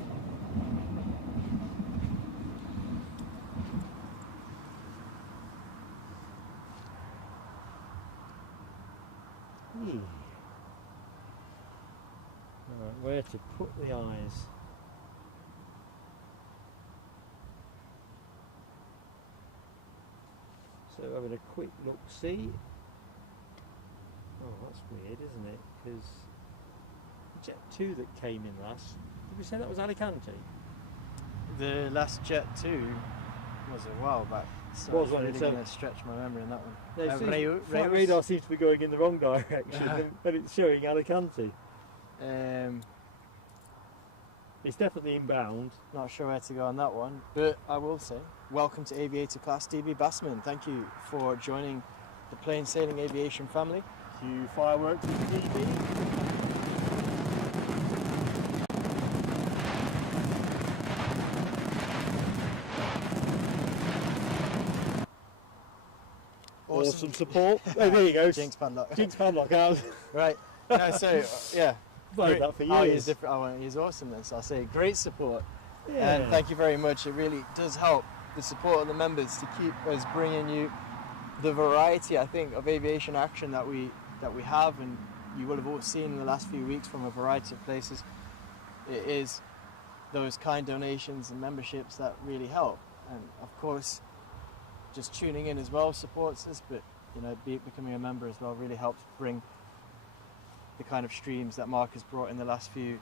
Where to put the eyes. So having a quick look see. Oh, that's weird, isn't it? Because the Jet 2 that came in last, did we say that was Alicante? The last Jet 2 was a while back. So was I'm really going to stretch my memory in that one. Yeah, flight radar seems to be going in the wrong direction, and it's showing Alicante. It's definitely inbound. Not sure where to go on that one, but I will say, welcome to Aviator Class DB Bassman. Thank you for joining the plain sailing aviation family. Cue fireworks with DB. Awesome support. Oh, there you go. Jinx padlock. Jinx padlock out. Right. No, so, yeah. Played that for Oh, years. I want to use awesomeness. I'll say great support. Yeah. And thank you very much. It really does help the support of the members to keep us bringing you the variety, I think, of aviation action that we have, and you will have all seen in the last few weeks from a variety of places. It is those kind donations and memberships that really help. And of course, just tuning in as well supports us, but you know, becoming a member as well really helps bring the kind of streams that Mark has brought in the last few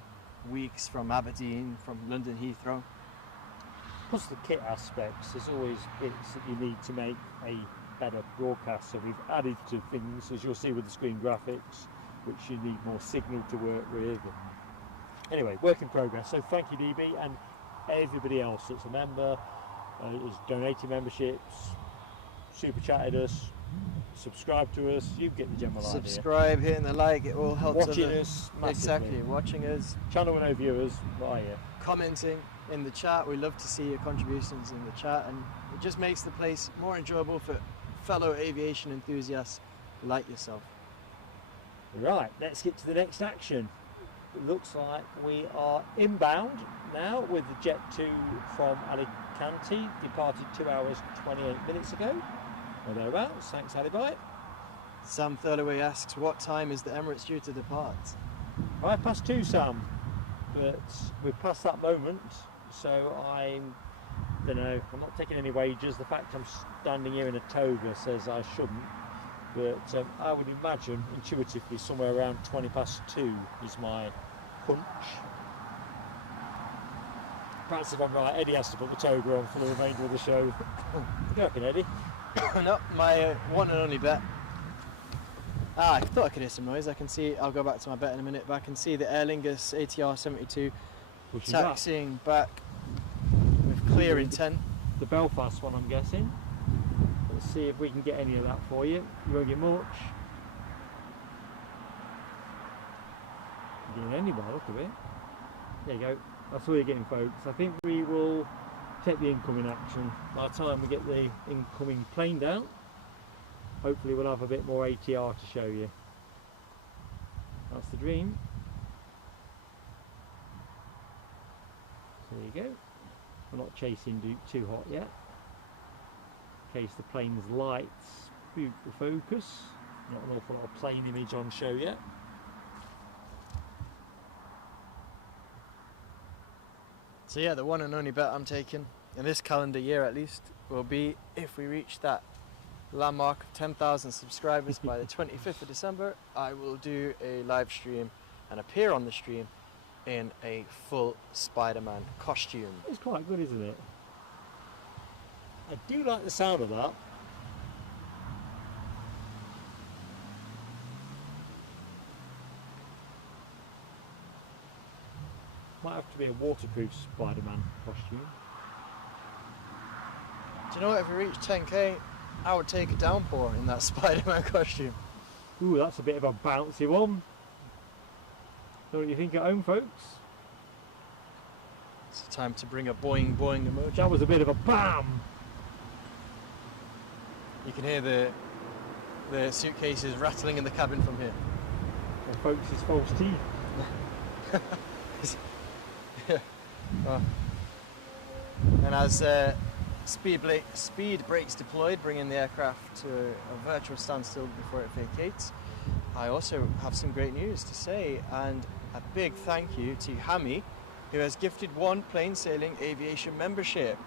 weeks from Aberdeen, from London Heathrow. Plus the kit aspects, there's always bits that you need to make a better broadcast, so we've added to things, as you'll see with the screen graphics, which you need more signal to work with. Anyway, work in progress, so thank you DB, and everybody else that's a member, has donated memberships, super chatted us, subscribe to us, you get the general idea. Subscribe, hitting the like, it all helps. Watching us massively. Exactly, watching us. Channel 1 viewers, right here. Commenting in the chat, we love to see your contributions in the chat, and it just makes the place more enjoyable for fellow aviation enthusiasts like yourself. Right, let's get to the next action. It looks like we are inbound now with the Jet 2 from Alicante, departed 2 hours 28 minutes ago, or thereabouts. Thanks Alibi. Sam Thurloway asks, what time is the Emirates due to depart? 2:05, Sam, but we're past that moment, so I don't know, I'm not taking any wagers. The fact I'm standing here in a toga says I shouldn't, but I would imagine intuitively somewhere around 2:20 is my hunch. Perhaps if I'm right, Eddie has to put the toga on for the remainder of the show. What do you reckon, Eddie? No, my one and only bet. I thought I could hear some noise. I can see, I'll go back to my bet in a minute, but I can see the Aer Lingus ATR 72 Pushing taxiing back with clear intent. The Belfast one, I'm guessing. Let's see if we can get any of that for you. You won't get much. You're getting any by the look of it. There you go. That's all you're getting, folks. I think we will take the incoming action. By the time we get the incoming plane down, hopefully we'll have a bit more ATR to show you. That's the dream. So there you go. We're not chasing too hot yet, in case the plane's lights spook the focus. Not an awful lot of plane image on show yet. So yeah, the one and only bet I'm taking, in this calendar year at least, will be if we reach that landmark of 10,000 subscribers by the 25th of December, I will do a live stream and appear on the stream in a full Spider-Man costume. It's quite good, isn't it? I do like the sound of that. Might have to be a waterproof Spider-Man costume. Do you know what, if we reach 10k, I would take a downpour in that Spider-Man costume. Ooh, that's a bit of a bouncy one. Know what you think at home, folks? It's time to bring a boing boing emoji. That was a bit of a BAM! You can hear the suitcases rattling in the cabin from here. And folks, it's false teeth. And as speed brakes deployed, bringing the aircraft to a virtual standstill before it vacates, I also have some great news to say, and a big thank you to Hammy, who has gifted one plain sailing aviation membership.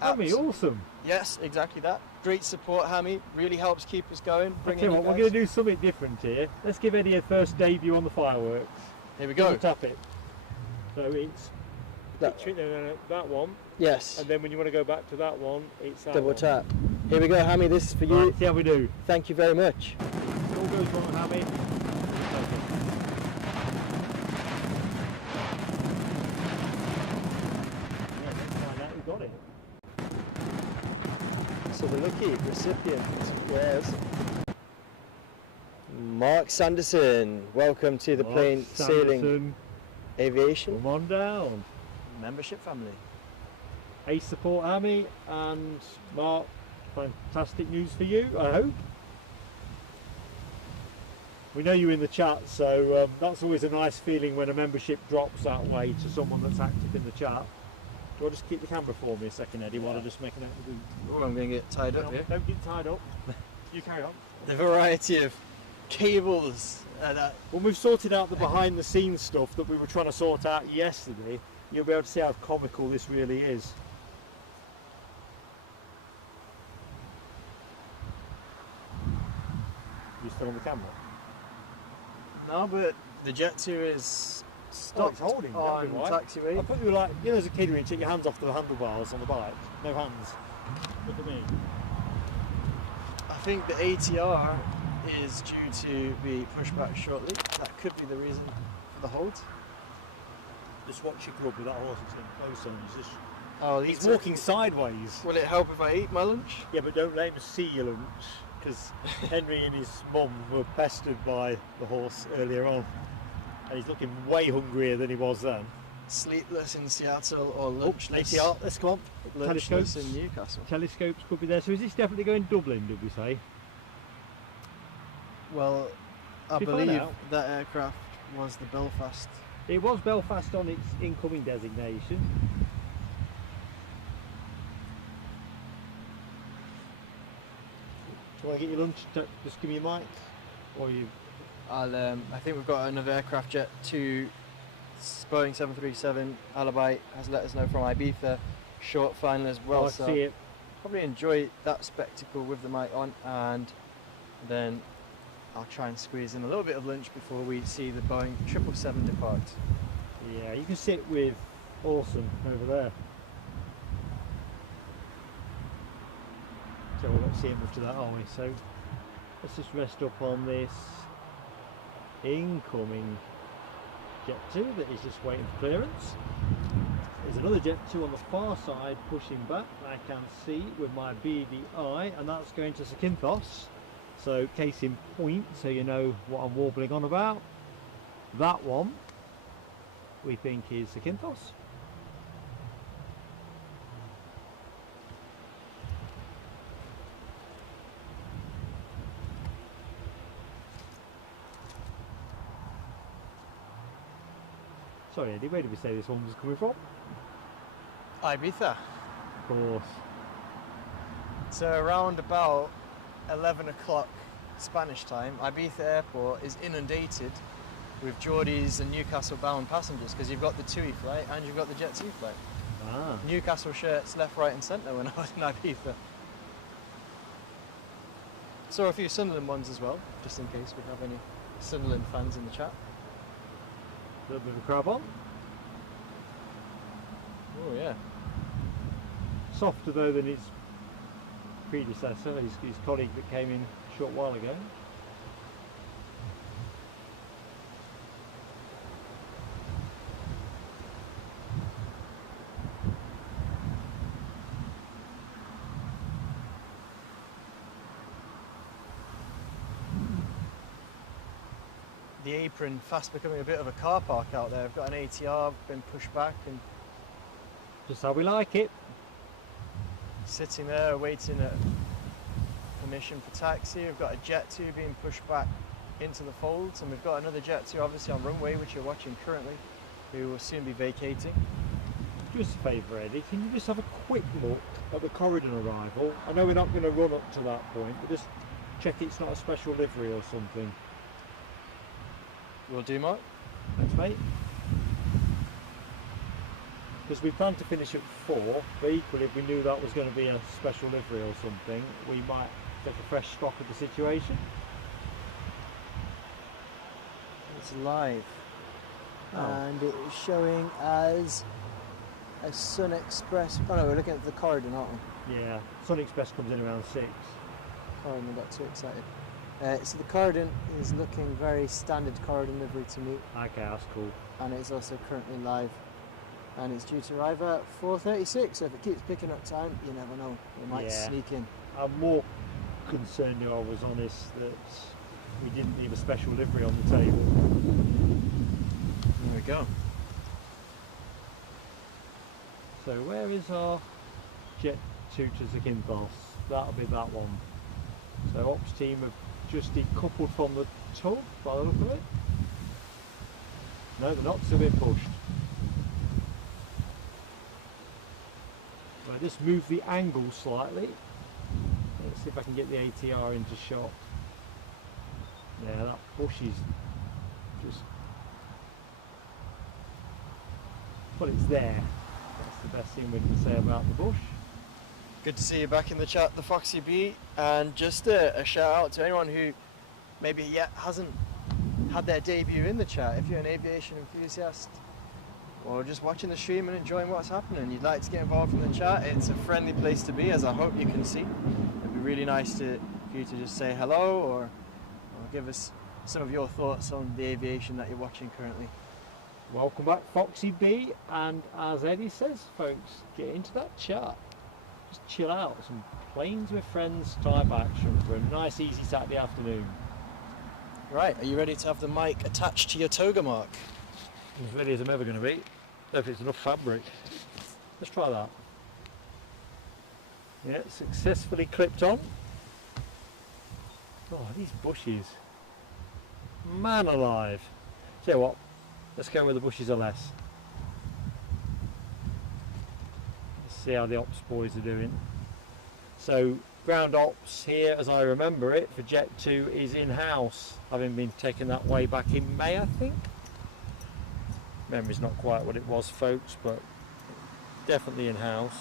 Hammy, awesome! Yes, exactly that. Great support, Hammy. Really helps keep us going. We're going to do something different here. Let's give Eddie a first debut on the fireworks. Here we go. Double tap it. So it's that one. Yes. And then when you want to go back to that one, it's that Double one. tap. Here we go, Hammy. This is for you. Right, see how we do. Thank you very much. It all goes wrong, Hammy. So the lucky recipient was Mark Sanderson. Welcome to the Mark Plain Sailing Sanderson, Aviation come on down. membership family. Ace Support Army, and Mark, fantastic news for you, I hope. We know you in the chat, so that's always a nice feeling when a membership drops that way to someone that's active in the chat. Do you want to just keep the camera for me a second, Eddie, while I just make an out of the... Oh, I'm going to get tied up here. Don't get tied up. You carry on. The variety of cables. When we've sorted out the behind the scenes stuff that we were trying to sort out yesterday, you'll be able to see how comical this really is. You still on the camera? No, but the Jet 2 is stopped it's holding, on right? taxiway. I thought you were like, you know, as a kid when you take your hands off the handlebars on the bike. No hands. Look at me. I think the ATR is due to be pushed back shortly. That could be the reason for the hold. Just watch your grub with that horse. It's in close on. He's just... Oh, He's walking sideways. Will it help if I eat my lunch? Yeah, but don't let him see your lunch, because Henry and his mum were pestered by the horse earlier on, and he's looking way hungrier than he was then. Sleepless in Seattle or lunchless? ATR, let's go on. Lunchless Telescopes. in Newcastle. Telescopes could be there. So is this definitely going Dublin, did we say? Well, I Did you find believe out? that aircraft was the Belfast. It was Belfast on its incoming designation. Do you want to get your lunch? Just give me your mic, or you? I think we've got another aircraft jet to Boeing 737 Alibi has let us know from Ibiza short final as well. I So see it. probably enjoy that spectacle with the mic on, and then I'll try and squeeze in a little bit of lunch before we see the Boeing 777 depart. Yeah, you can sit with Awesome over there. So we're not seeing much of that, are we? So let's just rest up on this incoming Jet 2 that is just waiting for clearance. There's another Jet 2 on the far side pushing back, I can see with my beady eye, and that's going to Zakynthos. So case in point, so you know what I'm warbling on about. That one we think is Zakynthos. Sorry Eddie, where did we say this one was coming from? Ibiza. Of course. So around about 11 o'clock Spanish time, Ibiza airport is inundated with Geordies and Newcastle bound passengers, because you've got the TUI flight and you've got the Jet 2 flight. Ah. Newcastle shirts left, right and centre when I was in Ibiza. Saw a few Sunderland ones as well, just in case we have any Sunderland fans in the chat. A little bit of a crab on. Oh yeah. Softer though than his predecessor, his colleague that came in a short while ago. The apron fast becoming a bit of a car park out there. I've got an ATR been pushed back and Just how we like it. sitting there waiting at permission for taxi. We've got a Jet 2 being pushed back into the folds, and we've got another Jet 2 obviously on Runway, which you're watching currently, who will soon be vacating. Do us a favour Eddie, can you just have a quick look at the Corridor arrival? I know we're not going to run up to that point, but just check it's not a special livery or something. Will do, Mark. Thanks mate. Because we planned to finish at 4, but equally if we knew that was going to be a special livery or something, we might take a fresh stock of the situation. It's live. Oh. And it is showing as a Sun Express. Oh no, we're looking at the corridor, aren't we? Yeah, Sun Express comes in around 6. Corridor, I got too excited. So the corridor is looking very standard corridor livery to me, Okay, that's cool. and it's also currently live. And it's due to arrive at 4:36, so if it keeps picking up time, you never know. It might Yeah. sneak in. I'm more concerned, if I was honest, that we didn't leave a special livery on the table. There we go. So where is our Jet 2 to Zakynthos? That'll be that one. So ops team have just decoupled from the tug by the look of it. No, they're not, still being pushed. I just move the angle slightly. Let's see if I can get the ATR into shot. Yeah, that bush is just... well, it's there. That's the best thing we can say about the bush. Good to see you back in the chat, the Foxy Bee, and just a shout out to anyone who maybe yet hasn't had their debut in the chat. If you're an aviation enthusiast or just watching the stream and enjoying what's happening, you'd like to get involved in the chat, it's a friendly place to be, as I hope you can see. It'd be really nice for you to just say hello or give us some of your thoughts on the aviation that you're watching currently. Welcome back, Foxy B, and as Eddie says, folks, get into that chat. Just chill out, some planes with friends type action for a nice easy Saturday afternoon. Right, are you ready to have the mic attached to your toga mark? As ready as I'm ever going to be, if it's enough fabric. Let's try that. Yeah, successfully clipped on. Oh, these bushes. Man alive. Tell you what, let's go where the bushes are less. Let's see how the ops boys are doing. So, ground ops here, as I remember it, for Jet 2 is in-house, having been taken that way back in May, I think. Memory's not quite what it was, folks, but definitely in-house.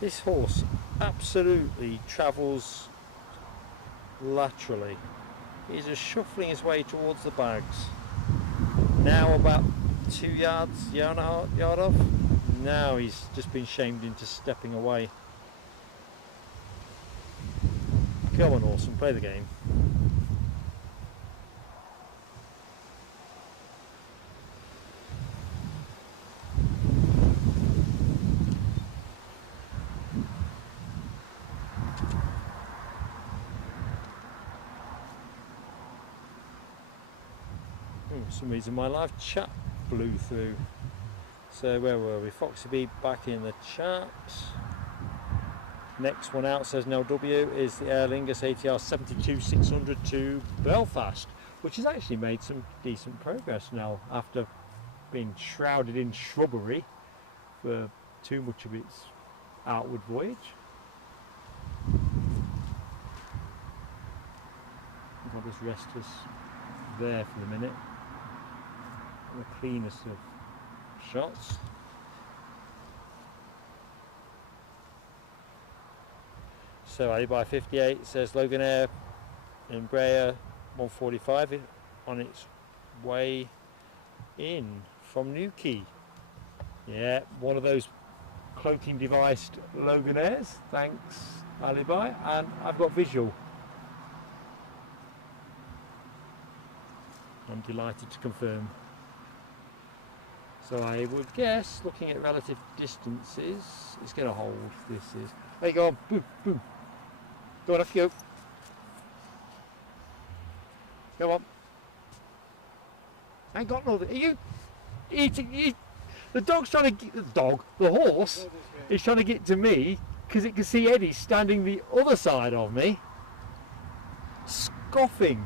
This horse absolutely travels laterally. He's just shuffling his way towards the bags. Now about 2 yards, yard off. Now he's just been shamed into stepping away. Come on, Orson, play the game. For some reason my live chat blew through. So where were we? Foxy B back in the chat. Next one out, says Nell W, is the Aer Lingus ATR 72600 to Belfast, which has actually made some decent progress now after being shrouded in shrubbery for too much of its outward voyage. I'll just rest us there for the minute. The cleanest of shots. So Alibi 58 says Loganair Embraer 145 on its way in from Newquay. Yeah, one of those cloaking deviced Loganairs. Thanks, Alibi. And I've got visual. I'm delighted to confirm. So I would guess, looking at relative distances, it's going to hold. This is. There you go. Boom, boom. Go on, off you go. Go on. I ain't got nothing. Are you eating? The dog's trying to get. The horse is trying to get to me because it can see Eddie standing the other side of me, scoffing.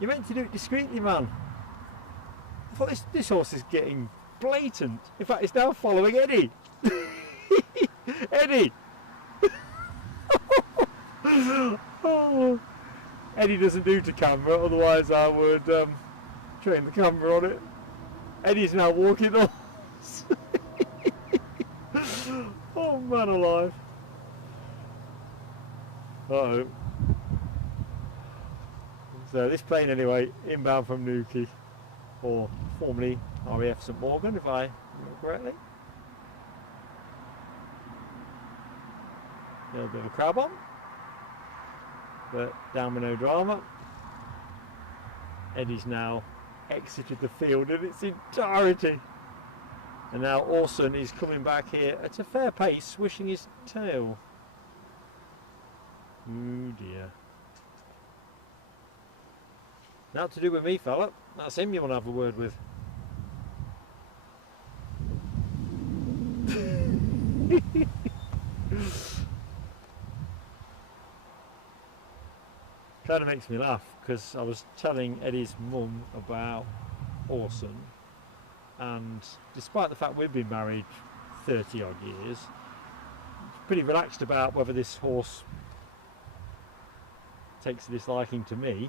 You're meant to do it discreetly, man. I thought this horse is getting blatant. In fact, it's now following Eddie. Eddie! Oh. Eddie doesn't do to camera, otherwise I would train the camera on it. Eddie's now walking the horse. Oh man alive. Uh-oh. So this plane anyway, inbound from Newquay, or formerly RAF St Morgan, if I remember correctly. A little bit of a crab on. but down with no drama. Eddie's now exited the field in its entirety. And now Orson is coming back here at a fair pace, swishing his tail. Oh dear. Now to do with me, fella. That's him you want to have a word with. Kind of makes me laugh because I was telling Eddie's mum about Orson, and despite the fact we've been married 30 odd years, pretty relaxed about whether this horse takes a disliking to me.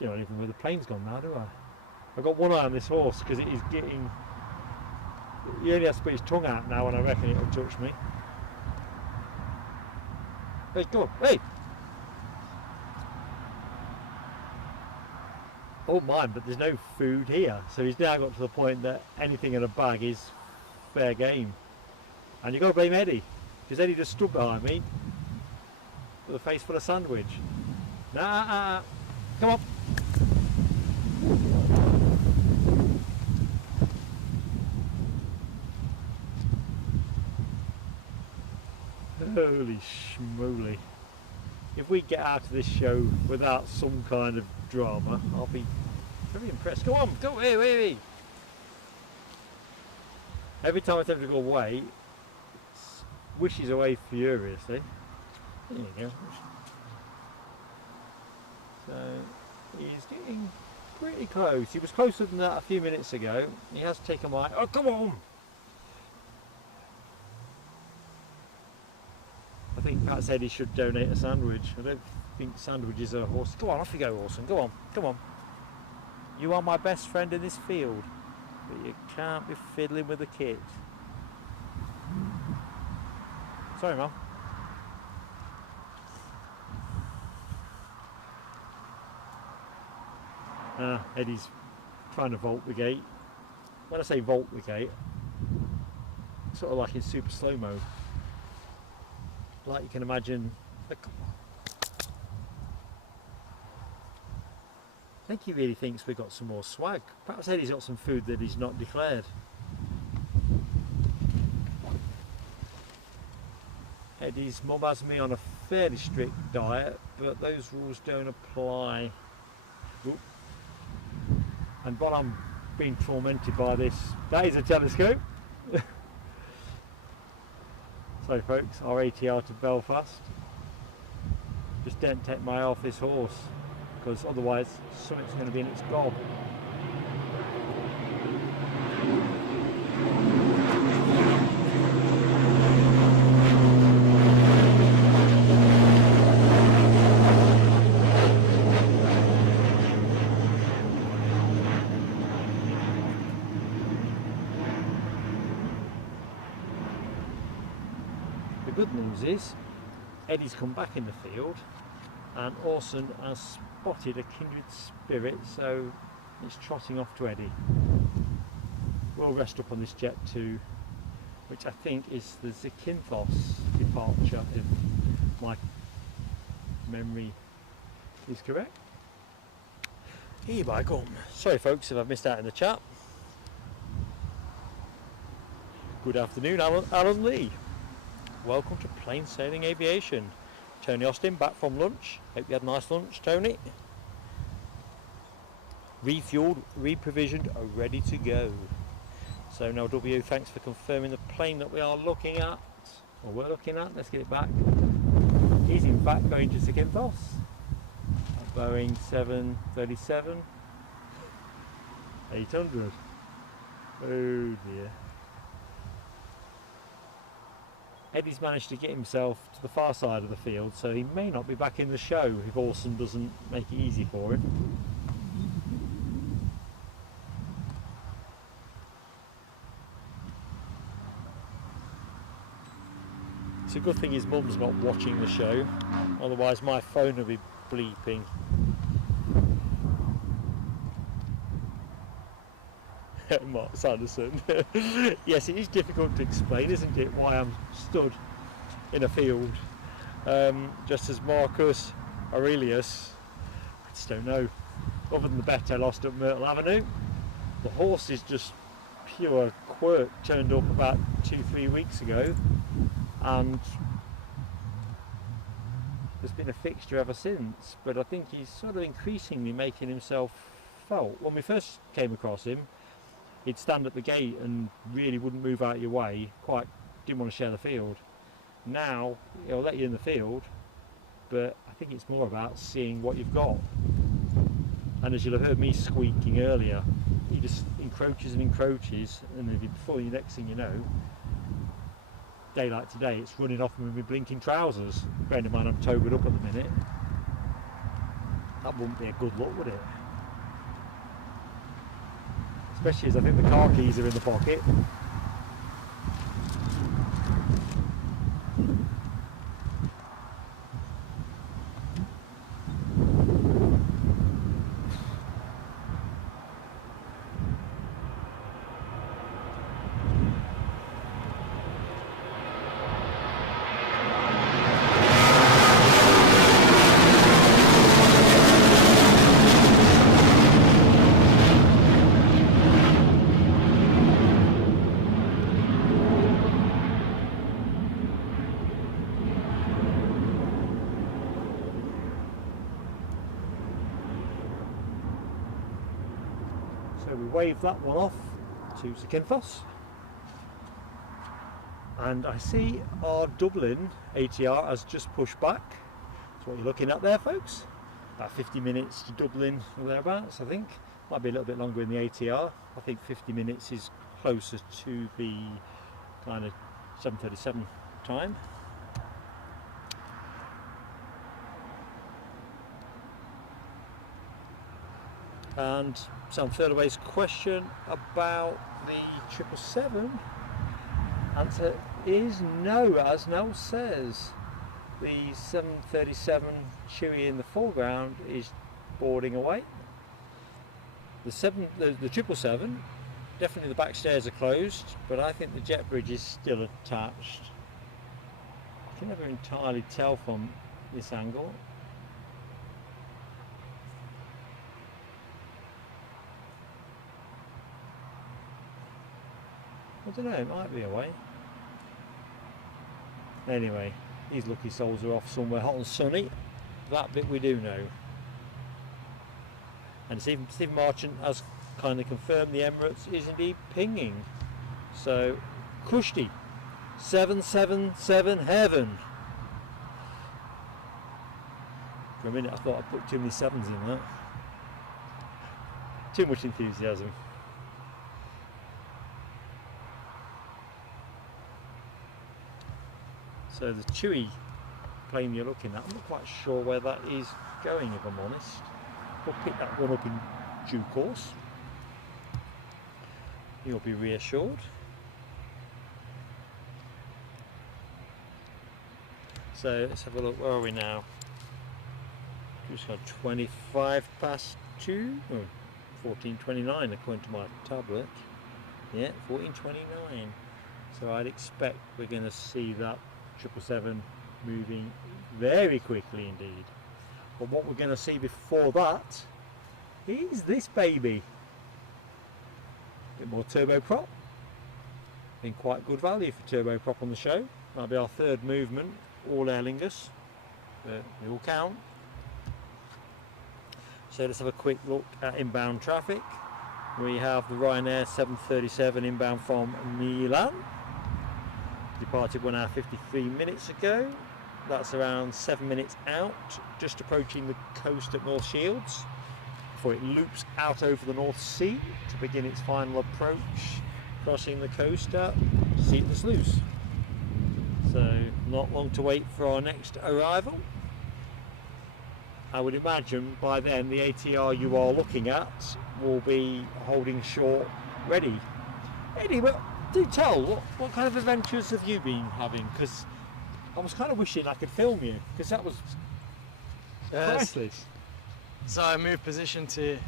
I don't even know where the plane's gone now, do I? I've got one eye on this horse because it is getting... He only has to put his tongue out now and I reckon it'll touch me. Hey, come on, hey! Oh mine, but there's no food here. So he's now got to the point that anything in a bag is fair game. And you've got to blame Eddie, because Eddie just stood behind me with a face full of sandwich. Nah, come on. Holy schmoly. If we get out of this show without some kind of drama, I'll be very impressed. Go on, go, hey. Every time I attempt to go away, it wishes away furiously. There you go. So, he's getting pretty close. He was closer than that a few minutes ago. He has taken my... Oh, come on! I think Pat said he should donate a sandwich. I don't think sandwiches are horse. Go on, off you go, Orson. Go on, come on. You are my best friend in this field, but you can't be fiddling with the kit. Sorry, Mum. Eddie's trying to vault the gate. When I say vault the gate, sort of like in super slow-mo. Like you can imagine. I think he really thinks we've got some more swag. Perhaps Eddie's got some food that he's not declared. Eddie's mum has me on a fairly strict diet, but those rules don't apply. Oop. And while I'm being tormented by this, that is a telescope. Sorry folks, our ATR to Belfast. Just don't take my eye off this horse, because otherwise something's going to be in its gob. The good news is Eddie's come back in the field and Orson has spotted a kindred spirit, so it's trotting off to Eddie. We'll rest up on this jet too, which I think is the Zakynthos departure, if my memory is correct. Here by gum. Sorry folks if I've missed out in the chat. Good afternoon, Alan Lee. Welcome to Plain Sailing Aviation. Tony Austin back from lunch. Hope you had a nice lunch, Tony. Refueled, reprovisioned, are ready to go. So now W, thanks for confirming the plane that we are looking at, or we're looking at. Let's get it back. He's in fact going to Zakynthos. A Boeing 737 800. Oh dear. Eddie's managed to get himself to the far side of the field, so he may not be back in the show if Orson doesn't make it easy for him. It's a good thing his mum's not watching the show, otherwise my phone will be bleeping. Mark Sanderson. Yes, it is difficult to explain, isn't it, why I'm stood in a field, just as Marcus Aer Lingus, I just don't know. Other than the bet I lost at Myrtle Avenue, the horse is just pure quirk. Turned up about 2-3 weeks ago, and there's been a fixture ever since. But I think he's sort of increasingly making himself felt. When we first came across him, he'd stand at the gate and really wouldn't move out of your way. Quite didn't want to share the field. Now he'll let you in the field, but I think it's more about seeing what you've got. And as you'll have heard me squeaking earlier, he just encroaches and encroaches, and then before the next thing you know, day like today, it's running off with me blinking trousers. Bearing in mind I'm togered up at the minute. That wouldn't be a good look, would it? Especially as I think the car keys are in the pocket. So we wave that one off to Zakynthos, and I see our Dublin ATR has just pushed back. That's what you're looking at there, folks. About 50 minutes to Dublin or thereabouts, I think. Might be a little bit longer in the ATR. I think 50 minutes is closer to the kind of 7:37 time. And Sam Thirlaway's question about the 777, answer is no, as Nell says. The 737 Chewy in the foreground is boarding away. The 777, definitely the back stairs are closed, but I think the jet bridge is still attached. I can never entirely tell from this angle. I don't know, it might be away. Anyway, these lucky souls are off somewhere hot and sunny. That bit we do know. And Stephen Marchant has kind of confirmed the Emirates is indeed pinging. So, Kushti, 777 heaven. For a minute I thought I put too many sevens in that. Too much enthusiasm. So the Chewy plane you're looking at, I'm not quite sure where that is going, if I'm honest. We'll pick that one up in due course. You'll be reassured. So let's have a look, where are we now? Just got 25 past 2, oh, 14:29 according to my tablet. Yeah, 14:29. So I'd expect we're going to see that 777 moving very quickly indeed. But what we're going to see before that is this baby. A bit more turboprop. Been quite good value for turboprop on the show. Might be our third movement, all Aer Lingus, but they all count. So let's have a quick look at inbound traffic. We have the Ryanair 737 inbound from Milan. Departed 1 hour 53 minutes ago. That's around 7 minutes out, just approaching the coast at North Shields before it loops out over the North Sea to begin its final approach, crossing the coast at Seaton Sluice. So not long to wait for our next arrival. I would imagine by then the ATR you are looking at will be holding short ready. Anyway, do tell, what kind of adventures have you been having? Because I was kind of wishing I could film you, because that was priceless. So I moved position to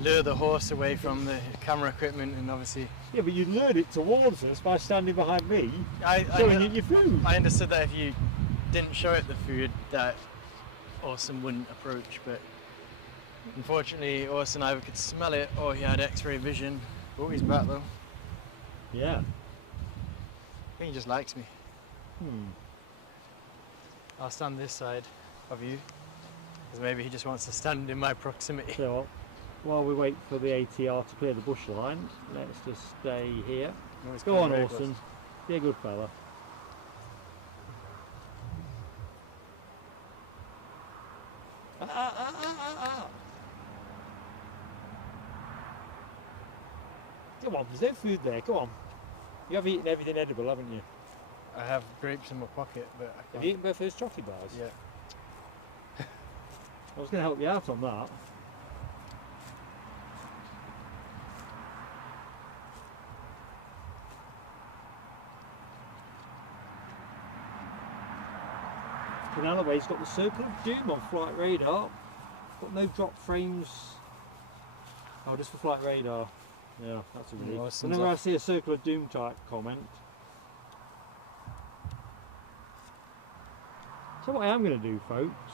lure the horse away from the camera equipment, and obviously... Yeah, but you lured it towards us by standing behind me, showing it your food. I understood that if you didn't show it the food, that Orson wouldn't approach, but unfortunately Orson either could smell it or he had X-ray vision. Oh, he's back though. Yeah. I think he just likes me. I'll stand this side of you, because maybe he just wants to stand in my proximity. So while we wait for the ATR to clear the bush line, let's just stay here. Oh, he's Go coming on, very Orson. close. Be a good fella. Come on, there's no food there, come on. You have eaten everything edible, haven't you? I have grapes in my pocket, but I Have can't. you eaten both those chocolate bars? Yeah. I was going to help you out on that. Airways got the circle of doom on flight radar. Got no drop frames. Oh, just for flight radar. Yeah, that's a relief. Well, Whenever I see a circle of doom type comment. So what I am going to do, folks,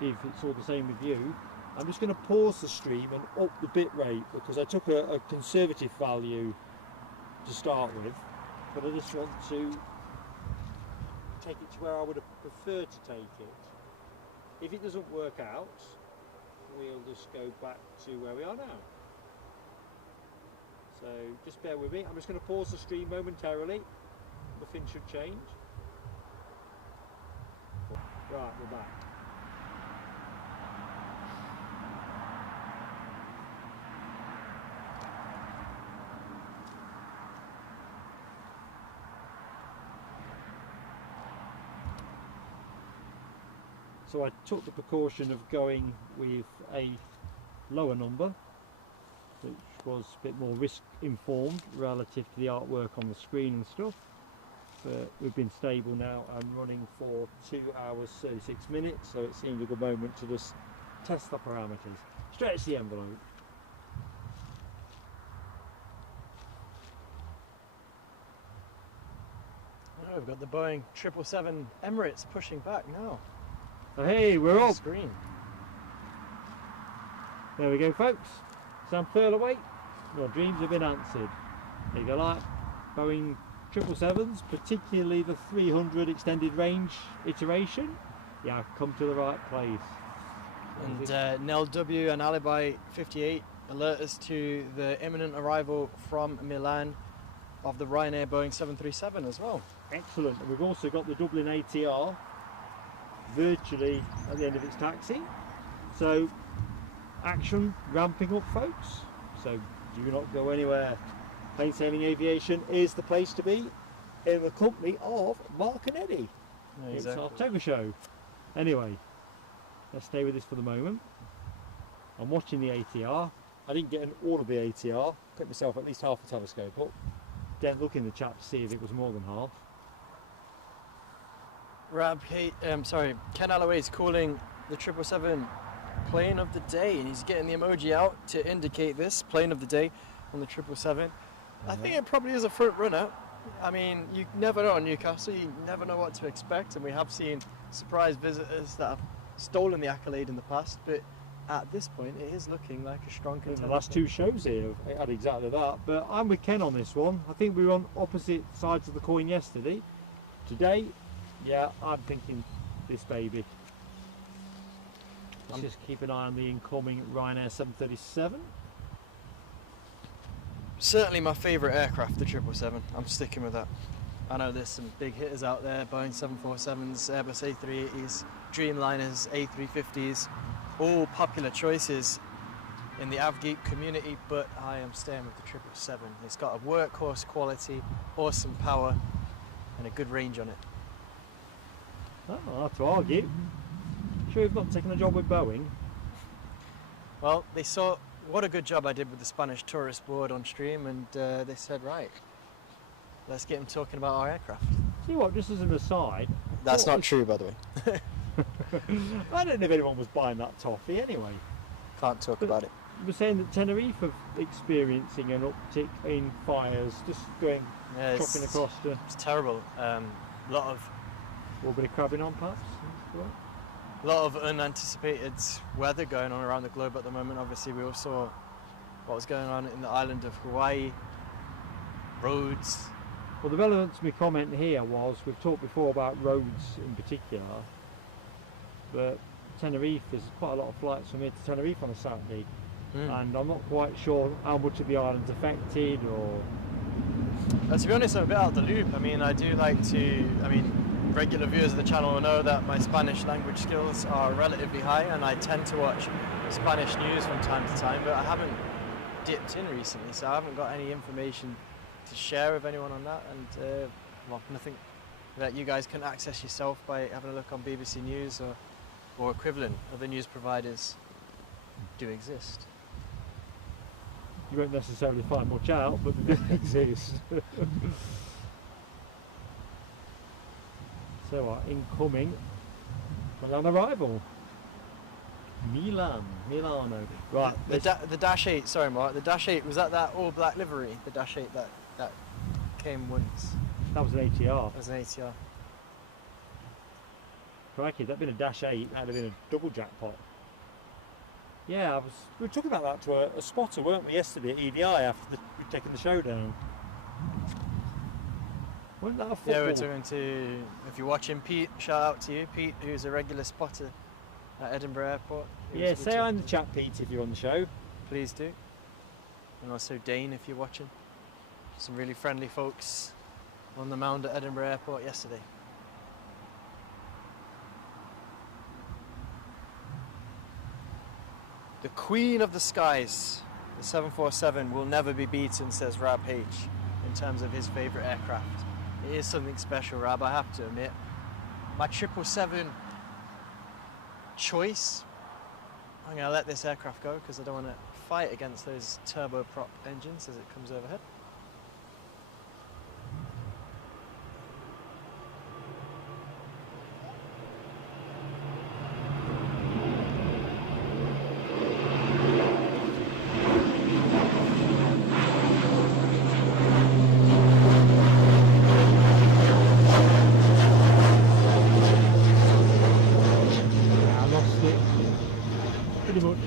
if it's all the same with you, I'm just going to pause the stream and up the bit rate, because I took a conservative value to start with, but I just want to take it to where I would have preferred to take it. If it doesn't work out, we'll just go back to where we are now. So just bear with me. I'm just going to pause the stream momentarily. Nothing should change. Right, we're back. So I took the precaution of going with a lower number, which was a bit more risk informed relative to the artwork on the screen and stuff. But we've been stable now and running for 2 hours 36 minutes, so it seemed a good moment to just test the parameters, stretch the envelope. Oh, we've got the Boeing 777 Emirates pushing back now. So hey, we're up. Screen. There we go, folks. Sam furl away. Your dreams have been answered. If you like Boeing 777s, particularly the 300 extended range iteration, yeah, I've come to the right place. And Nell W and Alibi 58 alert us to the imminent arrival from Milan of the Ryanair Boeing 737 as well. Excellent. And we've also got the Dublin ATR virtually at the end of its taxi. So action ramping up, folks. So do not go anywhere. Plain Sailing Aviation is the place to be, in the company of Mark and Eddie. It's our Toga show. Anyway, let's stay with this for the moment. I'm watching the ATR. I didn't get all of the ATR. Put myself at least half a telescope up. Then look in the chat to see if it was more than half. Ken Alloway's calling the 777 plane of the day, and he's getting the emoji out to indicate this plane of the day on the 777. I think it probably is a front runner. I mean, you never know on Newcastle, you never know what to expect, and we have seen surprise visitors that have stolen the accolade in the past, but at this point it is looking like a strong contender. The last two shows here have had exactly that, but I'm with Ken on this one. I think we were on opposite sides of the coin yesterday. Today, yeah, I'm thinking this baby. Let's just keep an eye on the incoming Ryanair 737. Certainly my favourite aircraft, the 777. I'm sticking with that. I know there's some big hitters out there, Boeing 747s, Airbus A380s, Dreamliners, A350s, all popular choices in the AvGeek community, but I am staying with the 777. It's got a workhorse quality, awesome power, and a good range on it. Oh, I'll have to argue. Sure you've not taken a job with Boeing? Well, they saw what a good job I did with the Spanish tourist board on stream, and they said, right, let's get them talking about our aircraft. See what, just as an aside... That's not true, by the way. I don't know if anyone was buying that toffee anyway. Can't talk about it. You were saying that Tenerife are experiencing an uptick in fires, just going, Yeah, chopping across the... It's terrible. A lot of... A little bit of crabbing on, perhaps? a lot of unanticipated weather going on around the globe at the moment. Obviously, we all saw what was going on in the island of Hawaii, roads. Well, the relevance to my comment here was, we've talked before about roads in particular, but Tenerife, there's quite a lot of flights from here to Tenerife on a Saturday, and I'm not quite sure how much of the island's affected, or... To be honest, I'm a bit out of the loop. I mean, I do like to, regular viewers of the channel will know that my Spanish language skills are relatively high, and I tend to watch Spanish news from time to time, but I haven't dipped in recently, so I haven't got any information to share with anyone on that, and nothing that you guys can access yourself by having a look on BBC News or equivalent. Other news providers do exist. You won't necessarily find much out, but they do exist. So our incoming Milan arrival. Milano. Right. The Dash 8, sorry Mark, the Dash 8, was that all black livery? The Dash 8 that came once? That was an ATR. That was an ATR. Crikey, if that'd been a Dash 8, that'd have been a double jackpot. Yeah, we were talking about that to a spotter, weren't we, yesterday at EDI after we'd taken the show down. Wasn't that a football? Yeah, we're talking to, if you're watching, Pete, shout out to you, Pete, who's a regular spotter at Edinburgh Airport. Yeah, say hi in the chat, Pete, if you're on the show. Please do. And also Dane, if you're watching. Some really friendly folks on the mound at Edinburgh Airport yesterday. The Queen of the Skies, the 747, will never be beaten, says Rab H, in terms of his favourite aircraft. It is something special, Rab, I have to admit. My 777 choice, I'm going to let this aircraft go because I don't want to fight against those turboprop engines as it comes overhead.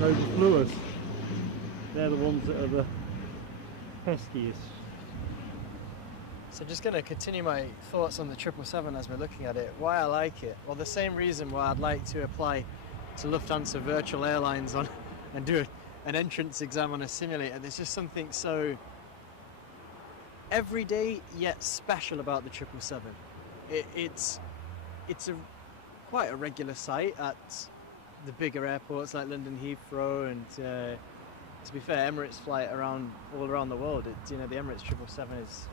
Overflew us. They're the ones that are the peskiest. So just going to continue my thoughts on the 777 as we're looking at it. Why I like it? Well, the same reason why I'd like to apply to Lufthansa Virtual Airlines on and do an entrance exam on a simulator. There's just something so everyday yet special about the 777. It's quite a regular sight at the bigger airports like London Heathrow, and to be fair, Emirates fly all around the world. The Emirates 777 is,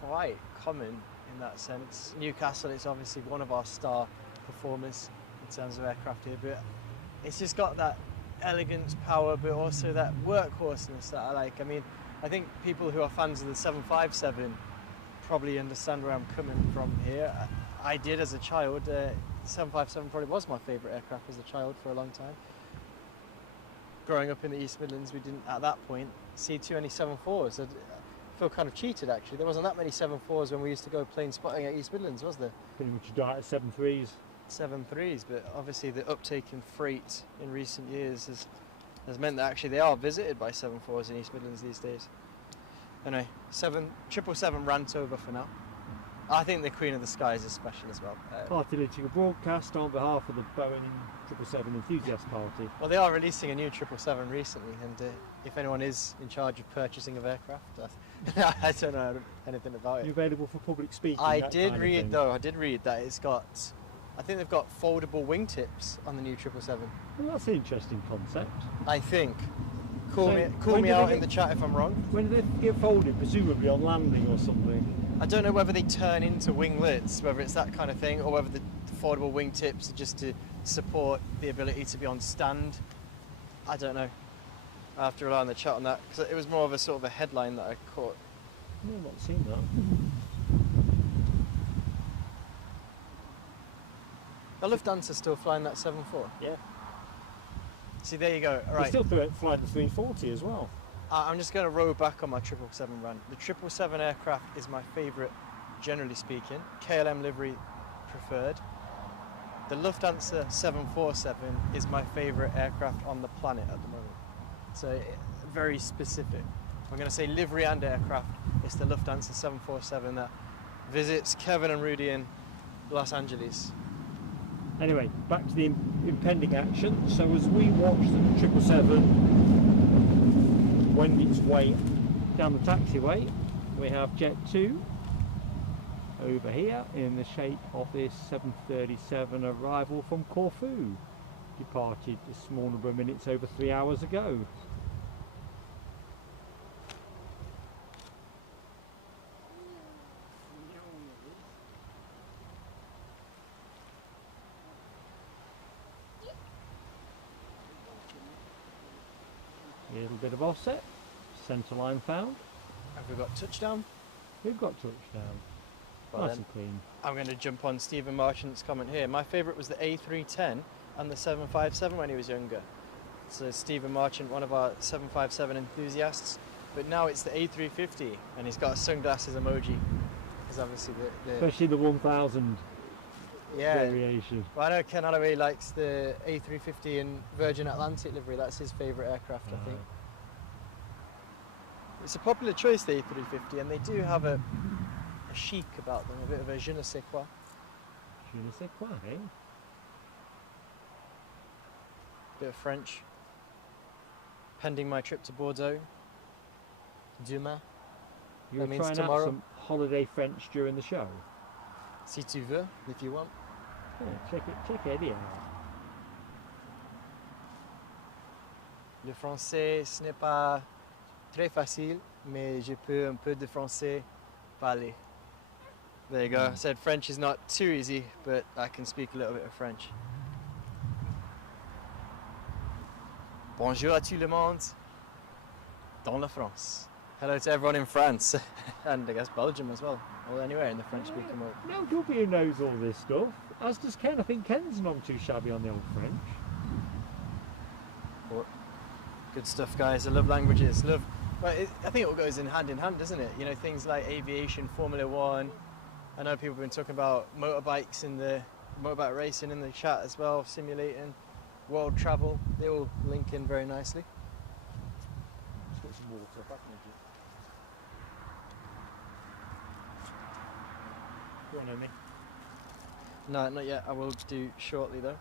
quite common in that sense. Newcastle is obviously one of our star performers in terms of aircraft here, but it's just got that elegance, power, but also that workhorseness that I like. I mean, I think people who are fans of the 757 probably understand where I'm coming from here. I did as a child. 757 probably was my favourite aircraft as a child for a long time. Growing up in the East Midlands, we didn't at that point see too many 74s. I feel kind of cheated actually. There wasn't that many 74s when we used to go plane spotting at East Midlands, was there? Pretty much died at 73s. 73s, but obviously the uptake in freight in recent years has meant that actually they are visited by 74s in East Midlands these days. Anyway, 777 rant over for now. I think the Queen of the Skies is special as well. Party-political broadcast on behalf of the Boeing 777 enthusiast party. Well, they are releasing a new 777 recently, and if anyone is in charge of purchasing of aircraft, I don't know anything about it. Are you available for public speaking? I did read that it's got, I think they've got foldable wingtips on the new 777. Well, that's an interesting concept. I think. Call me out in the chat if I'm wrong. When do they get folded? Presumably on landing or something. I don't know whether they turn into winglets, whether it's that kind of thing, or whether the foldable wingtips are just to support the ability to be on stand. I don't know. I have to rely on the chat on that, because it was more of a sort of a headline that I caught. No, I've not seen that. The Lufthansa still flying that 74? Yeah. See, there you go. All right. They still fly the 340 as well. I'm just going to row back on my 777 run. The 777 aircraft is my favourite, generally speaking. KLM livery preferred. the Lufthansa 747 is my favourite aircraft on the planet at the moment. So very specific. I'm going to say livery and aircraft. It's the Lufthansa 747 that visits Kevin and Rudy in Los Angeles. Anyway, back to the impending action. So as we watch the 777 wend its way down the taxiway, we have Jet 2 over here in the shape of this 737 arrival from Corfu. Departed a small number of minutes over 3 hours ago. A little bit of offset, centre line found. Have we got touchdown? We've got touchdown. Well Nice then, and clean. I'm going to jump on Stephen Marchant's comment here. My favourite was the A310 and the 757 when he was younger. So Stephen Marchant, one of our 757 enthusiasts, but now it's the A350 and he's got a sunglasses emoji. Because obviously the Especially the 1000 variation. Well, I know Ken Holloway likes the A350 in Virgin Atlantic livery. That's his favourite aircraft, I think. It's a popular choice, the A350, and they do have a chic about them, a bit of a je ne sais quoi. Je ne sais quoi, eh? Bit of French. Pending my trip to Bordeaux. Demain. You That were means trying tomorrow. out some holiday French during the show? Si tu veux, if you want. Yeah, check it here. Le français, ce n'est pas très facile, mais je peux un peu de français parler. There you go. I said French is not too easy, but I can speak a little bit of French. Bonjour à tout le monde dans la France. Hello to everyone in France, and I guess Belgium as well, or anywhere in the French-speaking world. Now W knows all this stuff, as does Ken. I think Ken's not too shabby on the old French. Good stuff, guys. I love languages. Well, I think it all goes in hand, doesn't it? You know, things like aviation, Formula One. I know people have been talking about motorbikes in the motorbike racing in the chat as well, simulating world travel. They all link in very nicely. Just got some water back in it. Go on, Emmy. No, not yet. I will do shortly though.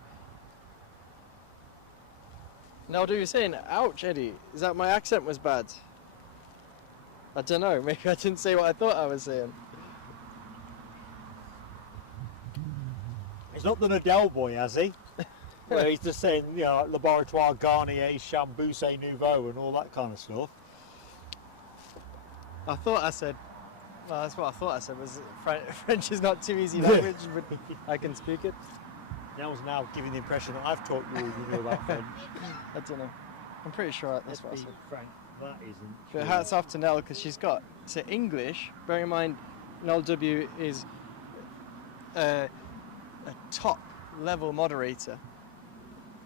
Now, do you saying, ouch, Eddie? Is that my accent was bad? I don't know. Maybe I didn't say what I thought I was saying. He's not done a Del Boy, has he? Where he's just saying, you know, like Laboratoire Garnier, Chambousse Nouveau and all that kind of stuff. I thought I said, well, that's what I thought I said, was French is not too easy language, but I can speak it. Nell's now giving the impression that I've taught you all you know about French. I don't know. I'm pretty sure that's what I Let's said. be frank, that isn't But true. hats off to Nell because she's got to English. Bear in mind, Nell W is a top level moderator.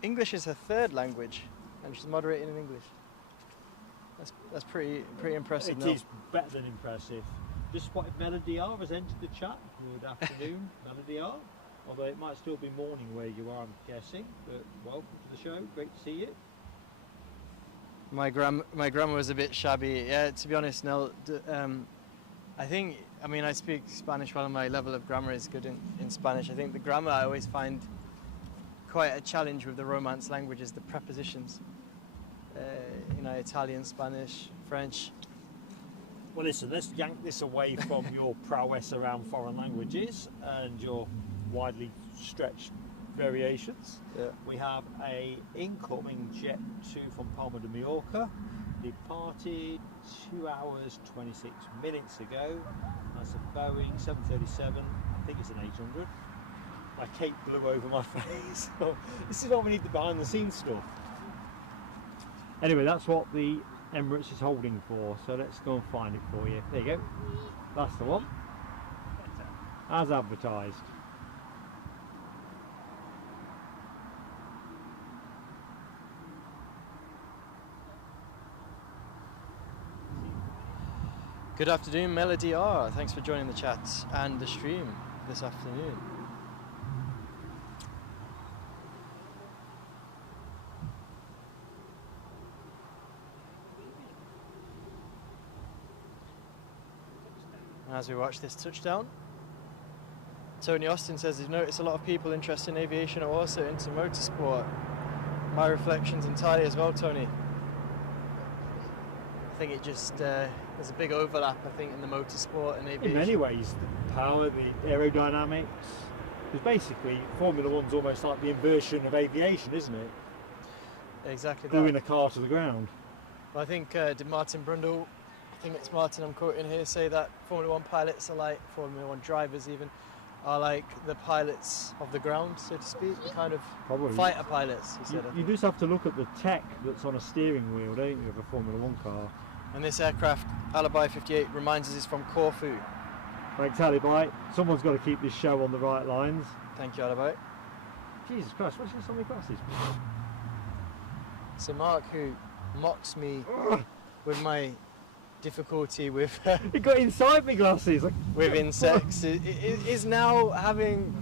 English is her third language, and she's moderating in English. That's pretty impressive. It Nell. is better than impressive. Just spotted Melody R has entered the chat. Good afternoon, Melody R. Although it might still be morning where you are, I'm guessing. But welcome to the show. Great to see you. My grammar was a bit shabby. Yeah, to be honest, Nell. I speak Spanish well, and my level of grammar is good in Spanish. I think the grammar I always find quite a challenge with the Romance languages, the prepositions. Italian, Spanish, French. Well, listen, let's yank this away from your prowess around foreign languages and your widely stretched variations. Yeah. We have a incoming Jet 2 from Palma de Mallorca, departed 2 hours 26 minutes ago. That's a Boeing 737, I think it's an 800. My cape blew over my face. This is what we need, the behind the scenes stuff. Anyway, that's what the Emirates is holding for, so let's go and find it for you. There you go. That's the one. As advertised. Good afternoon, Melody R. Thanks for joining the chat and the stream this afternoon. as we watch this touchdown. Tony Austin says he's noticed a lot of people interested in aviation are also into motorsport. My reflections entirely as well, Tony. I think it just, there's a big overlap, I think, in the motorsport and aviation. In many ways, the power, the aerodynamics, because basically Formula One's almost like the inversion of aviation, isn't it? Exactly that. Gluing a car to the ground. Well, I think, did Martin Brundle, I think it's Martin I'm quoting here, say that Formula One pilots are like, Formula One drivers even, are like the pilots of the ground, so to speak, the kind of Probably. fighter pilots, he said. You just have to look at the tech that's on a steering wheel, don't you, of a Formula One car. And this aircraft, Alibi 58, reminds us it's from Corfu. Thanks, Alibi. Someone's got to keep this show on the right lines. Thank you, Alibi. Jesus Christ, what's this on my glasses? So Mark, who mocks me with my difficulty with It got inside my glasses. with insects, is now having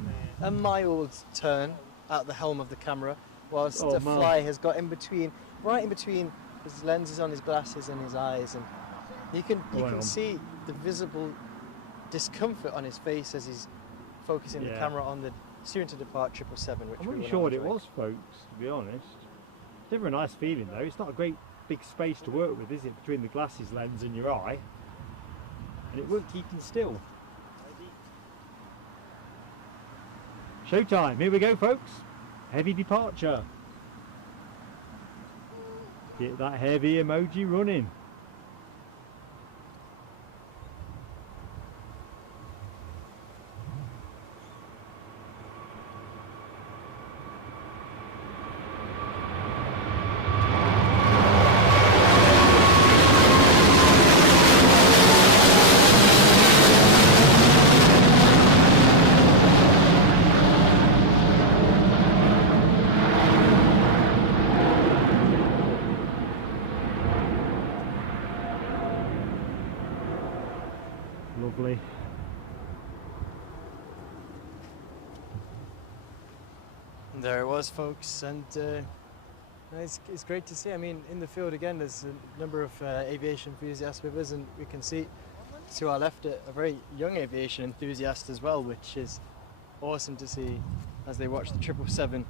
a mild turn at the helm of the camera, whilst the fly has got in between, right in between his lenses on his glasses and his eyes, and you can see the visible discomfort on his face as he's focusing the camera on the soon to depart 777, which I'm not sure what it was, folks, to be honest. It's never a nice feeling though. It's not a great big space to work with, is it, between the glasses lens and your eye? And it won't keep you still. Showtime, here we go, folks. Heavy departure. Get that heavy emoji running. Lovely. And there it was, folks, and it's great to see. I mean, in the field again, there's a number of aviation enthusiasts with us, and we can see to our left a very young aviation enthusiast as well, which is awesome to see as they watch the 777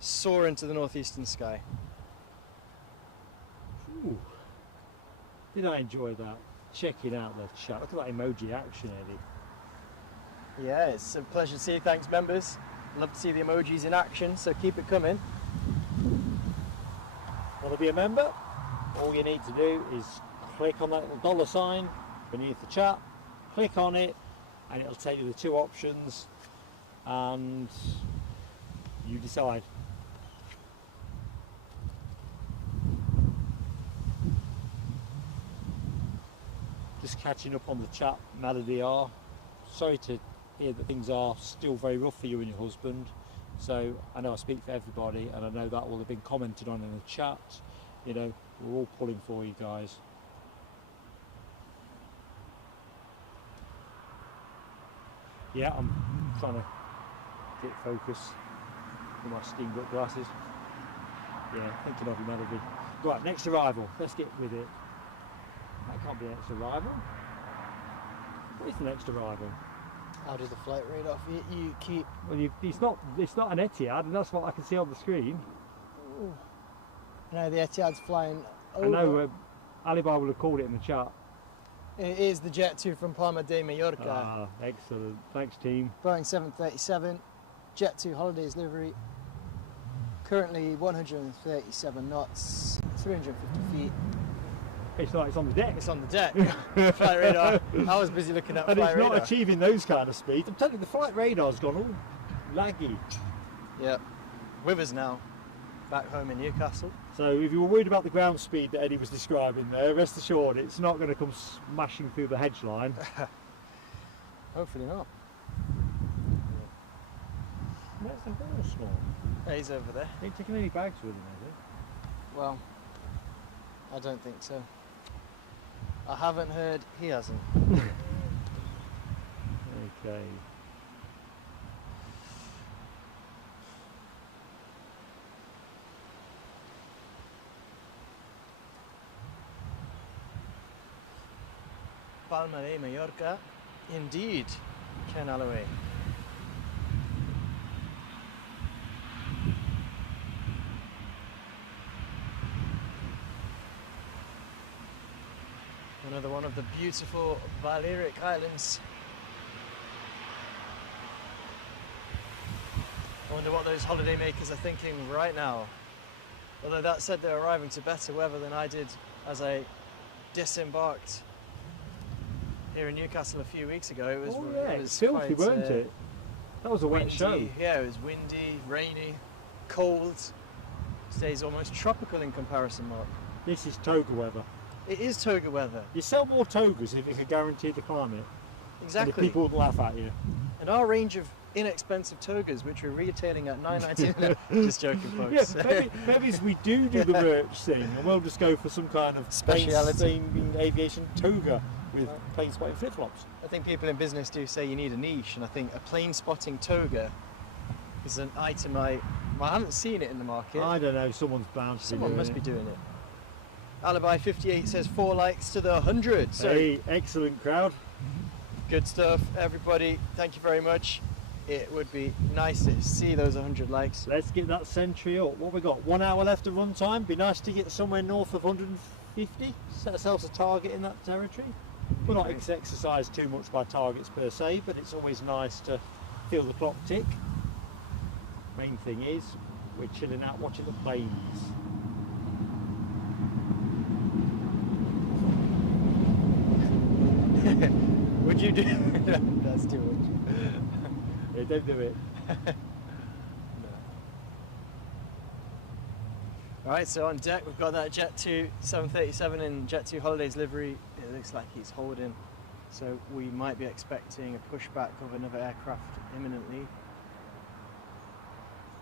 soar into the northeastern sky. Ooh. Did I enjoy that? Checking out the chat. Look at that emoji action, Eddie. Yeah, it's a pleasure to see you. Thanks, members. Love to see the emojis in action, so keep it coming. Want to be a member? All you need to do is click on that little dollar sign beneath the chat, click on it, and it'll take you the two options, and you decide. Just catching up on the chat, Melody R. Sorry to hear that things are still very rough for you and your husband. So I know I speak for everybody, and I know that will have been commented on in the chat. You know, we're all pulling for you guys. Yeah, I'm trying to get focus with my steamed up glasses. Yeah, thinking of you, Melody. Right, next arrival. Let's get with it. That can't be the next arrival. What is the next arrival? How does the flight rate off? You keep... Well, it's not an Etihad, and that's what I can see on the screen. Ooh. No, the Etihad's flying over. I know Alibi will have called it in the chat. It is the Jet 2 from Palma de Mallorca. Ah, excellent. Thanks, team. Boeing 737, Jet 2 holidays livery. Currently 137 knots, 350 feet. It's like it's on the deck. It's on the deck. Flight radar. I was busy looking at and flight it's radar. not achieving those kind of speeds. I'm telling you, the flight radar's gone all laggy. Yep. With us now, back home in Newcastle. So if you were worried about the ground speed that Eddie was describing there, rest assured it's not going to come smashing through the hedge line. Hopefully not. Where's the horse now? Yeah, he's over there. Ain't taking any bags with him, has he? Well, I don't think so. I haven't heard he hasn't. Okay. Palma de Mallorca. Indeed, Ken Alloway. Another one of the beautiful Balearic Islands. I wonder what those holiday makers are thinking right now. Although that said, they're arriving to better weather than I did as I disembarked here in Newcastle a few weeks ago. It was, it was filthy, weren't it? That was a wet show. Yeah, it was windy, rainy, cold. Today's almost tropical in comparison, Mark. This is toga weather. It is toga weather. You sell more togas if you could guarantee the climate. Exactly. And the people would laugh at you. And our range of inexpensive togas, which we're retailing at $9.99. Just joking, folks. Yeah, maybe we do the merch thing, and we'll just go for some kind of speciality aviation toga with plane spotting flip-flops. I think people in business do say you need a niche, and I think a plane spotting toga is an item I haven't seen it in the market. I don't know, someone's bound to Someone be doing must it. be doing it. Alibi 58 says 4 likes to the 100. So hey, excellent crowd. good stuff, everybody. Thank you very much. It would be nice to see those 100 likes. Let's get that century up. What we got? 1 hour left of run time. Be nice to get somewhere north of 150. Set ourselves a target in that territory. We're not exercised too much by targets per se, but it's always nice to feel the clock tick. Main thing is we're chilling out watching the planes. Would you do? That's too much. Yeah, don't do it. Alright, so on deck we've got that Jet 2 737 in Jet 2 Holidays livery. It looks like he's holding, so we might be expecting a pushback of another aircraft imminently.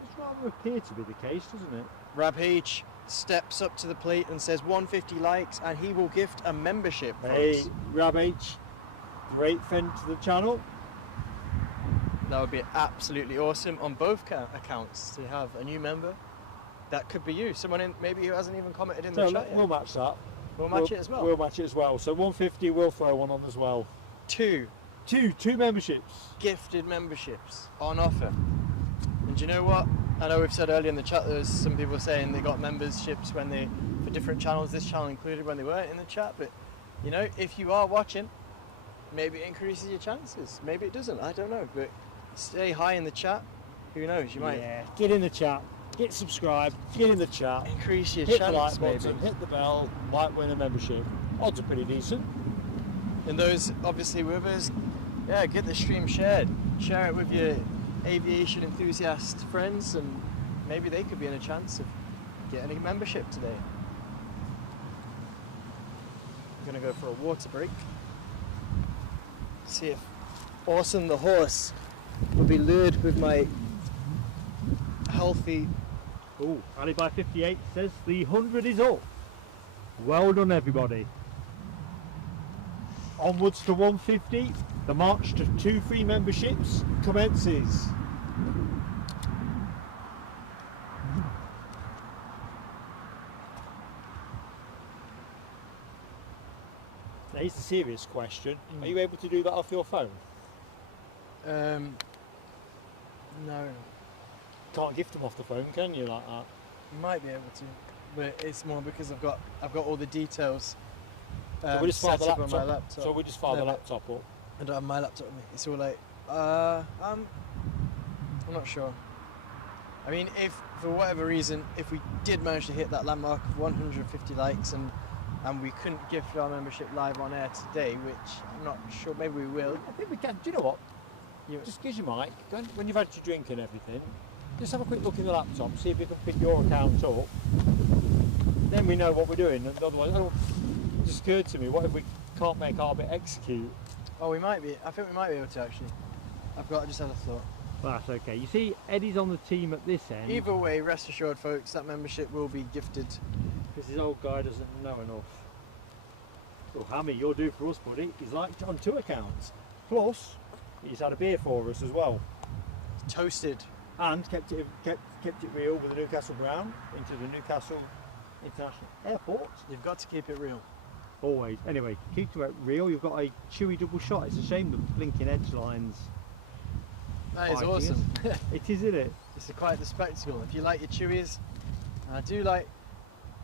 It's rather appear to be the case, doesn't it? Rabhage steps up to the plate and says 150 likes, and he will gift a membership. Hey, Folks. Rab H, great friend to the channel. That would be absolutely awesome on both accounts to have a new member. That could be you. Someone in, maybe who hasn't even commented in the So chat yet. we'll match that. We'll match it as well. We'll match it as well. So 150, we'll throw one on as well. Two Two memberships. gifted memberships on offer. And do you know what? I know we've said earlier in the chat there was some people saying they got memberships when they, for different channels, this channel included, when they weren't in the chat. But you know, if you are watching, maybe it increases your chances. Maybe it doesn't. I don't know. But stay high in the chat. Who knows? You might Get in the chat. Get subscribed. Get in the chat. increase your Hit the chance. like Maybe. button. Hit the bell. Might win a membership. Odds are pretty decent. And those obviously with us, yeah, get the stream shared. Share it with your aviation enthusiast friends, and maybe they could be in a chance of getting a membership today. I'm gonna go for a water break. See if Awesome the horse will be lured with my healthy. Oh, Alibi 58 says the 100 is up. Well done, everybody. Onwards to 150. The march to 2 free memberships commences. Now, here's the serious question. Are you able to do that off your phone? No, Can't gift them off the phone, can you, like that? might be able to, but it's more because I've got all the details. So we just fire set the up on my laptop. laptop. So we just fire No, the but laptop up. I don't have my laptop with me. It's all like, I'm not sure. I mean, if for whatever reason, if we did manage to hit that landmark of 150 likes and we couldn't gift our membership live on air today, which I'm not sure, maybe we will. I think we can. Do you know what? Just gives you mic. When you've had your drink and everything, just have a quick look in the laptop, see if you can pick your account up. Then we know what we're doing. And otherwise, it just occurred to me, what if we can't make our bit execute? Oh, we might be. I think we might be able to actually. I just had a thought. That's okay. You see, Eddie's on the team at this end. Either way, rest assured, folks, that membership will be gifted. Because his old guy doesn't know enough. Well, Hammy, you're due for us, buddy. He's liked it on 2 accounts. Plus, he's had a beer for us as well. Toasted. And kept it real with the Newcastle Brown into the Newcastle International Airport. You've got to keep it real. Always. Anyway, keep to it real. You've got a chewy double shot. It's a shame the blinking edge lines. That is awesome. It is, isn't it? It's quite the spectacle. If you like your chewies, and I do like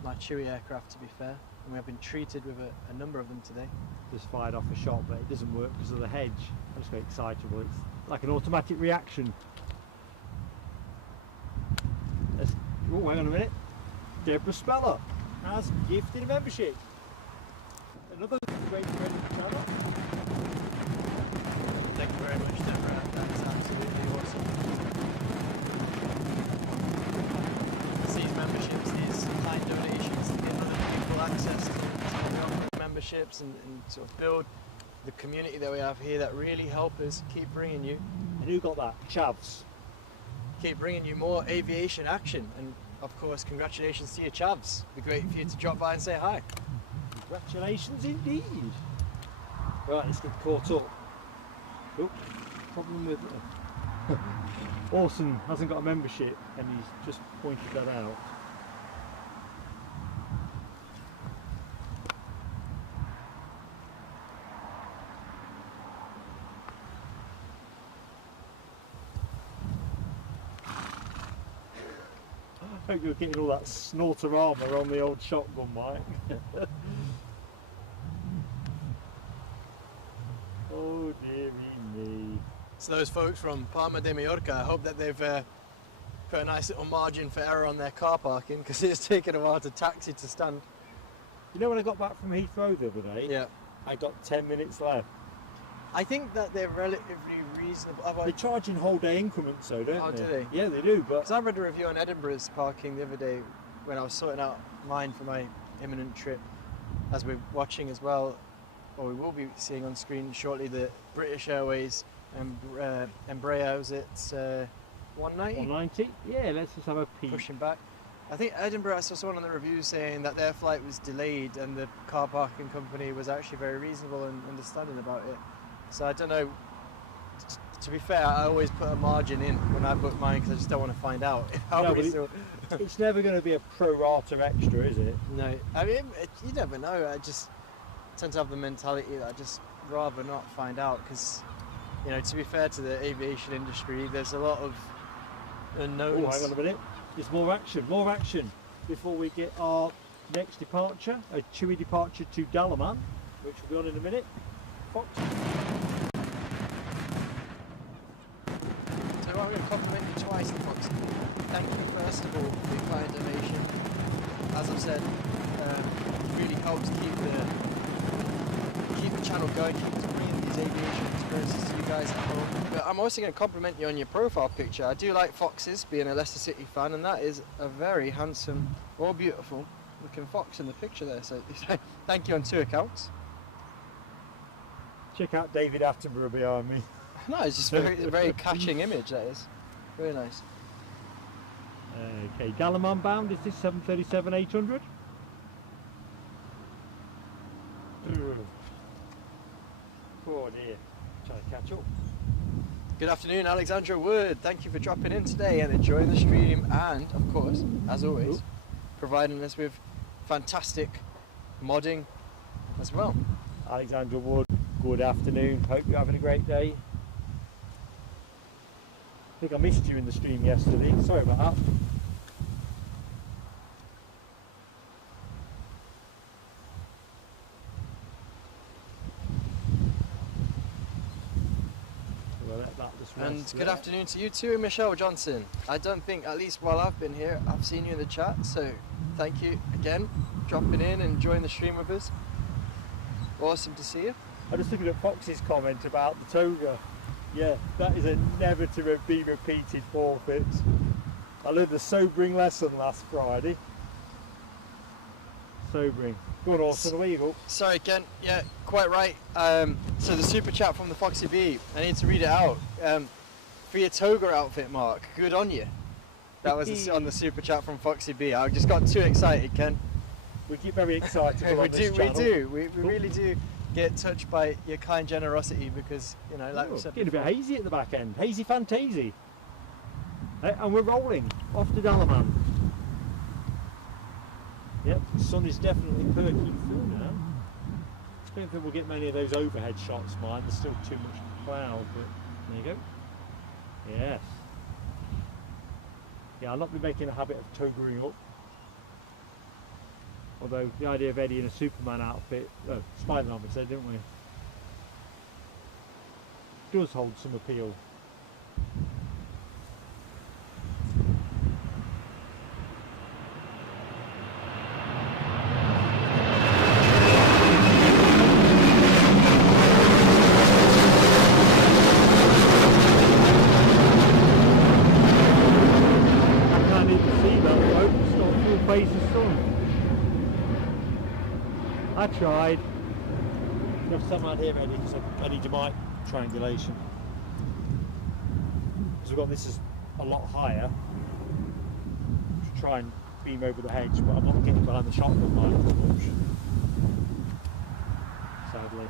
my chewy aircraft to be fair, and we have been treated with a number of them today. Just fired off a shot, but it doesn't work because of the hedge. I'm just very excitable. It's like an automatic reaction. Oh, hang on a minute. Deborah Speller has gifted a membership. Another great friend of the channel. Thank you very much, Deborah. That's absolutely awesome. These memberships, these kind donations to give other people access to the offering memberships and sort of build the community that we have here that really help us keep bringing you. And who got that? Chavs. Keep bringing you more aviation action, and of course congratulations to you, Chavs. It'd be great for you to drop by and say hi. Congratulations indeed. Right, let's get caught up. Oh, problem with Orson hasn't got a membership and he's just pointed that out. I hope you're getting all that snorter armour on the old shotgun, Mike. Oh dearie me. So those folks from Palma de Mallorca, I hope that they've put a nice little margin for error on their car parking, because it's taken a while to taxi to stand. You know when I got back from Heathrow the other day? Yeah. I got 10 minutes left. I think that they're relatively reasonable. They charge in whole day increments though, don't they? Oh, do they? Yeah, they do, but... Because I read a review on Edinburgh's parking the other day when I was sorting out mine for my imminent trip, as we're watching as well, or we will be seeing on screen shortly, the British Airways and Embraer, was it 190? 190? Yeah, let's just have a peek. Pushing back. I think Edinburgh, I saw someone on the review saying that their flight was delayed and the car parking company was actually very reasonable and understanding about it. So I don't know, to be fair, I always put a margin in when I book mine because I just don't want to find out. It's never going to be a pro rata extra, is it? No, I mean, you never know. I just tend to have the mentality that I just rather not find out because, you know, to be fair to the aviation industry, there's a lot of unknowns. Oh, hang on a minute. There's more action before we get our next departure, a chewy departure to Dalaman, which will be on in a minute. Fox. So I'm going to compliment you twice, Fox. Thank you first of all for the kind donation. As I've said, it really helps keep the channel going, keep bringing these aviation experiences to you guys at home. But I'm also going to compliment you on your profile picture. I do like foxes, being a Leicester City fan, and that is a very handsome or beautiful looking fox in the picture there. So thank you on two accounts. Check out David Attenborough behind me. No, it's just a very catching image, that is. Very nice. Okay, Dalaman bound, is this 737-800? Oh dear, trying to catch up. Good afternoon, Alexandra Wood. Thank you for dropping in today and enjoying the stream, and of course, as always, providing us with fantastic modding as well. Alexandra Wood, good afternoon. Hope you're having a great day. I think I missed you in the stream yesterday. Sorry about that. And good afternoon to you too, Michelle Johnson. I don't think, at least while I've been here, I've seen you in the chat, so thank you again, dropping in and enjoying the stream with us. Awesome to see you. I'm just looking at Fox's comment about the Toga. Yeah, that is a never to be repeated forfeit. I learned a sobering lesson last Friday. Sobering. Go on, Orson, where you go? Sorry, Ken. Yeah, quite right. So the super chat from the Foxy B, I need to read it out. For your Toga outfit, Mark, good on you. That was on the super chat from Foxy B. I just got too excited, Ken. We get very excited. We really do get touched by your kind generosity because, you know, like we said getting before. A bit hazy at the back end. Hazy fantasy. And we're rolling off to Dalaman. Yep, the sun is definitely perking through now. don't think we'll get many of those overhead shots, mine. There's still too much cloud, but there you go. Yes. Yeah, I'll not be making a habit of togaing up. Although the idea of Eddie in a Superman outfit, Spider-Man we said, didn't we? Does hold some appeal. I tried. You have some around here, Eddie, because I need my triangulation. Because we've got this is a lot higher to try and beam over the hedge, but I'm not getting behind the shotgun line as much. Sadly.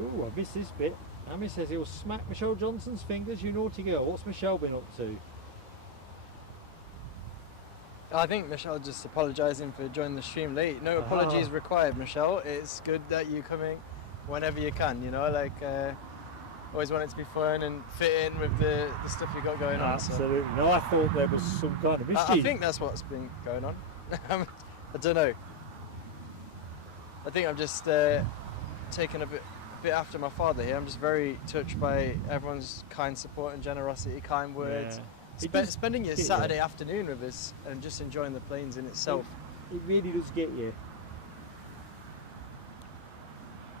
Ooh, I missed this bit. Amy says he'll smack Michelle Johnson's fingers, you naughty girl. What's Michelle been up to? I think Michelle just apologising for joining the stream late. No apologies required, Michelle. It's good that you're coming whenever you can, you know, like always want it to be fun and fit in with the stuff you got going on. Absolutely. So. No, I thought there was some kind of mischief. I think that's what's been going on. I don't know. I think I'm just taking a bit after my father here. I'm just very touched by everyone's kind support and generosity, kind words. Yeah. Spending your Saturday afternoon with us and just enjoying the planes in itself. It really does get you.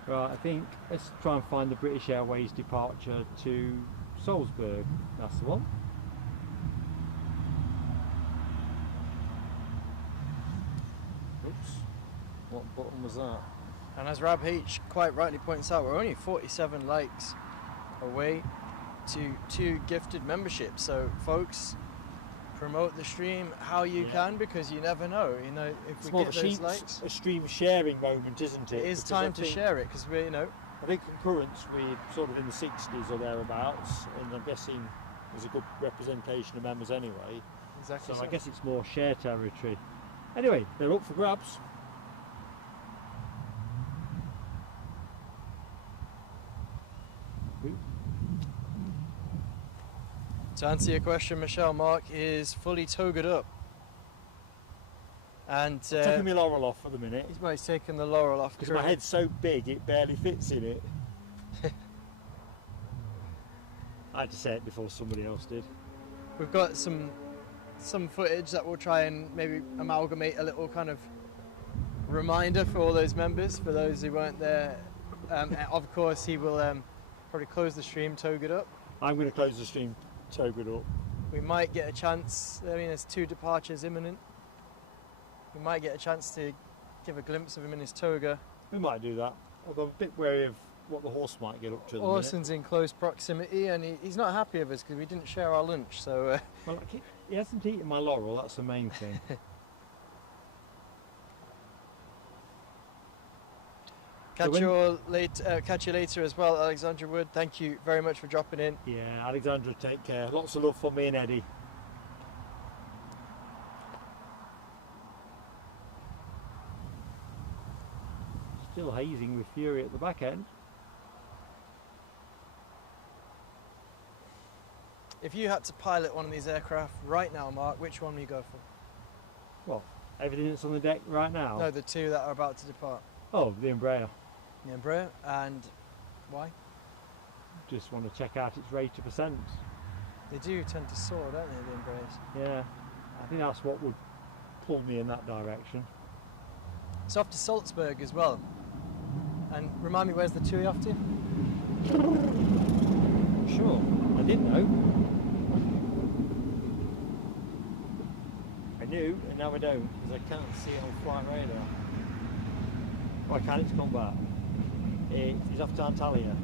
Right, I think let's try and find the British Airways departure to Salzburg. That's the one. Oops, what button was that? And as Rab H quite rightly points out, we're only 47 likes away to 2 gifted memberships. So folks, promote the stream how you can, because you never know. You know, if we get those likes, a stream sharing moment, isn't it? It is time to share it, because we, you know, I think concurrence we're sort of in the 60s or thereabouts, and I'm guessing there's a good representation of members anyway. Exactly. So I guess it's more share territory. Anyway, they're up for grabs. To answer your question, Michelle, Mark is fully togered up. And taking my laurel off for the minute. He's taking the laurel off. Because my head's so big it barely fits in it. I had to say it before somebody else did. We've got some footage that we'll try and maybe amalgamate a little kind of reminder for all those members, for those who weren't there. Of course, he will probably close the stream togered up. I'm going to close the stream togered up. We might get a chance, I mean, there's 2 departures imminent. We might get a chance to give a glimpse of him in his toga. We might do that, although I'm a bit wary of what the horse might get up to. Orson's in close proximity, and he's not happy with us because we didn't share our lunch. So well, he hasn't eaten my laurel. That's the main thing. Catch you later as well, Alexandra Wood. Thank you very much for dropping in. Yeah, Alexandra, take care. Lots of love for me and Eddie. Still hazing with fury at the back end. If you had to pilot one of these aircraft right now, Mark, which one would you go for? What? Everything that's on the deck right now? No, the 2 that are about to depart. Oh, the Embraer. The Embraer, and why? Just want to check out its rate of ascent. They do tend to soar, don't they, the Embraers? Yeah, I think that's what would pull me in that direction. It's off to Salzburg as well. And remind me, where's the 2 off to? Sure, I didn't know. I knew, and now I don't, because I can't see it on flight radar. Why can't it come back? It's off to Antalya,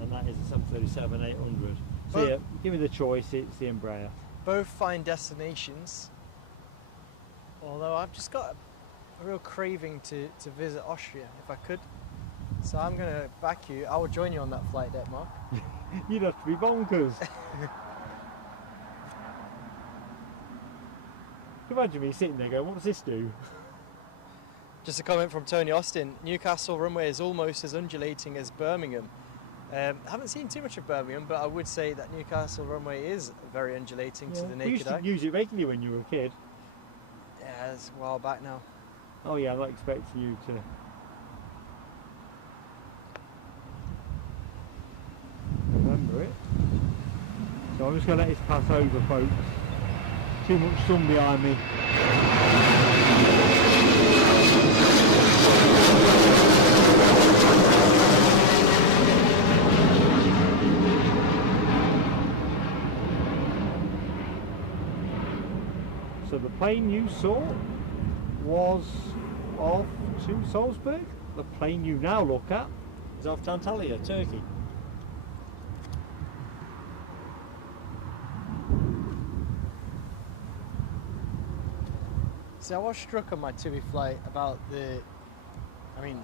and that is a 737-800. So yeah, give me the choice, it's the Embraer. Both fine destinations, although I've just got a real craving to visit Austria, if I could. So I'm going to back you. I will join you on that flight deck, Mark. You'd have to be bonkers. Imagine me sitting there going, what does this do? Just a comment from Tony Austin. Newcastle runway is almost as undulating as Birmingham. I haven't seen too much of Birmingham, but I would say that Newcastle runway is very undulating to the We used naked eye. to use it regularly when you were a kid. Yeah, it's a while back now. Oh yeah, I'm not expecting you to remember it. So I'm just going to let this pass over, folks. Too much sun behind me. So the plane you saw was off to Salzburg. The plane you now look at is off to Antalya, Turkey. See, I was struck on my TUI flight about I mean,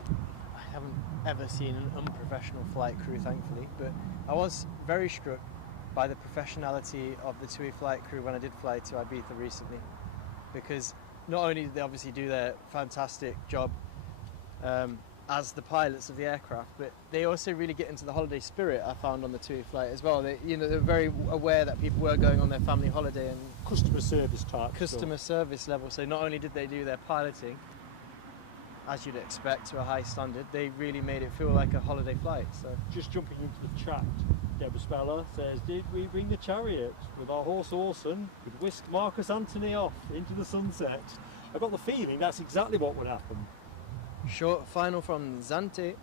I haven't ever seen an unprofessional flight crew, thankfully, but I was very struck by the professionality of the TUI flight crew when I did fly to Ibiza recently, because not only did they obviously do their fantastic job as the pilots of the aircraft, but they also really get into the holiday spirit. I found on the TUI flight as well. They're very aware that people were going on their family holiday and Customer service type. customer service level. So not only did they do their piloting, as you'd expect, to a high standard, they really made it feel like a holiday flight. So Just jumping into the chat, Deborah Speller says, did we bring the chariot with our horse Orson, would whisk Marcus Antony off into the sunset? I got the feeling that's exactly what would happen. short final from Zante,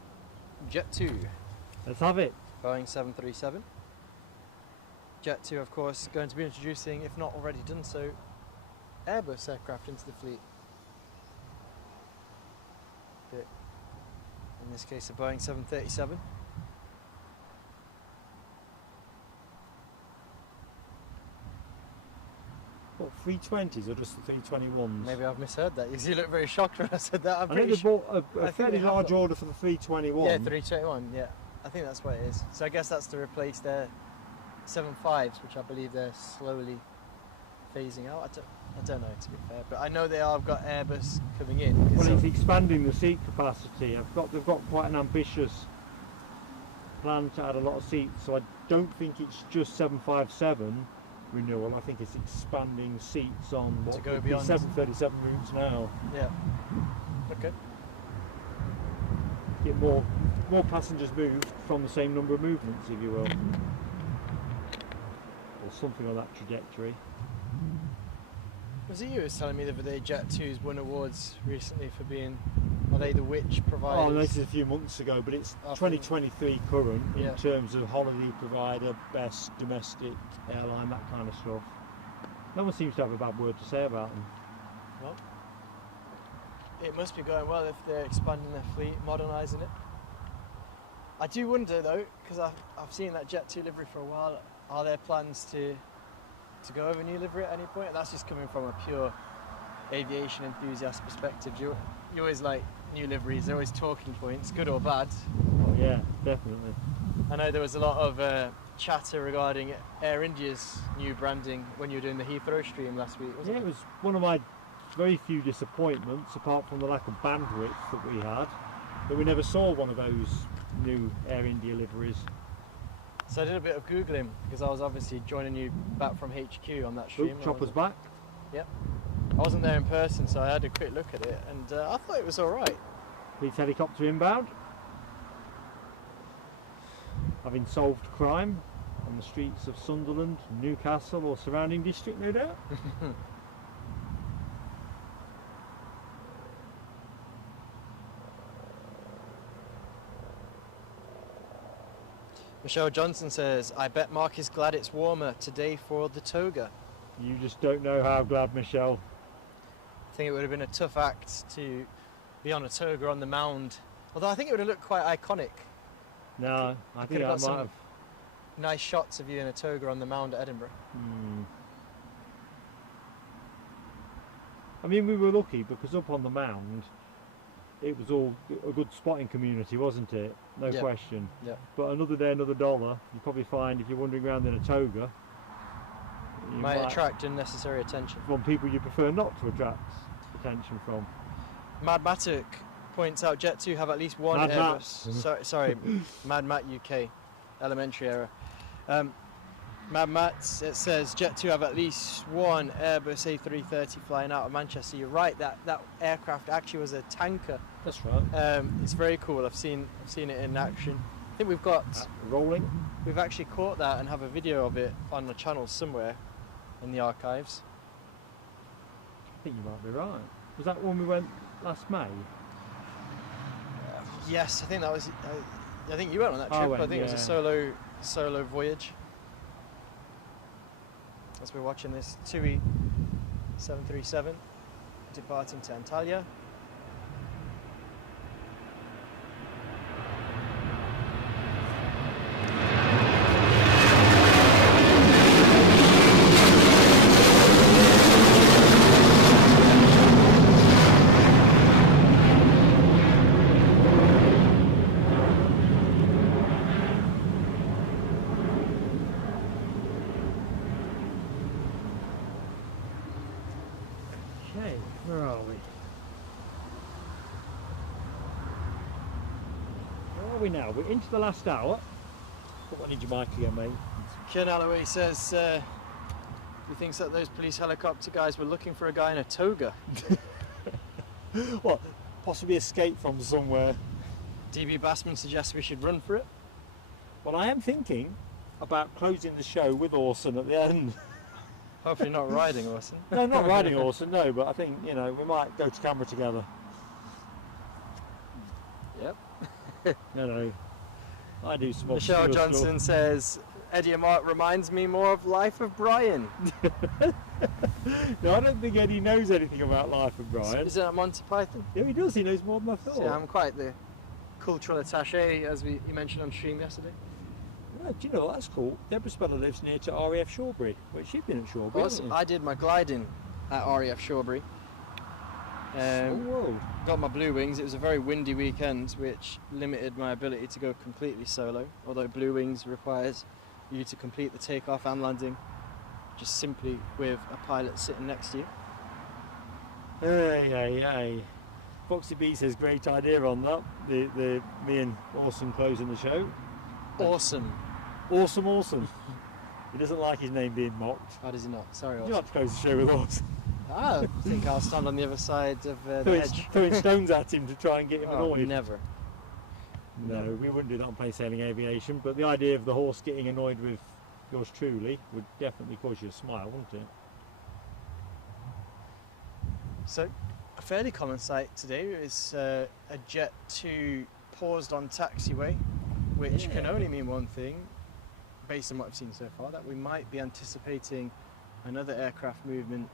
Jet 2, Let's have it. Boeing 737. Jet 2, of course, going to be introducing, if not already done so, Airbus aircraft into the fleet. But in this case, a Boeing 737. What, 320s or just the 321s? Maybe I've misheard that. You look very shocked when I said that. I know they bought a I think fairly they have large got- order for the 321. Yeah, 321, yeah. I think that's what it is. So I guess that's to replace their 75s, which I believe they're slowly phasing out. I don't know, to be fair, but I know they have got Airbus coming in. Well, So- it's expanding the seat capacity. They've got quite an ambitious plan to add a lot of seats, so I don't think it's just 757 renewal. I think it's expanding seats on what To go would be beyond. 737 routes now. yeah. Okay. Get more passengers moved from the same number of movements, if you will, or something on that trajectory. Was it you who was telling me the other day Jet 2's won awards recently for being, are they the which providers? Oh, no, this is a few months ago, but it's I 2023 current in Yeah. terms of holiday provider, best domestic airline, that kind of stuff. No one seems to have a bad word to say about them. Well, it must be going well if they're expanding their fleet, modernising it. I do wonder though, because I've seen that Jet 2 livery for a while, are there plans to go over new livery at any point? And that's just coming from a pure aviation enthusiast perspective. You always like new liveries, they're always talking points, good or bad. Oh, yeah, definitely. I know there was a lot of chatter regarding Aer India's new branding when you were doing the Heathrow stream last week, wasn't Yeah, it? it was one of my very few disappointments, apart from the lack of bandwidth that we had, that we never saw one of those new Air India liveries. So I did a bit of Googling, because I was obviously joining you back from HQ on that stream. Oop, chopper's back. I wasn't there in person, so I had a quick look at it, and I thought it was alright. Police helicopter inbound. Having solved crime on the streets of Sunderland, Newcastle or surrounding district, no doubt. Michelle Johnson says, I bet Mark is glad it's warmer today for the Toga. You just don't know how glad, Michelle. I think it would have been a tough act to be on a Toga on the mound, although I think it would have looked quite iconic. No, I think could have I got some might have. Nice shots of you in a Toga on the mound at Edinburgh. I mean, we were lucky because up on the mound, it was all a good spotting community, wasn't it? No Yeah. question. Yeah. But another day, another dollar. You probably find if you're wandering around in a toga, you Might attract unnecessary attention. from people you prefer not to attract attention from. Mad Matic points out Jet 2 have at least one Mad Airbus. Sorry, Mad Mat UK, elementary error. Mad Mats, it says Jet 2 have at least one Airbus A320 flying out of Manchester. You're right, that aircraft actually was a tanker. That's right. It's very cool. I've seen it in action. I think we've got rolling. We've actually caught that and have a video of it on the channel somewhere in the archives. I think you might be right. Was that when we went last May? Yes, I think that was. I think you went on that trip. I think it was a solo voyage. As we're watching this TUI 737 departing to Antalya. Where are we? Where are we now? We're into the last hour. Put one in your mic again, mate. Ken Alloway says he thinks that those police helicopter guys were looking for a guy in a toga. What? Possibly escape from somewhere. DB Bassman suggests we should run for it. Well, I am thinking about closing the show with Orson at the end. Hopefully not riding Orson. No, not riding Orson, no, but I think, you know, we might go to camera together. Yep. No. I do some Michelle obscure Johnson stuff. says, Eddie Amart reminds me more of Life of Brian. No, I don't think Eddie knows anything about Life of Brian. Is that Monty Python? Yeah, he does. He knows more than I thought. So, yeah, I'm quite the cultural attaché, as you mentioned on stream yesterday. Yeah, do you know what? That's cool. Deborah Speller lives near to RAF Shawbury. Well, she's been at Shawbury, hasn't you? I did my gliding at RAF Shawbury. Small world. Got my Blue Wings. It was a very windy weekend, which limited my ability to go completely solo. Although Blue Wings requires you to complete the takeoff and landing just simply with a pilot sitting next to you. Hey. Foxy B says great idea on that. The me and Orson closing the show. Awesome. Awesome. He doesn't like his name being mocked. How does he not? Sorry, You Orson. have to close the show with Orson. I think I'll stand on the other side of the hedge. Throwing stones at him to try and get him annoyed. Never. No, we wouldn't do that on Plain Sailing Aviation, but the idea of the horse getting annoyed with yours truly would definitely cause you a smile, wouldn't it? So, a fairly common sight today is a Jet 2 paused on taxiway, which can only mean one thing, based on what I've seen so far, that we might be anticipating another aircraft movement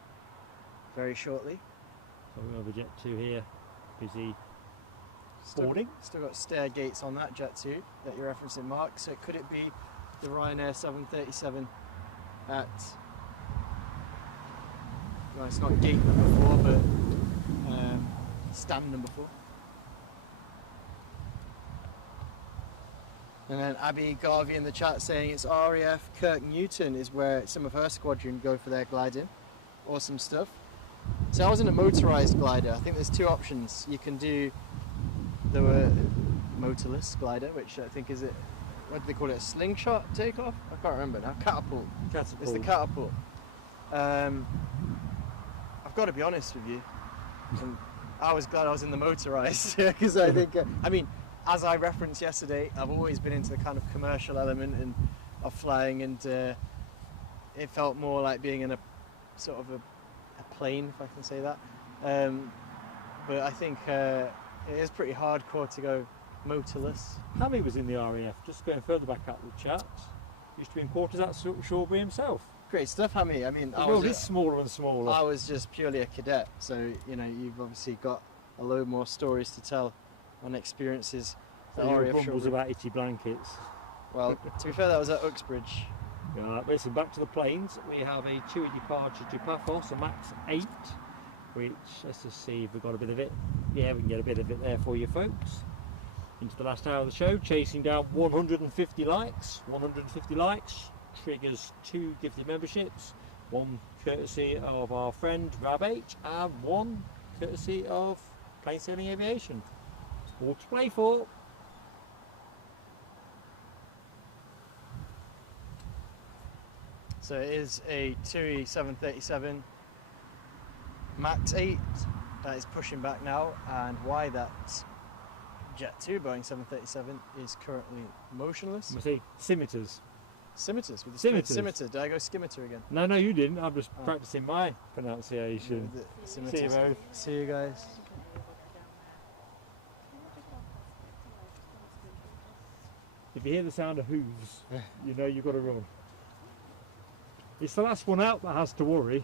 very shortly. So we have a Jet 2 here, busy boarding. Still got stair gates on that Jet 2 that you're referencing, Mark. So could it be the Ryanair 737 at, well, it's not gate number 4, but stand number 4. And then Abby Garvey in the chat saying it's RAF Kirk Newton is where some of her squadron go for their gliding. Awesome stuff. So I was in a motorised glider. I think there's two options. You can do the motorless glider, which I think is it. What do they call it? A slingshot takeoff? I can't remember now. Catapult. It's the catapult. I've got to be honest with you. I was glad I was in the motorised because I think. I mean, as I referenced yesterday, I've always been into the kind of commercial element of flying, and it felt more like being in a sort of a plane, if I can say that. But I think it is pretty hardcore to go motorless. Hammy was in the RAF, just going further back up the chat. Used to be in quarters at Shawbury himself. Great stuff, Hammy. I mean, the world is smaller and smaller. I was just purely a cadet, so you know, you've obviously got a load more stories to tell on experiences. So your grumbles about itchy blankets. Well, to be fair, that was at Uxbridge. Right, listen, back to the planes. We have a TUI departure to Paphos, a MAX 8, which, let's just see if we've got a bit of it. Yeah, we can get a bit of it there for you folks. Into the last hour of the show, chasing down 150 likes. 150 likes triggers 2 gifted memberships, 1 courtesy of our friend Rab H, and 1 courtesy of plain sailing aviation. All to play for. So it is a TUI 737 MAX 8 that is pushing back now, and why that Jet 2 Boeing 737 is currently motionless. I say scimitars. Scimitars with the Scimitars. scimitar. Did I go scimitar again? No, you didn't. I'm just practicing my pronunciation. The See you scimitars. both. See you guys. If you hear the sound of hooves, you know you've got to run. It's the last one out that has to worry.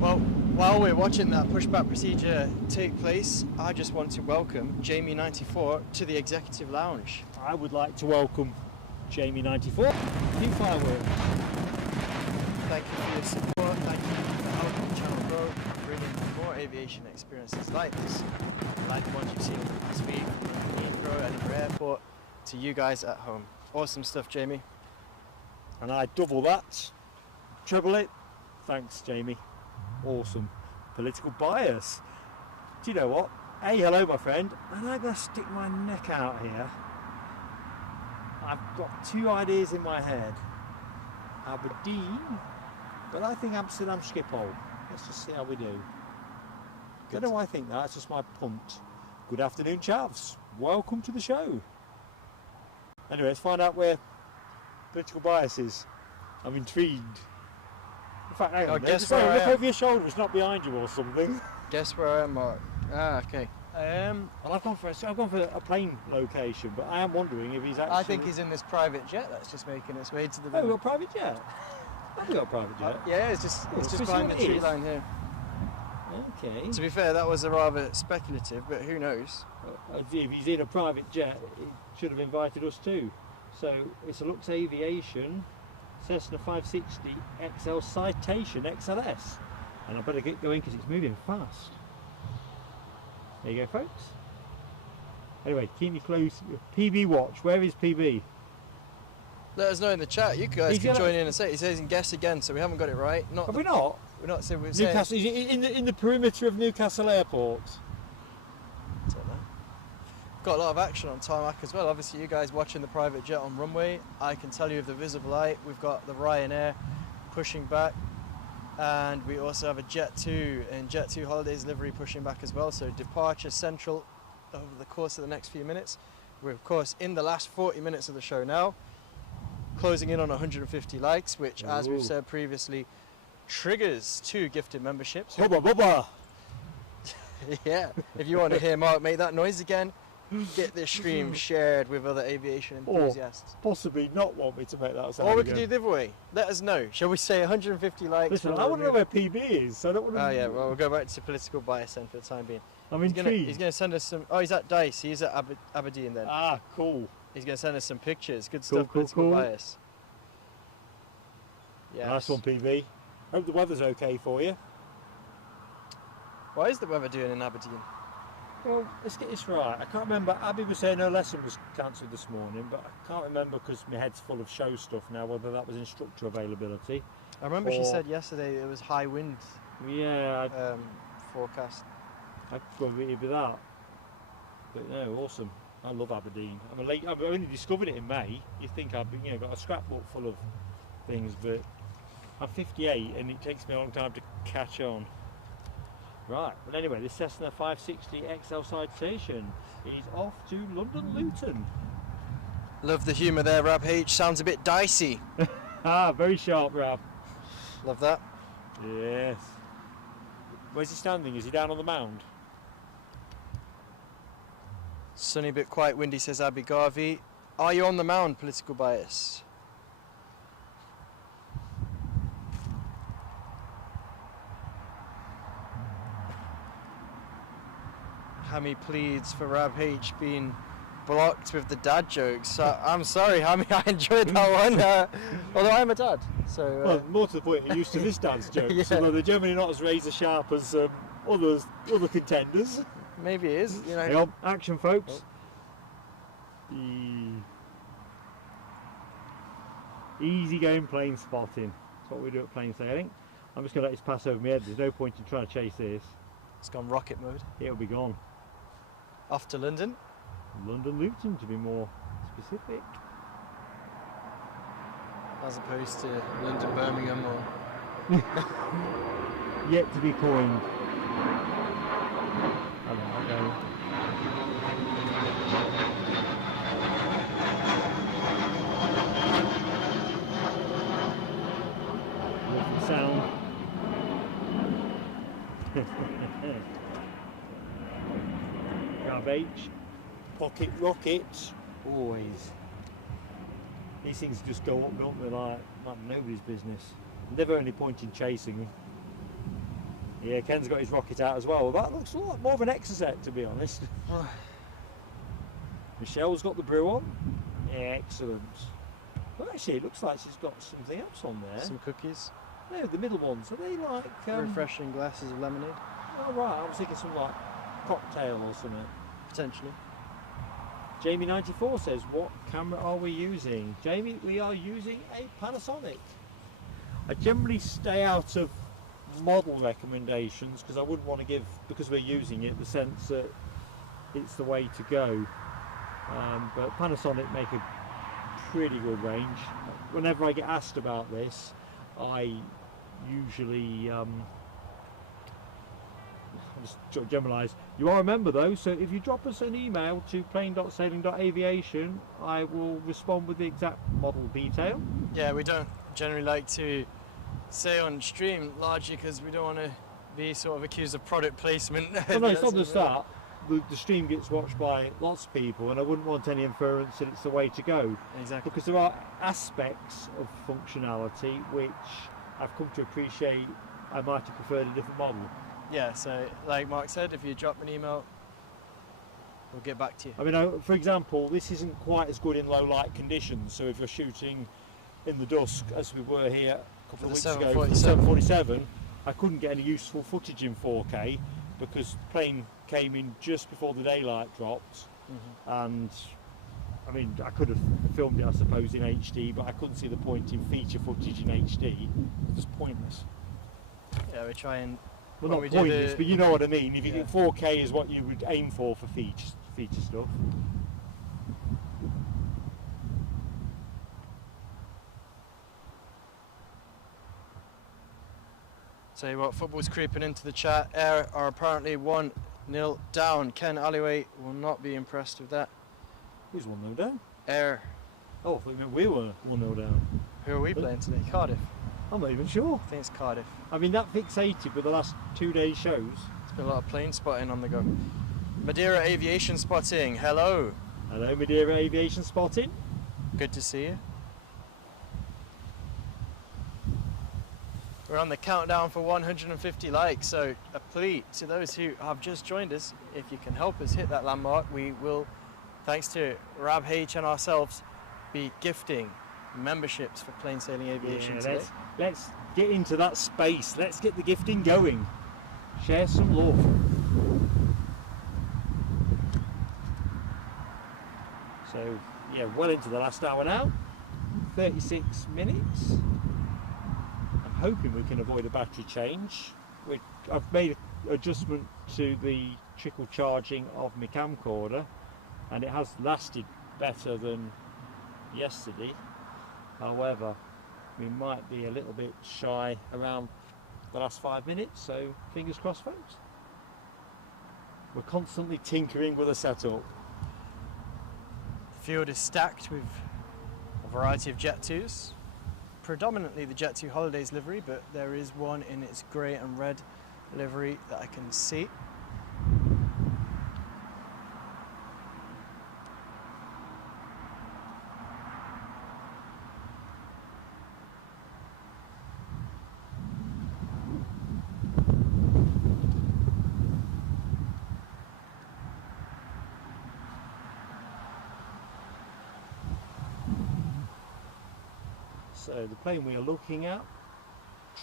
Well, while we're watching that pushback procedure take place, I just want to welcome Jamie94 to the Executive Lounge. I would like to welcome Jamie94. New firework. Thank you for your support. Thank you for helping the channel grow, bringing more aviation experiences like this, like the ones you've seen this week, Heathrow, Edinburgh Airport, to you guys at home. Awesome stuff, Jamie. And I double that, treble it. Thanks, Jamie. Awesome. Political bias. Do you know what? Hey, hello, my friend. And I'm going to stick my neck out here. I've got two ideas in my head. Aberdeen, but I think Amsterdam Schiphol. Let's just see how we do. Don't know why I think that. It's just my punt. Good afternoon, chavs. Welcome to the show. Anyway, let's find out where political bias is. I'm intrigued. In fact, hang on. Guess where I look am. over your shoulder. It's not behind you or something. Guess where I am, Mark? Ah, okay. Well, I've gone for a plane location, but I am wondering if he's actually. I think he's in this private jet that's just making its way to the. Oh, we've got a private jet. Have we got a private jet? Yeah, it's just behind the what it tree is? line here. Okay. To be fair, that was a rather speculative, but who knows? If he's in a private jet, he should have invited us too. So it's a Lux Aviation Cessna 560 XL Citation XLS, and I better get going because it's moving fast. There you go, folks. Anyway, keep me close. PB watch. Where is PB? Let us know in the chat. You guys can join in and say. He says guess again, so we haven't got it right. Have we not? We're not saying we're Newcastle is in the perimeter of Newcastle Airport. Don't know. Got a lot of action on tarmac as well. Obviously, you guys watching the private jet on runway. I can tell you of the visible light. We've got the Ryanair pushing back, and we also have a Jet 2 and Jet 2 Holidays livery pushing back as well. So departure central over the course of the next few minutes. We're of course in the last 40 minutes of the show now, closing in on 150 likes, which, as we've said previously, triggers 2 gifted memberships. Bubba, bubba. Yeah, if you want to hear Mark make that noise again, get this stream shared with other aviation enthusiasts. Or possibly not want me to make that sound. Or we could do the other way. Let us know. Shall we say 150 likes? Listen, I want to know where PB is, so I don't want to... Oh yeah, well we'll go back to political bias then for the time being. I'm He's intrigued. going to send us some... Oh, he's at DICE. He's at Aberdeen then. Ah, cool. He's going to send us some pictures. Good Cool, stuff, cool, political cool. bias. Yeah. Nice one, PB. Hope the weather's okay for you. What is the weather doing in Aberdeen? Well, let's get this right. I can't remember. Abby was saying her lesson was cancelled this morning, but I can't remember because my head's full of show stuff now whether that was instructor availability. I remember she said yesterday it was high wind Yeah, forecast. I'd probably be that. But no, awesome. I love Aberdeen. I've only discovered it in May. You think I've got a scrapbook full of things, but I'm 58 and it takes me a long time to catch on. Right, but anyway, this Cessna 560 XL Citation is off to London Luton. Love the humour there, Rab H. Sounds a bit dicey. Ah, very sharp, Rab. Love that. Yes. Where's he standing? Is he down on the mound? Sunny bit quite windy, says Abby Garvey. Are you on the mound, political bias? Hammy pleads for Rab H being blocked with the dad jokes. So, I'm sorry, Hammy, I enjoyed that one. Although I'm a dad, so... Well, more to the point, you're used to this dad's jokes, Yeah. although they're generally not as razor sharp as other contenders. maybe it is, you know. Hang on, action, folks. Easy going plane spotting. That's what we do at plane sailing. I'm just going to let this pass over my head. There's no point in trying to chase this. It's gone rocket mode. It'll be gone. Off to London. London Luton, to be more specific. As opposed to London Birmingham or... Yet to be coined. I don't know. Lovely sound. Grab H. Pocket rockets. Always. These things just go up, don't they, like nobody's business. Never any point in chasing them. Yeah, Ken's got his rocket out as well. That looks a lot more of an exocet, to be honest. Michelle's got the brew on. Yeah, excellent. Well, actually, it looks like she's got something else on there. Some cookies. No, the middle ones. Are they like... refreshing glasses of lemonade? Oh, right. I was thinking some like cocktail or something. Potentially. Jamie94 says, what camera are we using? Jamie, we are using a Panasonic. I generally stay out of model recommendations because I wouldn't want to give, because we're using it, the sense that it's the way to go. But Panasonic make a pretty good range. Whenever I get asked about this, I usually just generalise. You are a member though, so if you drop us an email to plane.sailing.aviation, I will respond with the exact model detail. Yeah, we don't generally like to say on stream, largely because we don't want to be sort of accused of product placement. Well, no, it's not just that. The stream gets watched by lots of people, and I wouldn't want any inference that it's the way to go. Exactly. Because there are aspects of functionality which I've come to appreciate I might have preferred a different model. Yeah, so like Mark said, if you drop an email, we'll get back to you. I mean, for example, this isn't quite as good in low light conditions, so if you're shooting in the dusk, as we were here a couple of weeks ago, for the 747, I couldn't get any useful footage in 4K because the plane came in just before the daylight dropped, and I mean, I could have filmed it, I suppose, in HD, but I couldn't see the point in feature footage in HD. It's just pointless. Yeah, we try and... Well, not pointless, but you know what I mean. If you get 4K is what you would aim for feature stuff. Tell you what, football's creeping into the chat. Air are apparently 1-0 down. Ken Alleyway will not be impressed with that. Who's 1-0 down? Air. Oh, I thought you meant we were 1-0 down. Who are we playing today? Cardiff. I'm not even sure. I think it's Cardiff. I mean, that fixated with the last 2 days shows. There's been a lot of plane spotting on the go. Madeira Aviation spotting. Hello. Hello, Madeira Aviation spotting. Good to see you. We're on the countdown for 150 likes, so a plea to those who have just joined us, if you can help us hit that landmark, we will, thanks to Rab H and ourselves, be gifting memberships for Plain Sailing Aviation today. Let's get into that space. Let's get the gifting going. Share some love. So, yeah, well into the last hour now. 36 minutes. I'm hoping we can avoid a battery change. I've made an adjustment to the trickle charging of my camcorder, and it has lasted better than yesterday. However, we might be a little bit shy around the last 5 minutes, so fingers crossed, folks. We're constantly tinkering with a setup. The field is stacked with a variety of Jet 2s, predominantly the Jet 2 Holidays livery, but there is one in its grey and red livery that I can see. So the plane we are looking at,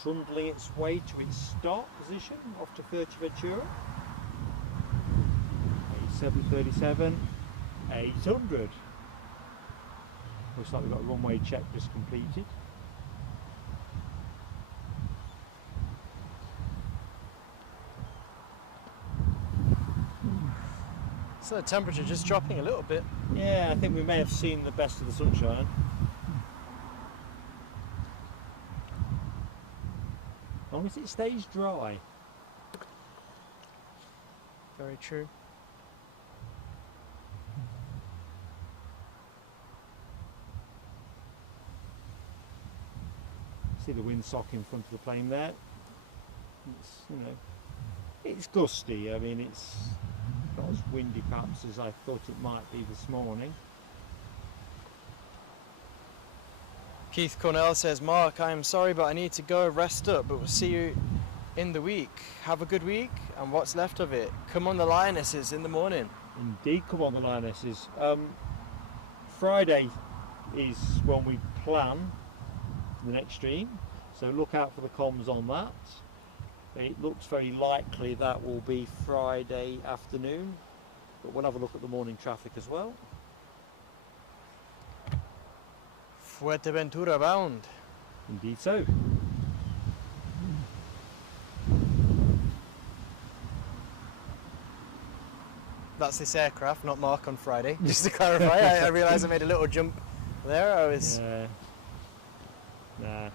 trundling its way to its start position off to Fuerteventura. 737 800. Looks like we've got a runway check just completed. So the temperature just dropping a little bit. Yeah, I think we may have seen the best of the sunshine. As long as it stays dry. Very true. See the windsock in front of the plane there. It's, you know, it's gusty. I mean, it's not as windy perhaps as I thought it might be this morning. Keith Cornell says, Mark, I am sorry, but I need to go rest up, but we'll see you in the week. Have a good week, and what's left of it. Come on the Lionesses in the morning. Indeed, come on the Lionesses. Friday is when we plan the next stream, so look out for the comms on that. It looks very likely that will be Friday afternoon, but we'll have a look at the morning traffic as well. Fuerteventura bound. Indeed so. That's this aircraft, not Mark on Friday. Just to clarify, I realised I made a little jump there. I was. Yeah. Nah.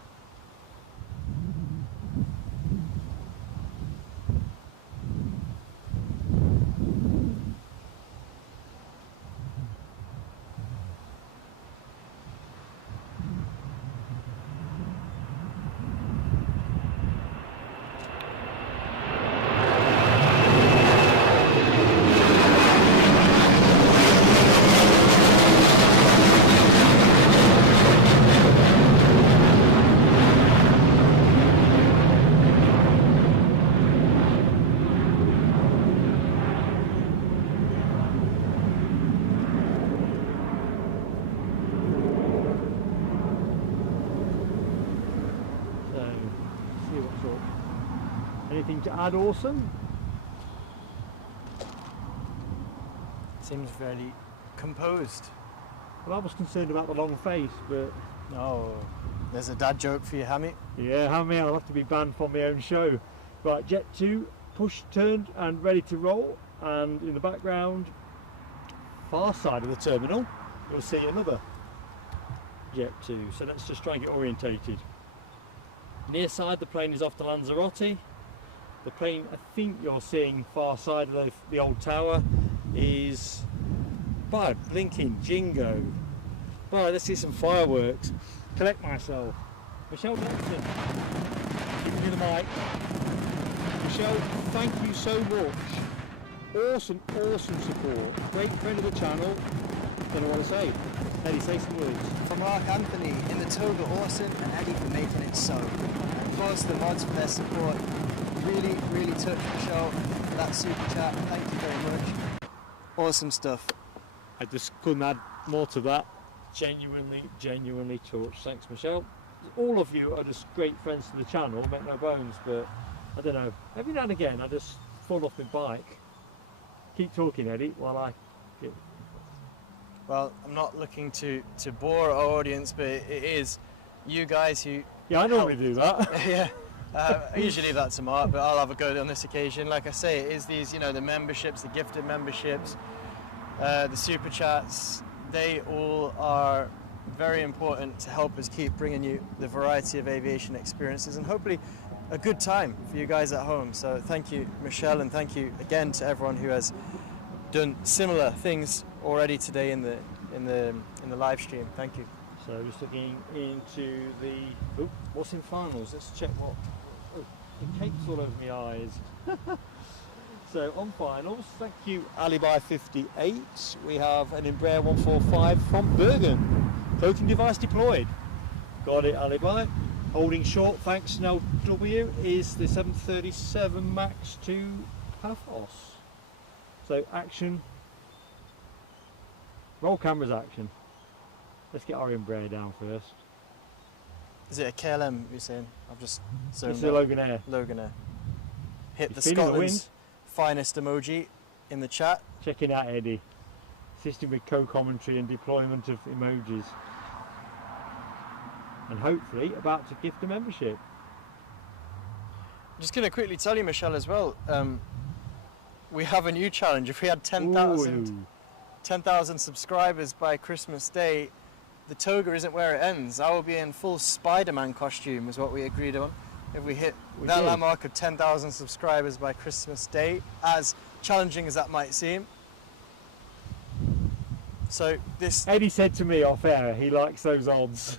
Anything to add, Awesome? Seems very composed. Well, I was concerned about the long face, but... No, there's a dad joke for you, Hammy. Yeah, Hammy, I'll have to be banned from my own show. Right, Jet 2, push, turned and ready to roll. And in the background, far side of the terminal, you'll see another Jet 2. So let's just try and get orientated. Near side, the plane is off to Lanzarote. The plane, I think you're seeing far side of the old tower, is by blinking jingo. Right, let's see some fireworks. Collect myself. Michelle Johnson, giving you the mic. Michelle, thank you so much. Awesome, awesome support. Great friend of the channel. Don't know what to say. Eddie, say some words. From Mark Anthony in the Toga, awesome, and Eddie for making it so. And of course the mods for their support. Really, really touched Michelle. That super chat. Thank you very much. Awesome stuff. I just couldn't add more to that. Genuinely, genuinely touched. Thanks, Michelle. All of you are just great friends to the channel, make no bones, but I don't know. Every now and again I just fall off my bike. Keep talking, Eddie, while I get... Well, I'm not looking to bore our audience, but it is you guys who... Yeah, I normally do that. Yeah. I usually leave that to Mark, but I'll have a go on this occasion. Like I say, it is these, you know, the memberships, the gifted memberships, the super chats. They all are very important to help us keep bringing you the variety of aviation experiences and hopefully a good time for you guys at home. So thank you, Michelle, and thank you again to everyone who has done similar things already today in the live stream. Thank you. So just looking into the what's in finals. Let's check what. Oh, the cake's all over my eyes. So on finals, thank you Alibi 58. We have an Embraer 145 from Bergen. Cloaking device deployed. Got it, Alibi. Holding short, thanks Snell W, is the 737 MAX 2 Paphos. So action. Roll cameras action. Let's get our Embraer down first. Is it a KLM you're saying? I've just zoomed It's a Loganair. Loganair. Hit the Feeling the Scotland's finest emoji in the chat. Checking out Eddie. Assisting with co-commentary and deployment of emojis. and hopefully about to gift a membership. Just going to quickly tell you, Michelle, as well, we have a new challenge. If we had 10,000 subscribers by Christmas Day, the toga isn't where it ends. I will be in full Spider-Man costume, is what we agreed on. If we hit that landmark of 10,000 subscribers by Christmas Day, as challenging as that might seem. So this... Eddie said to me off air, he likes those odds.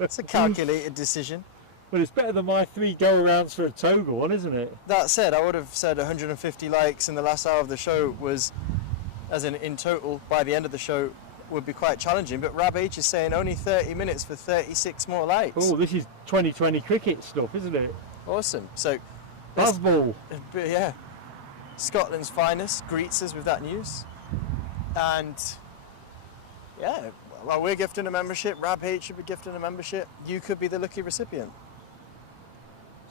It's a calculated decision. Well, it's better than my 3 go-arounds for a toga one, isn't it? That said, I would have said 150 likes in the last hour of the show was, as in total, by the end of the show, would be quite challenging. But Rab H is saying only 30 minutes for 36 more likes. Oh, this is 2020 cricket stuff, isn't it? Awesome. So, Buzzball. Yeah. Scotland's finest greets us with that news. And, yeah, well, we're gifting a membership. Rab H should be gifting a membership. You could be the lucky recipient.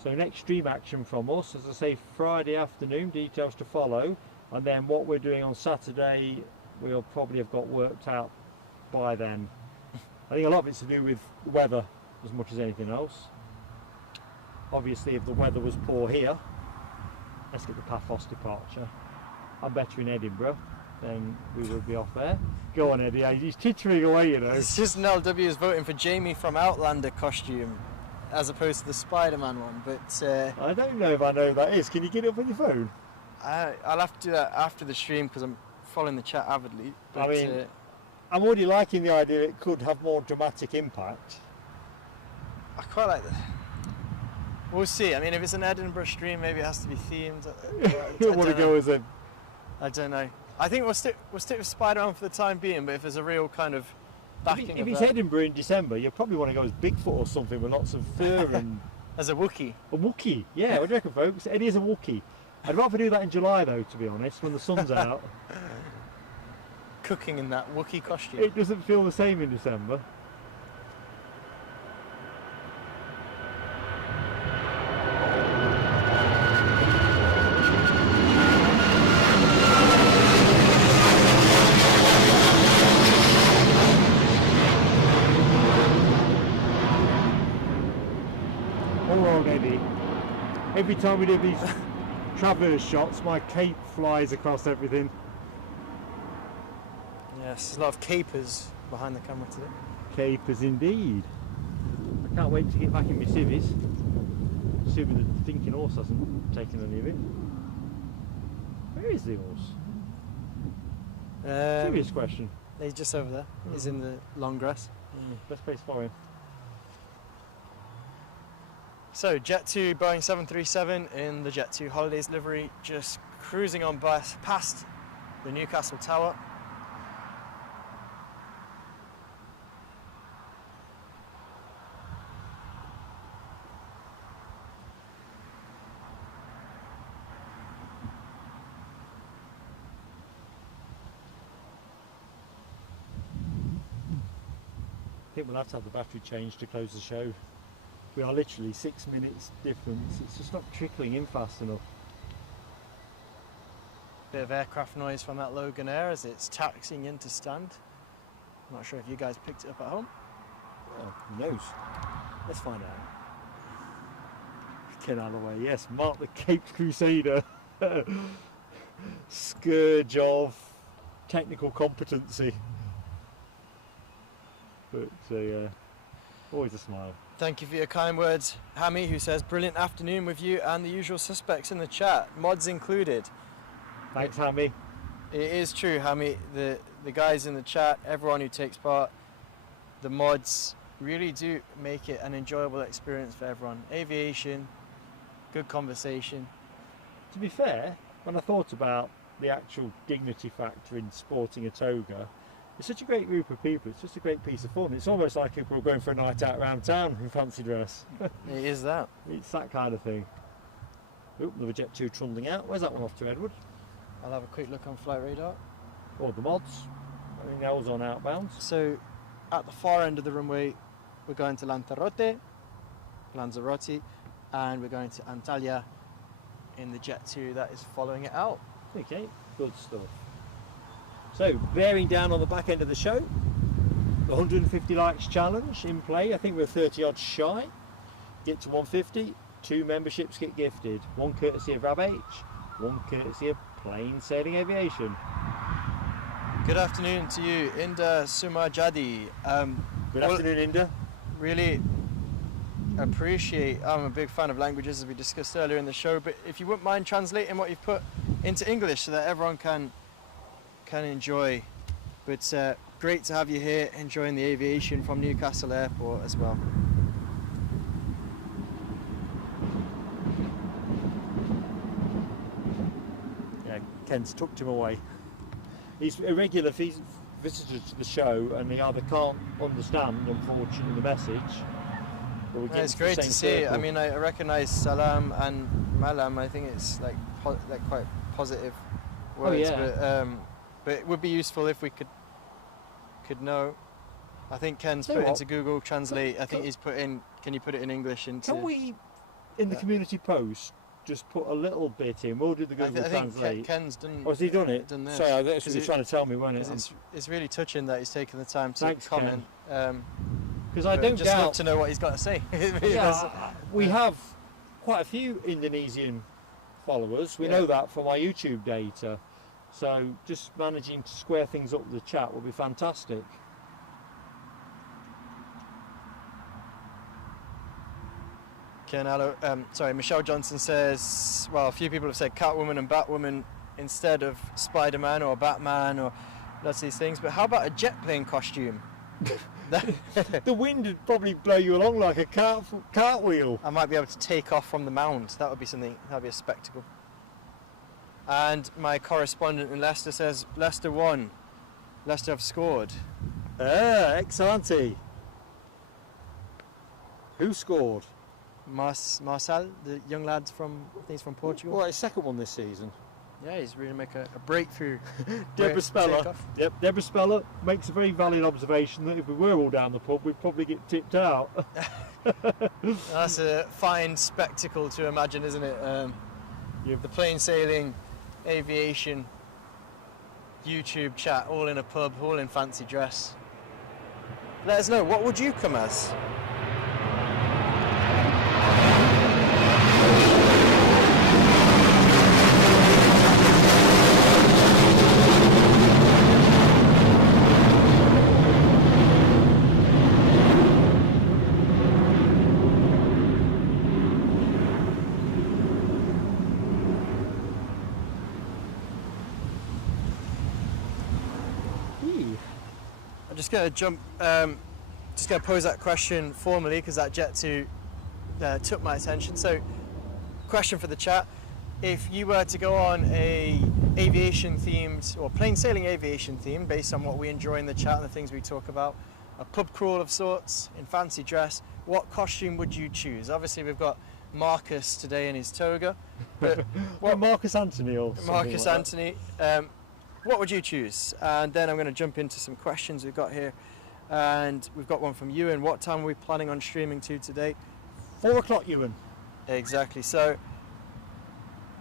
So next stream action from us, as I say, Friday afternoon, details to follow, and then what we're doing on Saturday we'll probably have got worked out by then. I think a lot of it's to do with weather as much as anything else. Obviously if the weather was poor here, let's get the Paphos departure. I'm better in Edinburgh, then we will be off there. Go on Eddie, he's tittering away, you know. It's just Nell W is voting for Jamie from Outlander costume, as opposed to the Spider-Man one, but... I don't know if I know who that is. Can you get it up on your phone? I'll have to do that after the stream because I'm following the chat avidly. But, I mean, I'm already liking the idea it could have more dramatic impact. I quite like that. We'll see. I mean, if it's an Edinburgh stream, maybe it has to be themed. You want to go as a... I don't know. I think we'll stick with Spider-Man for the time being, but if there's a real kind of backing if it's Edinburgh in December, you probably want to go as Bigfoot or something with lots of fur and... As a Wookiee. A Wookiee, yeah. What do you reckon, folks? Eddie is a Wookiee. I'd rather do that in July, though, to be honest, when the sun's out. Cooking in that Wookiee costume. It doesn't feel the same in December. Every time we do these traverse shots, my cape flies across everything. Yes, there's a lot of capers behind the camera today. Capers indeed. I can't wait to get back in my civvies. Assuming the thinking horse hasn't taken any of it. Where is the horse? Serious question. He's just over there. He's in the long grass. Best place for him. So, Jet 2 Boeing 737 in the Jet 2 Holidays livery, just cruising on past the Newcastle Tower. I think we'll have to have the battery changed to close the show. We are literally 6 minutes difference. It's just not trickling in fast enough. Bit of aircraft noise from that Loganair as it's taxiing into stand. I'm not sure if you guys picked it up at home. Well, who knows? Let's find out. Get out of the way. Yes, Mark the Caped Crusader. Scourge of technical competency. But always a smile. Thank you for your kind words, Hammy, who says, brilliant afternoon with you and the usual suspects in the chat, mods included. Thanks, Hammy. It is true, Hammy. The guys in the chat, everyone who takes part, the mods really do make it an enjoyable experience for everyone. Aviation, good conversation. To be fair, when I thought about the actual dignity factor in sporting a toga, it's such a great group of people, it's just a great piece of fun. It's almost like if we were going for a night out around town in fancy dress. It is that. It's that kind of thing. Oop, another Jet 2 trundling out. Where's that one off to, Edward? I'll have a quick look on flight radar. Oh, the mods. I mean, L's on outbounds. So, at the far end of the runway, we're going to Lanzarote, and we're going to Antalya in the Jet 2 that is following it out. Okay, good stuff. So, bearing down on the back end of the show, The 150 likes challenge in play. I think we're 30 odds shy. Get to 150, 2 memberships get gifted. One courtesy of RabH, one courtesy of Plain Sailing Aviation. Good afternoon to you, Inda Sumajadi. Good afternoon, Inda. Really appreciate, I'm a big fan of languages as we discussed earlier in the show, but if you wouldn't mind translating what you've put into English so that everyone can enjoy. But great to have you here enjoying the aviation from Newcastle Airport as well. Yeah, Ken's tucked him away. He's a regular visitor to the show and he either can't understand, unfortunately, the message. It's great to see. I mean, I recognise salam and malam. I think it's like quite positive words. Oh, yeah. But it would be useful if we could know. I think Ken's put into Google Translate. I think he's put in. Can you put it in English into? Can we, in the community post, just put a little bit in? We'll do the Google Translate. I think Ken's done. Oh, has he done it? Done this. Sorry, that's what you're trying to tell me, wasn't it? It's really touching that he's taken the time to comment. Because I don't just doubt love to know what he's got to say. We have quite a few Indonesian followers. We know that from our YouTube data. So just managing to square things up with the chat will be fantastic. Michelle Johnson says, well, a few people have said Catwoman and Batwoman instead of Spider-Man or Batman or lots of these things. But how about a jet plane costume? The wind would probably blow you along like a cartwheel. I might be able to take off from the mound. That would be something. That would be a spectacle. And my correspondent in Leicester says Leicester won. Leicester have scored. Ex-ante. Who scored? Marcel, the young lad from, I think he's from Portugal. Well, his second one this season. Yeah, he's really make a breakthrough. Deborah Speller. Yep, Deborah Speller makes a very valid observation that if we were all down the pub, we'd probably get tipped out. That's a fine spectacle to imagine, isn't it? The plain sailing, aviation, YouTube chat, all in a pub, all in fancy dress. Let us know, what would you come as? Just going to jump, just going to pose that question formally because that Jet 2 took my attention. So, question for the chat: if you were to go on a aviation themed or plain sailing aviation theme based on what we enjoy in the chat and the things we talk about, a pub crawl of sorts in fancy dress, what costume would you choose? Obviously, we've got Marcus today in his toga, but what Marcus Anthony or Marcus Anthony. What would you choose? And then I'm going to jump into some questions we've got here. And we've got one from Ewan. What time are we planning on streaming to today? 4 o'clock, Ewan. Exactly. So,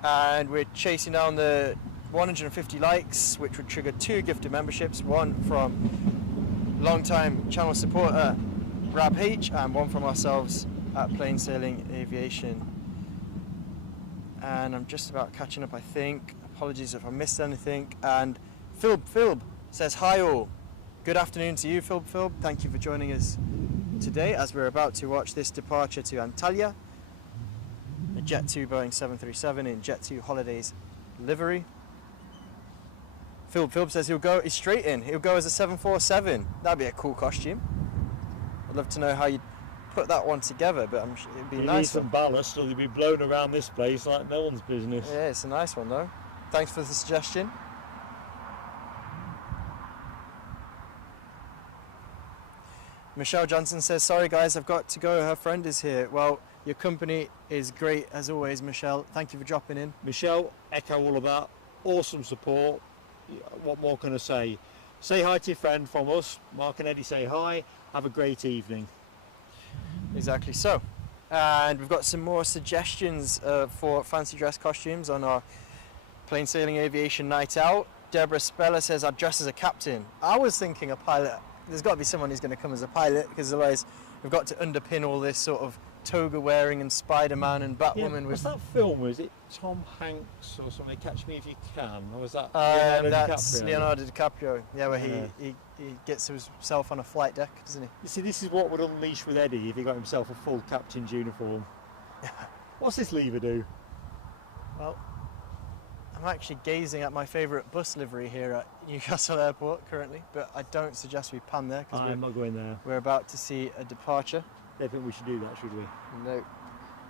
and we're chasing down the 150 likes, which would trigger 2 gifted memberships. One from long-time channel supporter RabH, and one from ourselves at Plain Sailing Aviation. And I'm just about catching up, I think. Apologies if I missed anything. And Philb says hi all. Good afternoon to you, Philb. Thank you for joining us today as we're about to watch this departure to Antalya, a Jet 2 Boeing 737 in Jet 2 Holidays livery. Philb says he's straight in. He'll go as a 747. That'd be a cool costume. I'd love to know how you put that one together, but I'm sure it'd be nice. Need some ballast, or they'd be blown around this place like no one's business. Yeah, it's a nice one though. Thanks for the suggestion. Michelle Johnson says, sorry guys, I've got to go. Her friend is here. Well, your company is great as always, Michelle. Thank you for dropping in. Michelle, echo all of that. Awesome support. What more can I say? Say hi to your friend from us. Mark and Eddie say hi. Have a great evening. Exactly so. And we've got some more suggestions for fancy dress costumes on our Plain Sailing Aviation night out. Deborah Speller says, I'd dress as a captain. I was thinking a pilot there's got to be someone who's going to come as a pilot, because otherwise we've got to underpin all this sort of toga wearing and Spider-Man and Batwoman What's with. that film? Was it Tom Hanks or something? Catch Me If You Can, or was that? That's DiCaprio? Leonardo DiCaprio. Yeah, where Yeah. he gets himself on a flight deck, doesn't he? You see, this is what would unleash with Eddie if he got himself a full captain's uniform. What's this lever do? Well, I'm actually gazing at my favourite bus livery here at Newcastle Airport currently, but I don't suggest we pan there because I'm not going there. we're about to see a departure. I don't think we should do that, should we? No.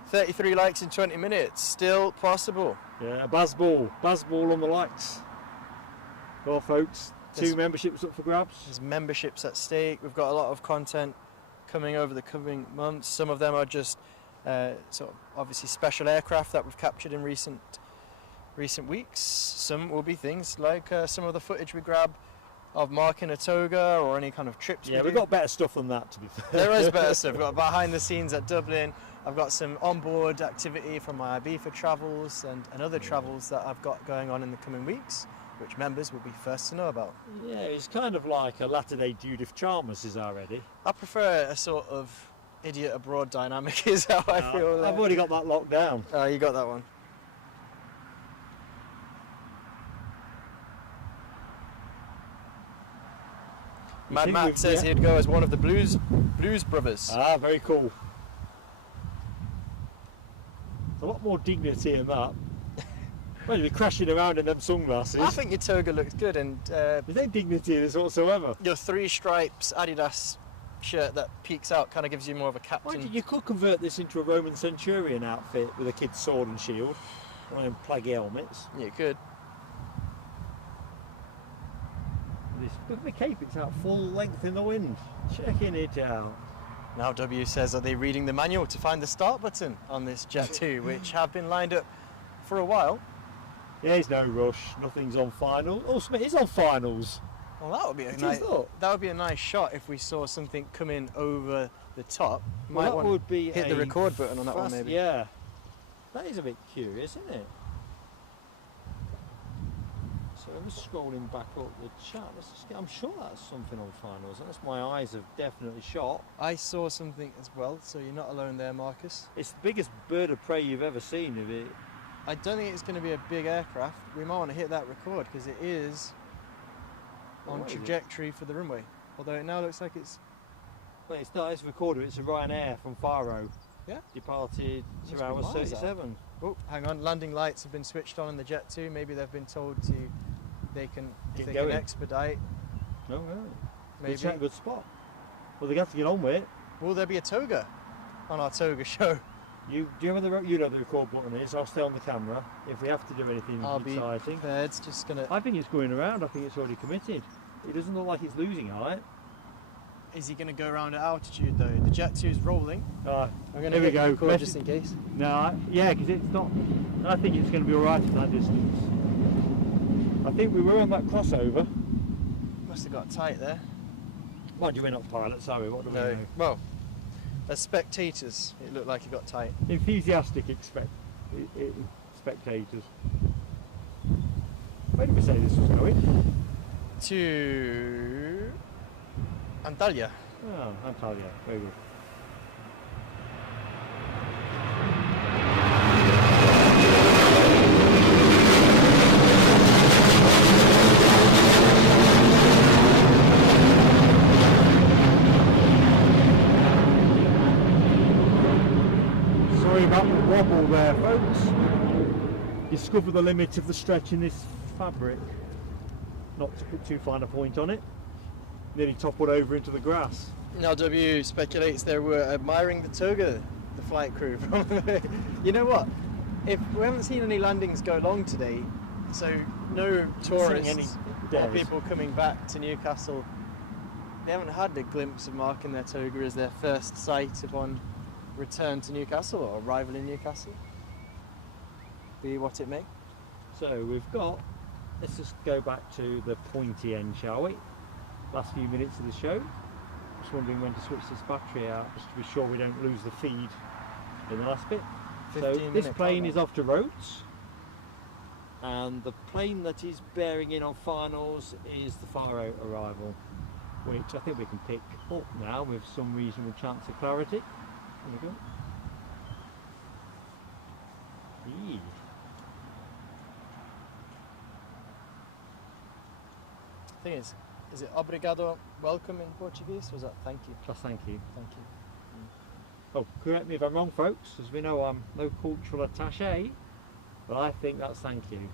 33 likes in 20 minutes, still possible. Yeah, Bazball on the lights. Well, folks, 2 Yes. memberships up for grabs. There's memberships at stake. We've got a lot of content coming over the coming months. Some of them are just sort of obviously special aircraft that we've captured in recent weeks. Some will be things like some of the footage we grab of Mark in a toga or any kind of trips. Yeah, we we've do. got better stuff than that, to be fair. There is better stuff. We've got behind the scenes at Dublin. I've got some onboard activity from my Ibiza travels and other travels that I've got going on in the coming weeks, which members will be first to know about. Yeah, it's kind of like a latter-day Judith Chalmers is already. I prefer a sort of idiot abroad dynamic is how I feel. I've already got that locked down. You got that one. Mad think Matt we've- says yeah. he'd go as one of the Blues Brothers. Ah, very cool. There's a lot more dignity in that. Well, you'll be crashing around in them sunglasses. I think your toga looks good, and There's no dignity in this whatsoever. your 3 stripes Adidas shirt that peeks out kind of gives you more of a captain. You could convert this into a Roman centurion outfit with a kid's sword and shield. One of them plaggy helmets. You could. Look at the cape, it's out full length in the wind. Checking it out. Now W says, are they reading the manual to find the start button on this Jet 2, which have been lined up for a while? Yeah, there's no rush. Nothing's on final. Oh, Smith is on finals. Well, that would be a It is nice. not. That would be a nice shot if we saw something come in over the top. Well, Might that want would be hit the a record button on that one, fast- maybe. Yeah, that is a bit curious, isn't it? So I'm just scrolling back up the chat. I'm sure that's something on finals. Unless my eyes have definitely shot. I saw something as well, so you're not alone there, Marcus. It's the biggest bird of prey you've ever seen of it. I don't think it's going to be a big aircraft. We might want to hit that record because it is on What is it? trajectory for the runway. Although it now looks like it's. Well, it's not. It's recorded. It's a Ryanair from Faro. Yeah. Departed Must be 2 hours miles out. 37. Oh, hang on. Landing lights have been switched on in the Jet 2. Maybe they've been told to. They can. If Get they going. can expedite. No, no. Maybe. Good, good spot. Well, they got to get on with it. Will there be a toga on our toga show? Do you know where the record button is? I'll stay on the camera. If we have to do anything I'll be exciting. prepared. It's just gonna. I think it's going around. I think it's already committed. It doesn't look like it's losing height. Is he gonna go around at altitude though? The Jet 2 is rolling. I'm I'm gonna Here we hit go. record Message- just in case. No, yeah, because it's not. I think it's going to be all right at that distance. I think we were on that crossover. Must have got tight there. Mind you, we're not pilots, are we? What do we know? Well, as spectators, it looked like it got tight. Enthusiastic spectators. Where did we say this was going? To Antalya. Oh, Antalya. Very good. Sorry about the wobble there, folks. Discover the limit of the stretch in this fabric. Not to put too fine a point on it. Nearly toppled over into the grass. Now W speculates they were admiring the toga, the flight crew. You know what? If we haven't seen any landings go long today, so no tourists or dares. people coming back to Newcastle, they haven't had a glimpse of Mark in their toga as their first sight upon return to Newcastle or arrival in Newcastle. Be what it may. So we've got, let's just go back to the pointy end, shall we? Last few minutes of the show. Just wondering when to switch this battery out, just to be sure we don't lose the feed in the last bit. So 15 this minute plane countdown. is off to Rhodes, and the plane that is bearing in on finals is the Faro arrival. which I think we can pick up now with some reasonable chance of clarity. There we go. Eee. Thing is it obrigado, welcome in Portuguese, or was that thank you? Just thank you. Thank you. Oh, correct me if I'm wrong, folks, as we know I'm no cultural attaché, but I think that's thank you.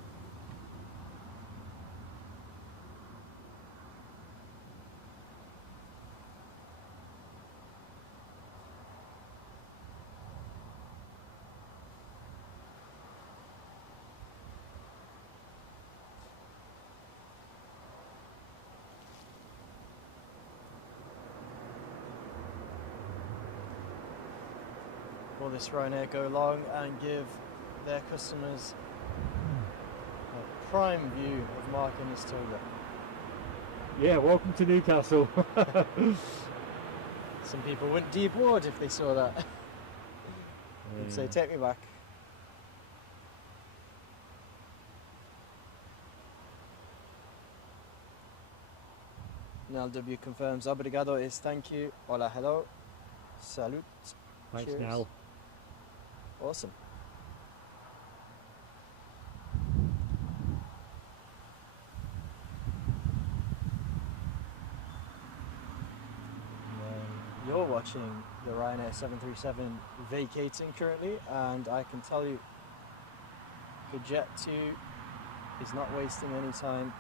Will this Ryanair go long and give their customers a prime view of Mark and his Toga? Yeah, welcome to Newcastle. Some people wouldn't deboard if they saw that. They'd say, take me back. Nal W confirms obrigado is thank you, hola, hello, salute. Thanks, Cheers. Nal. Awesome. You're watching the Ryanair 737 vacating currently, and I can tell you the Jet 2 is not wasting any time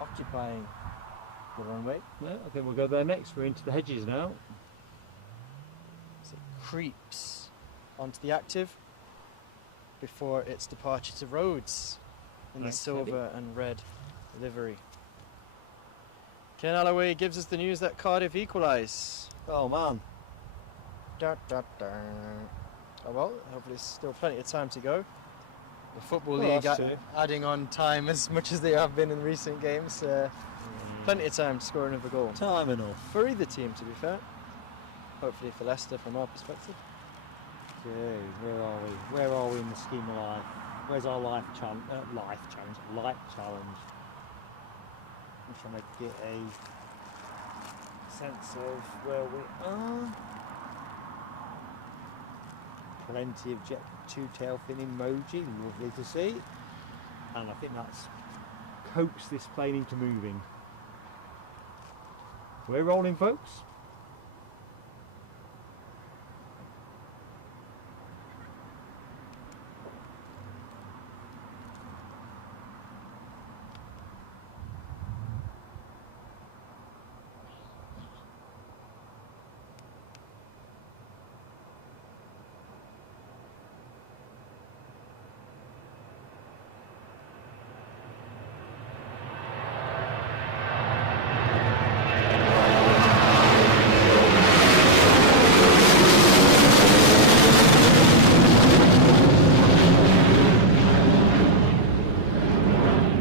occupying the runway. Yeah, I think we'll go there next. We're into the hedges now. As it creeps onto the active before its departure to Rhodes in the Nice, silver and red livery. Ken Alloway gives us the news that Cardiff equalise. Oh man. Da, da, da. Oh well, hopefully there's still plenty of time to go. The Football Well, League that's true. adding on time as much as they have been in recent games. Plenty of time to score another goal. Time enough. For either team, to be fair. Hopefully for Leicester from our perspective. Okay, where are we? Where are we in the scheme of life? Where's our life challenge? Life challenge. I'm trying to get a sense of where we are. Plenty of Jet 2 tail fin emoji, lovely to see. And I think that's coaxed this plane into moving. We're rolling, folks.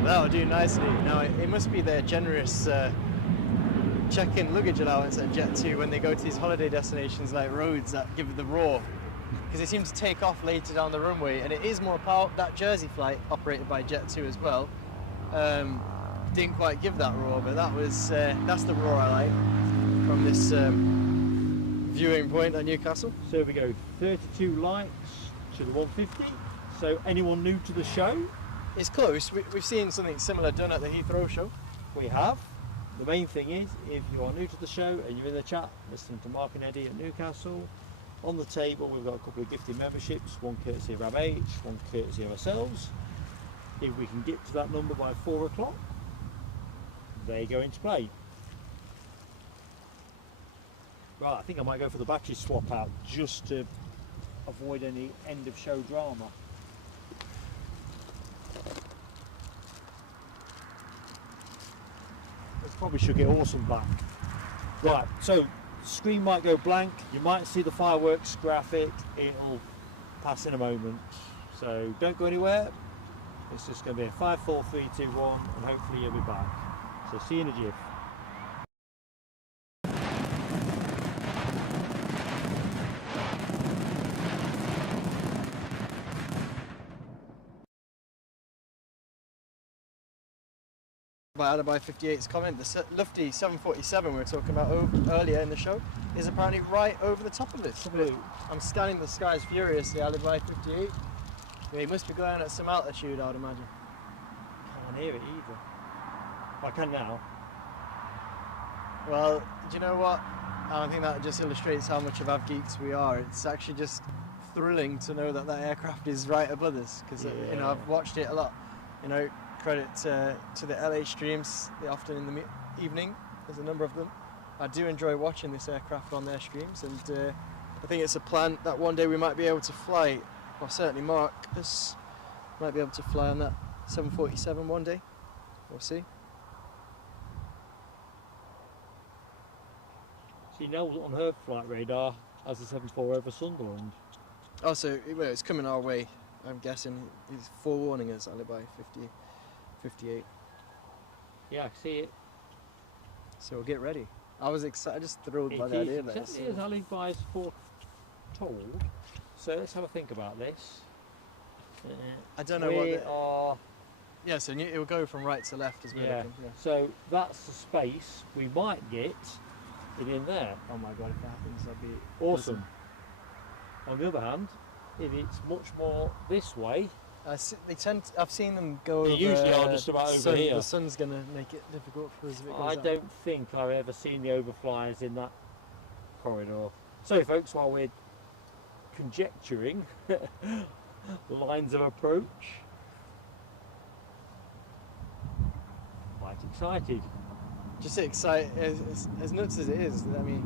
That'll do nicely. Now it must be their generous check-in luggage allowance at Jet 2 when they go to these holiday destinations like Rhodes that give it the roar, because they seem to take off later down the runway, and it is more power. That Jersey flight operated by Jet 2 as well didn't quite give that roar, but that was that's the roar I like from this viewing point at Newcastle. So we go 32 likes to the 150. So anyone new to the show? It's close. We've seen something similar done at the Heathrow show. We have. The main thing is, if you are new to the show and you're in the chat listening to Mark and Eddie at Newcastle, on the table we've got a couple of gifted memberships, one courtesy of RH, one courtesy of ourselves. If we can get to that number by 4 o'clock, they go into play. Right, I think I might go for the battery swap out just to avoid any end of show drama. Probably should get Awesome back. Right, so screen might go blank, you might see the fireworks graphic, it'll pass in a moment. So don't go anywhere, it's just going to be a 5, 4, 3, 2, 1 and hopefully you'll be back. So see you in a jiff. By Alibi 58's comment, the Lufty 747 we were talking about earlier in the show is apparently right over the top of this. I'm scanning the skies furiously, Alibi 58. Yeah, he must be going at some altitude, I would imagine. Can't hear it either. I can now. Well, do you know what? I think that just illustrates how much of av geeks we are. It's actually just thrilling to know that that aircraft is right above us, because you know, I've watched it a lot. You know, credit to the LA streams, they often in the evening. There's a number of them. I do enjoy watching this aircraft on their streams, and I think it's a plan that one day we might be able to fly, or certainly Marcus might be able to fly on that 747 one day. We'll see. She knows on her flight radar as a 74 over Sunderland. Oh, so well, it's coming our way. I'm guessing he's forewarning us, Alibi 58. Yeah, I see it. So we'll get ready. I was excited, just thrilled by the idea of this. Exactly as Alibi's foretold. So let's have a think about this. I don't know we what. are. Yeah, so it will go from right to left as well. Yeah. So that's the space we might get it in there. Oh my god, if that happens, that'd be awesome. On the other hand, if it's much more this way, I've seen them go. They usually are just about over here. The sun's going to make it difficult for us. I don't think I've ever seen the overflyers in that corridor. So, folks, while we're conjecturing lines of approach, quite excited. Just excited, as nuts as it is. I mean,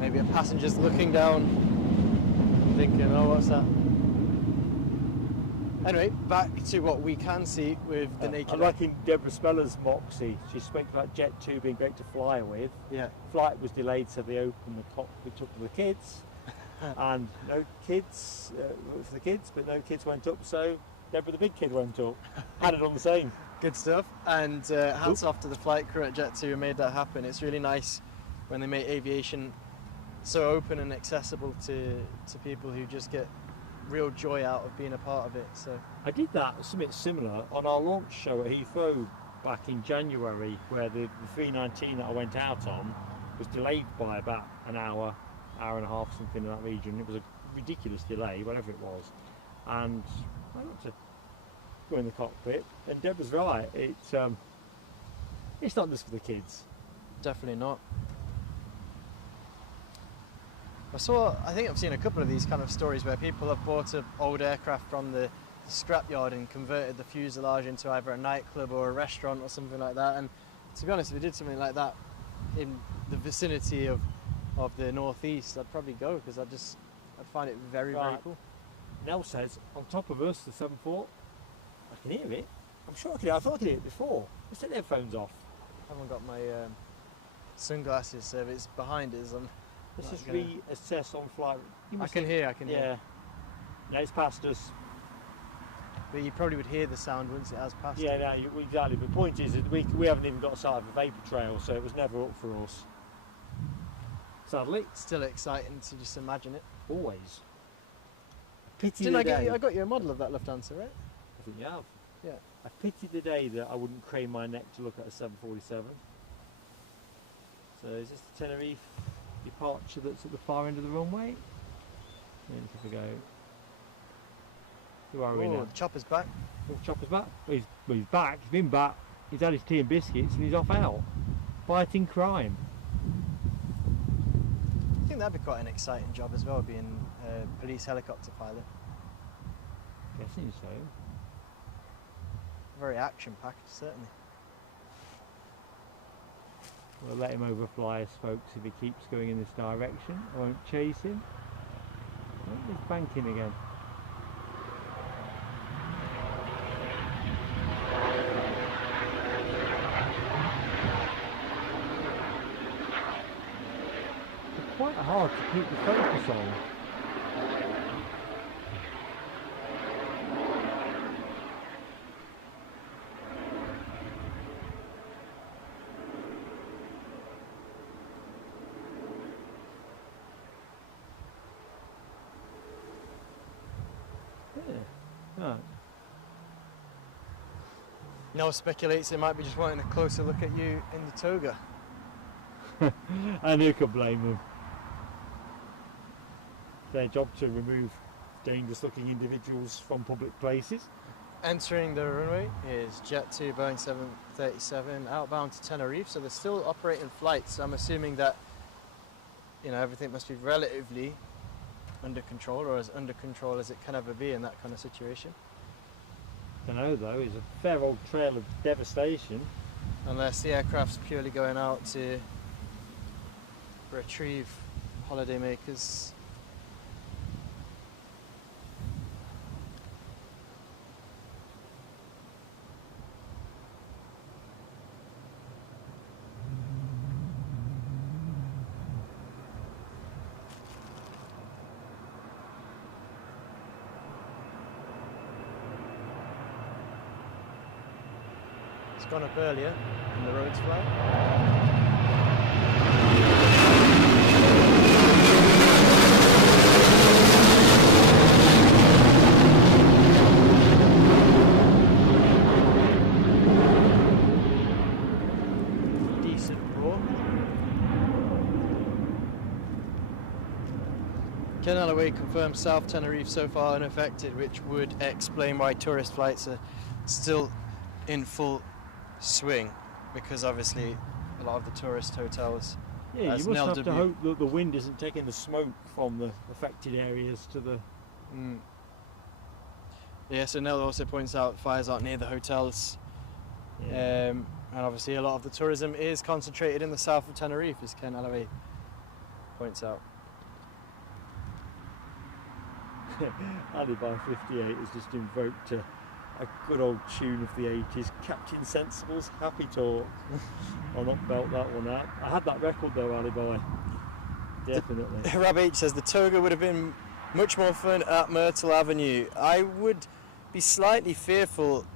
maybe a passenger's looking down, thinking, "Oh, what's that?" Anyway, back to what we can see with the naked eye. I'm liking Deborah Speller's moxie. She spoke about Jet 2 being great to fly with. Yeah. Flight was delayed, so they opened the cockpit up for the kids. And no kids, for the kids, but no kids went up, so Deborah the big kid went up. Had it on the same. Good stuff. And hats off to the flight crew at Jet 2 who made that happen. It's really nice when they make aviation so open and accessible to people who just get real joy out of being a part of it. So I did that something similar on our launch show at Heathrow back in January, where the 319 that I went out on was delayed by about an hour and a half, something in that region. It was a ridiculous delay, whatever it was, and I got to go in the cockpit, and Deb was right, it's not just for the kids. Definitely not. I think I've seen a couple of these kind of stories where people have bought an old aircraft from the scrapyard and converted the fuselage into either a nightclub or a restaurant or something like that. And to be honest, if we did something like that in the vicinity of the northeast, I'd probably go, because I'd find it very, very cool. Nell says, on top of us, the 74, I can hear it. I'm sure I can hear it. I thought I could hear it before. Let's take the headphones off. I haven't got my sunglasses, so if it's behind us, Let's just reassess on flight. I can hear. Yeah. No, it's past us. But you probably would hear the sound once it has passed. Yeah, no, exactly. But the point is that we haven't even got a sight of a vapour trail, so it was never up for us. Sadly. Still exciting to just imagine it. Always. Pity Didn't I got you a model of that Lufthansa, right? I think you have. Yeah. I pity the day that I wouldn't crane my neck to look at a 747. So is this the Tenerife departure that's at the far end of the runway? Let's have a go. Who are we now? The chopper's back. Oh, Chopper's back. Well, he's back. He's been back. He's had his tea and biscuits and he's off out. Fighting crime. I think that'd be quite an exciting job as well, being a police helicopter pilot. Guessing so. Very action-packed, certainly. We'll let him overfly us, folks, if he keeps going in this direction. I won't chase him. Oh, he's banking again. It's quite hard to keep the focus on. Noel speculates they might be just wanting a closer look at you in the toga. And who can blame them? It's their job to remove dangerous looking individuals from public places. Entering the runway is Jet 2 Boeing 737 outbound to Tenerife, so they're still operating flights. I'm assuming that, you know, everything must be relatively under control, or as under control as it can ever be in that kind of situation. I don't know though, it's a fair old trail of devastation. Unless the aircraft's purely going out to retrieve holidaymakers. It's gone up earlier in the roads flight. Decent roar. Ken Alloway confirmed South Tenerife so far unaffected, which would explain why tourist flights are still in full swing, because obviously a lot of the tourist hotels. Yeah, you must have to hope that the wind isn't taking the smoke from the affected areas to the... Yeah, so Nell also points out fires aren't near the hotels. Yeah. And obviously a lot of the tourism is concentrated in the south of Tenerife, as Ken Alloway points out. Alibi 58 has just invoked a good old tune of the 80s, Captain Sensible's Happy Talk. I'll not belt that one out. I had that record though, Alibi. Definitely. Rab H says the Toga would have been much more fun at Myrtle Avenue. I would be slightly fearful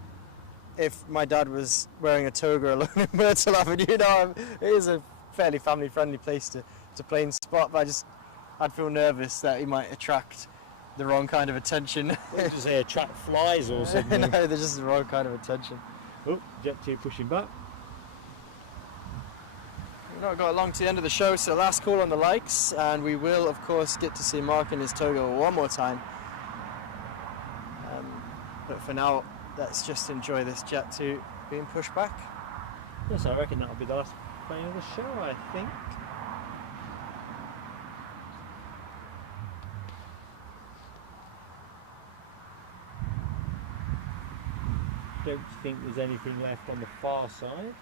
if my dad was wearing a toga alone in Myrtle Avenue. You know, it is a fairly family-friendly place to play and spot, but I'd feel nervous that he might attract the wrong kind of attention. What did you say, attract flies or something? No, they're just the wrong kind of attention. Oh, Jet 2 pushing back. We've not got long to the end of the show, so last call on the likes, and we will of course get to see Mark in his toga one more time. But for now, let's just enjoy this Jet 2 being pushed back. Yes, I reckon that'll be the last plane of the show, I think. Don't think there's anything left on the far side.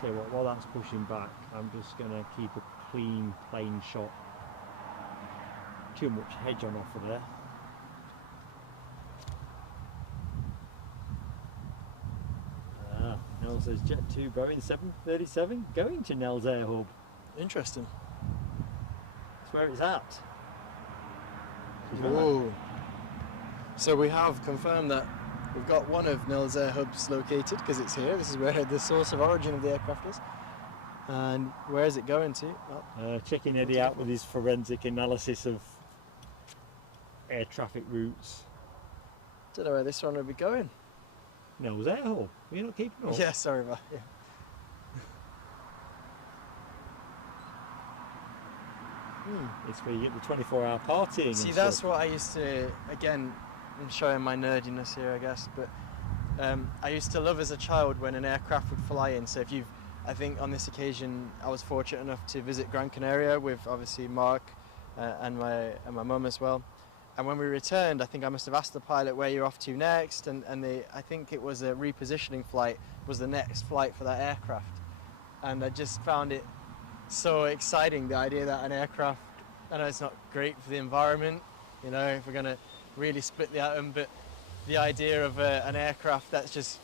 So while that's pushing back, I'm just going to keep a clean, plain shot. Too much hedge on offer there. Nell says Jet 2 Boeing 737 going to Nell's Air Hub. Interesting. That's where it's at. Whoa. So we have confirmed that we've got one of Nell's Air Hubs located, because it's here. This is where the source of origin of the aircraft is. And where is it going to? Well, checking Eddie out with his forensic analysis of air traffic routes. Don't know where this one will be going. Nell's Air Hub. You're not keeping up? Yeah, sorry about it. It's where you get the 24-hour partying. See, and that's stuff. what I used to, again, I'm showing my nerdiness here, I guess, but I used to love as a child when an aircraft would fly in. So I think on this occasion, I was fortunate enough to visit Gran Canaria with obviously Mark and my mum as well. And when we returned, I think I must have asked the pilot where you're off to next, and I think it was a repositioning flight was the next flight for that aircraft. And I just found it so exciting, the idea that an aircraft, I know it's not great for the environment, you know, if we're going to really split the atom, but the idea of an aircraft that just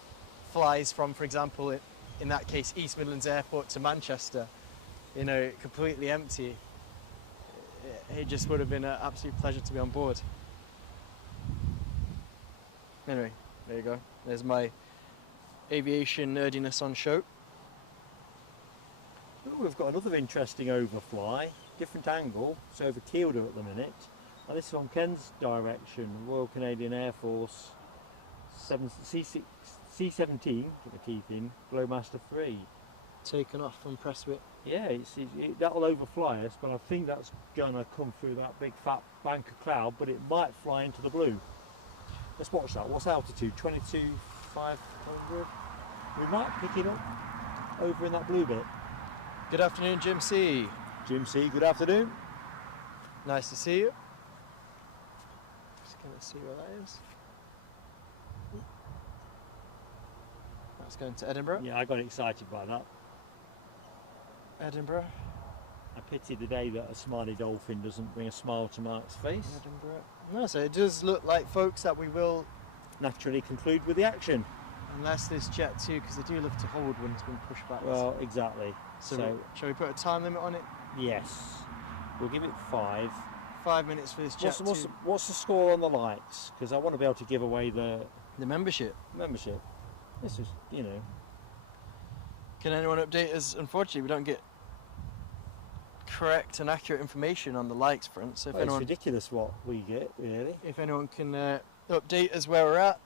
flies from, for example, in that case, East Midlands Airport to Manchester, you know, completely empty, it just would have been an absolute pleasure to be on board. Anyway, there you go. There's my aviation nerdiness on show. Oh, we've got another interesting overfly. different angle. It's over Kielder at the minute. And this is from Ken's direction, Royal Canadian Air Force C17, get my teeth in, Glowmaster 3. Taken off from Presswick. Yeah, that'll overfly us, but I think that's gonna come through that big fat bank of cloud, but it might fly into the blue. Let's watch that. What's altitude? 22,500. We might pick it up over in that blue bit. Good afternoon, Jim C. Jim C, good afternoon. Nice to see you. Just gonna see where that is. That's going to Edinburgh. Yeah, I got excited by that. Edinburgh. I pity the day that a smiley dolphin doesn't bring a smile to Mark's face. Edinburgh. No, so it does look like, folks, that we will Naturally conclude with the action. unless this jet too, because they do love to hold when it's been pushed back. Well, exactly. So shall we put a time limit on it? Yes, we'll give it 5. 5 minutes for this jet What's the score on the lights? Because I want to be able to give away the the membership. membership. This is, you know. Can anyone update us? Unfortunately, we don't get correct and accurate information on the likes front. So if Well, it's anyone, ridiculous what we get, really. if anyone can update us where we're at,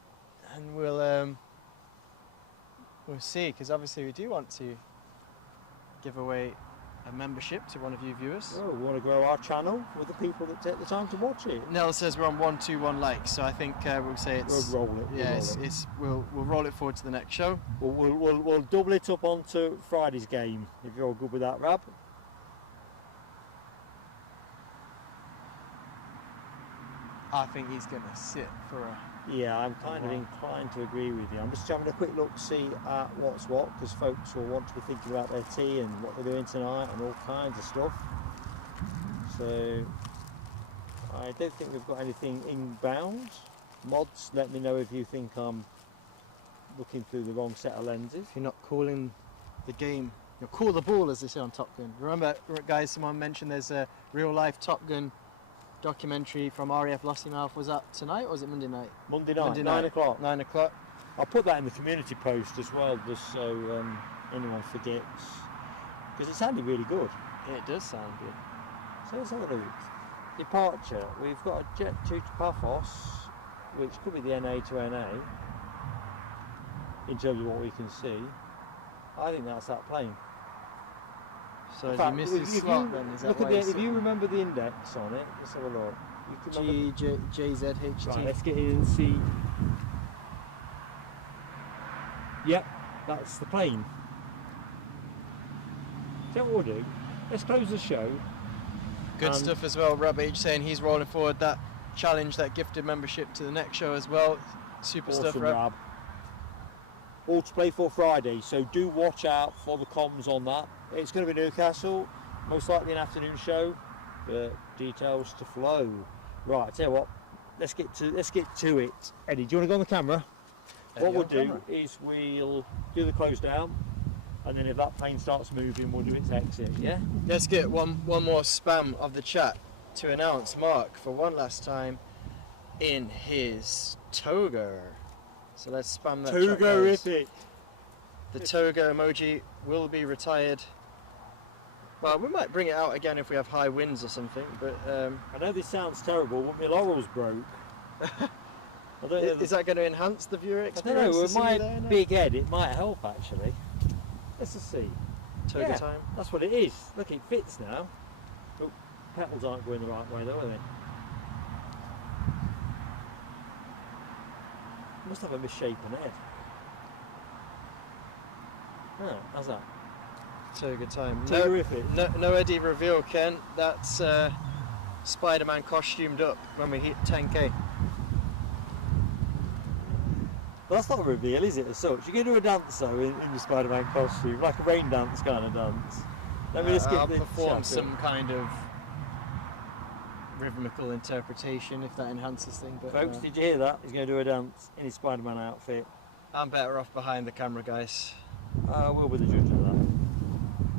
and we'll see. Because obviously we do want to give away a membership to one of you viewers. Well, we want to grow our channel with the people that take the time to watch it. Nell says we're on 121 likes, so I think we'll say it's. We'll roll it. Yeah, we'll roll it forward to the next show. We'll double it up onto Friday's game, if you're all good with that, Rab. I think he's going to sit for a. Yeah, I'm kind of inclined to agree with you. I'm just having a quick look to see at what's what, because folks will want to be thinking about their tea and what they're doing tonight and all kinds of stuff. So I don't think we've got anything inbound. Mods, let me know if you think I'm looking through the wrong set of lenses. If you're not calling the game, you'll call the ball, as they say on Top Gun. Remember, guys, someone mentioned there's a real-life Top Gun documentary from RAF Lossiemouth. Was that tonight or was it Monday night? Monday night, 9 o'clock. 9 o'clock. I'll put that in the community post as well, just so anyone forgets. Because it sounded really good. Yeah, it does sound good. So let's have a look. Departure. We've got a Jet 2 to Paphos, which could be the NA to NA, in terms of what we can see. I think that's that plane. So In as fact, you missed his slot then, is that look why at the, it's if you remember the index on it, let's have a look. You can remember JZHT? Right, let's get in and see. Yep, that's the plane. So what we'll do, let's close the show. Good stuff as well. Rob H saying he's rolling forward that challenge, that gifted membership to the next show as well. Super Awesome, stuff, Rob. Rab. All to play for Friday, so do watch out for the comms on that. It's going to be Newcastle, most likely an afternoon show, but details to flow. Right, I tell you what, let's get to it. Eddie, do you want to go on the camera? What we'll do is we'll do the close down, and then if that plane starts moving, we'll do its exit. Yeah. Let's get one more spam of the chat to announce Mark for one last time in his Toga. So let's spam that. Toga-rific. The Toga emoji will be retired. Well, we might bring it out again if we have high winds or something, but I know this sounds terrible, but my laurels broke. Is that going to enhance the viewer I experience? don't know, with my big head it might help actually. Let's just see. Toga time. That's what it is. Look, it fits now. Oh, petals aren't going the right way though, are they? Must have a misshapen head. Oh, how's that? Toga time. Terrific. No Eddie reveal, Ken. That's Spider-Man costumed up when we hit 10k. Well, that's not a reveal, is it, as such? You're going to do a dance, though, in your Spider-Man costume, like a rain dance kind of dance. Let me just I'll get perform some kind of rhythmical interpretation, if that enhances things. But folks, did you hear that? He's going to do a dance in his Spider-Man outfit. I'm better off behind the camera, guys. We'll be the judge of that.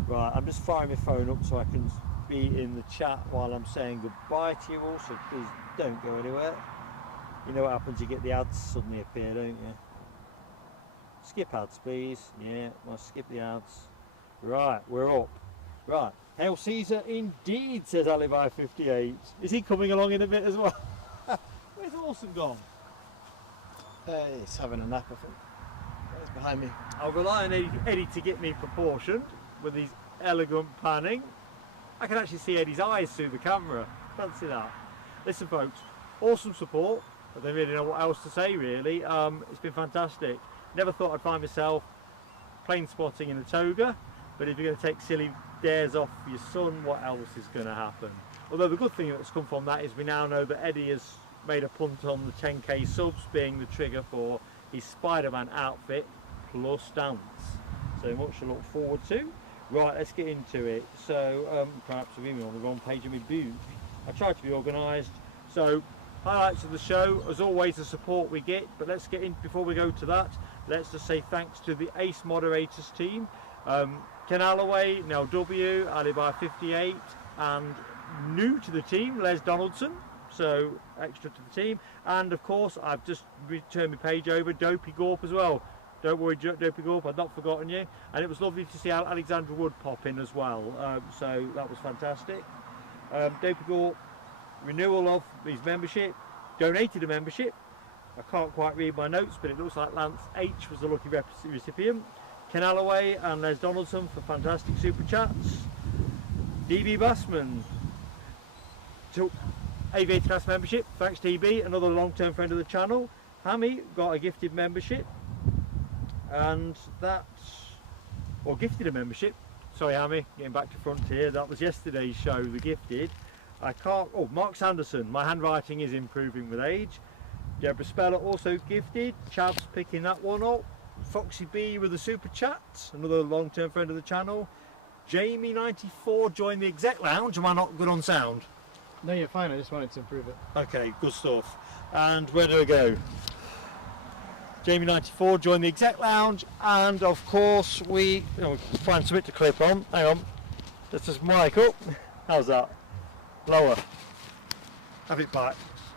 Right, I'm just firing my phone up so I can be in the chat while I'm saying goodbye to you all, so please don't go anywhere. You know what happens, you get the ads suddenly appear, don't you? Skip ads, please. Yeah, well, skip the ads. Right, we're up. Right, Hail Caesar indeed, says Alibi58. Is he coming along in a bit as well? Where's Orson gone? He's having a nap, I think. He's behind me. I'll rely on Eddie to get me proportioned with his elegant panning. I can actually see Eddie's eyes through the camera. Fancy that. Listen folks, awesome support. I don't really know what else to say really. It's been fantastic. Never thought I'd find myself plane spotting in a toga, but if you're going to take silly dares off your son, what else is going to happen? Although the good thing that's come from that is we now know that Eddie has made a punt on the 10k subs being the trigger for his Spider-Man outfit plus dance. So much to look forward to. Right, let's get into it. So perhaps I'm even on the wrong page of my book. I tried to be organised. So highlights of the show, as always, the support we get, but let's get in. Before we go to that, let's just say thanks to the Ace Moderators team, Ken Alloway, Nell W, Alibi58, and new to the team, Les Donaldson, so extra to the team, and of course I've just returned my page over, Dopey Gorp as well. Don't worry, Dopey Gorp, I've not forgotten you, and it was lovely to see Alexandra Wood pop in as well, so that was fantastic. Dopey Gorp, renewal of his membership, donated a membership. I can't quite read my notes, but it looks like Lance H was the lucky recipient. Ken Alloway and Les Donaldson for fantastic super chats. DB Bassman took Aviator Class membership, thanks DB, another long-term friend of the channel. Hammy got a gifted membership, and gifted a membership. Sorry Hammy, getting back to front here, that was yesterday's show, the gifted. Mark Sanderson, my handwriting is improving with age. Deborah Speller also gifted, Chavs picking that one up. Foxy B with a super chat, another long-term friend of the channel. Jamie94 joined the exec lounge. Am I not good on sound? No, you're fine, I just wanted to improve it. Okay, good stuff. And where do I go? Jamie94 joined the exec lounge, and of course we find something to clip on. Hang on, let's just mic up. How's that? Lower. Have it back.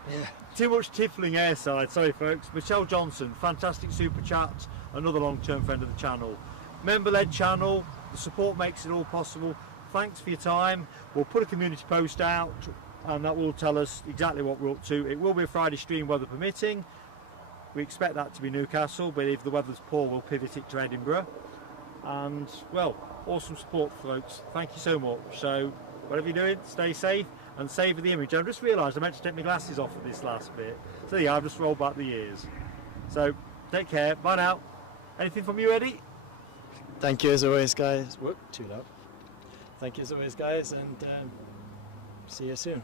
Yeah. Too much tiffling airside, sorry folks. Michelle Johnson, fantastic super chat, another long-term friend of the channel. Member-led channel, the support makes it all possible. Thanks for your time. We'll put a community post out and that will tell us exactly what we're up to. It will be a Friday stream, weather permitting. We expect that to be Newcastle, but if the weather's poor we'll pivot it to Edinburgh. And well, awesome support folks, thank you so much. So whatever you're doing, stay safe and savour the image. I just realised I meant to take my glasses off at this last bit. So yeah, I've just rolled back the ears. So take care, bye now. Anything from you, Eddie? Thank you as always, guys. Whoop, too loud. Thank you as always, guys, and see you soon.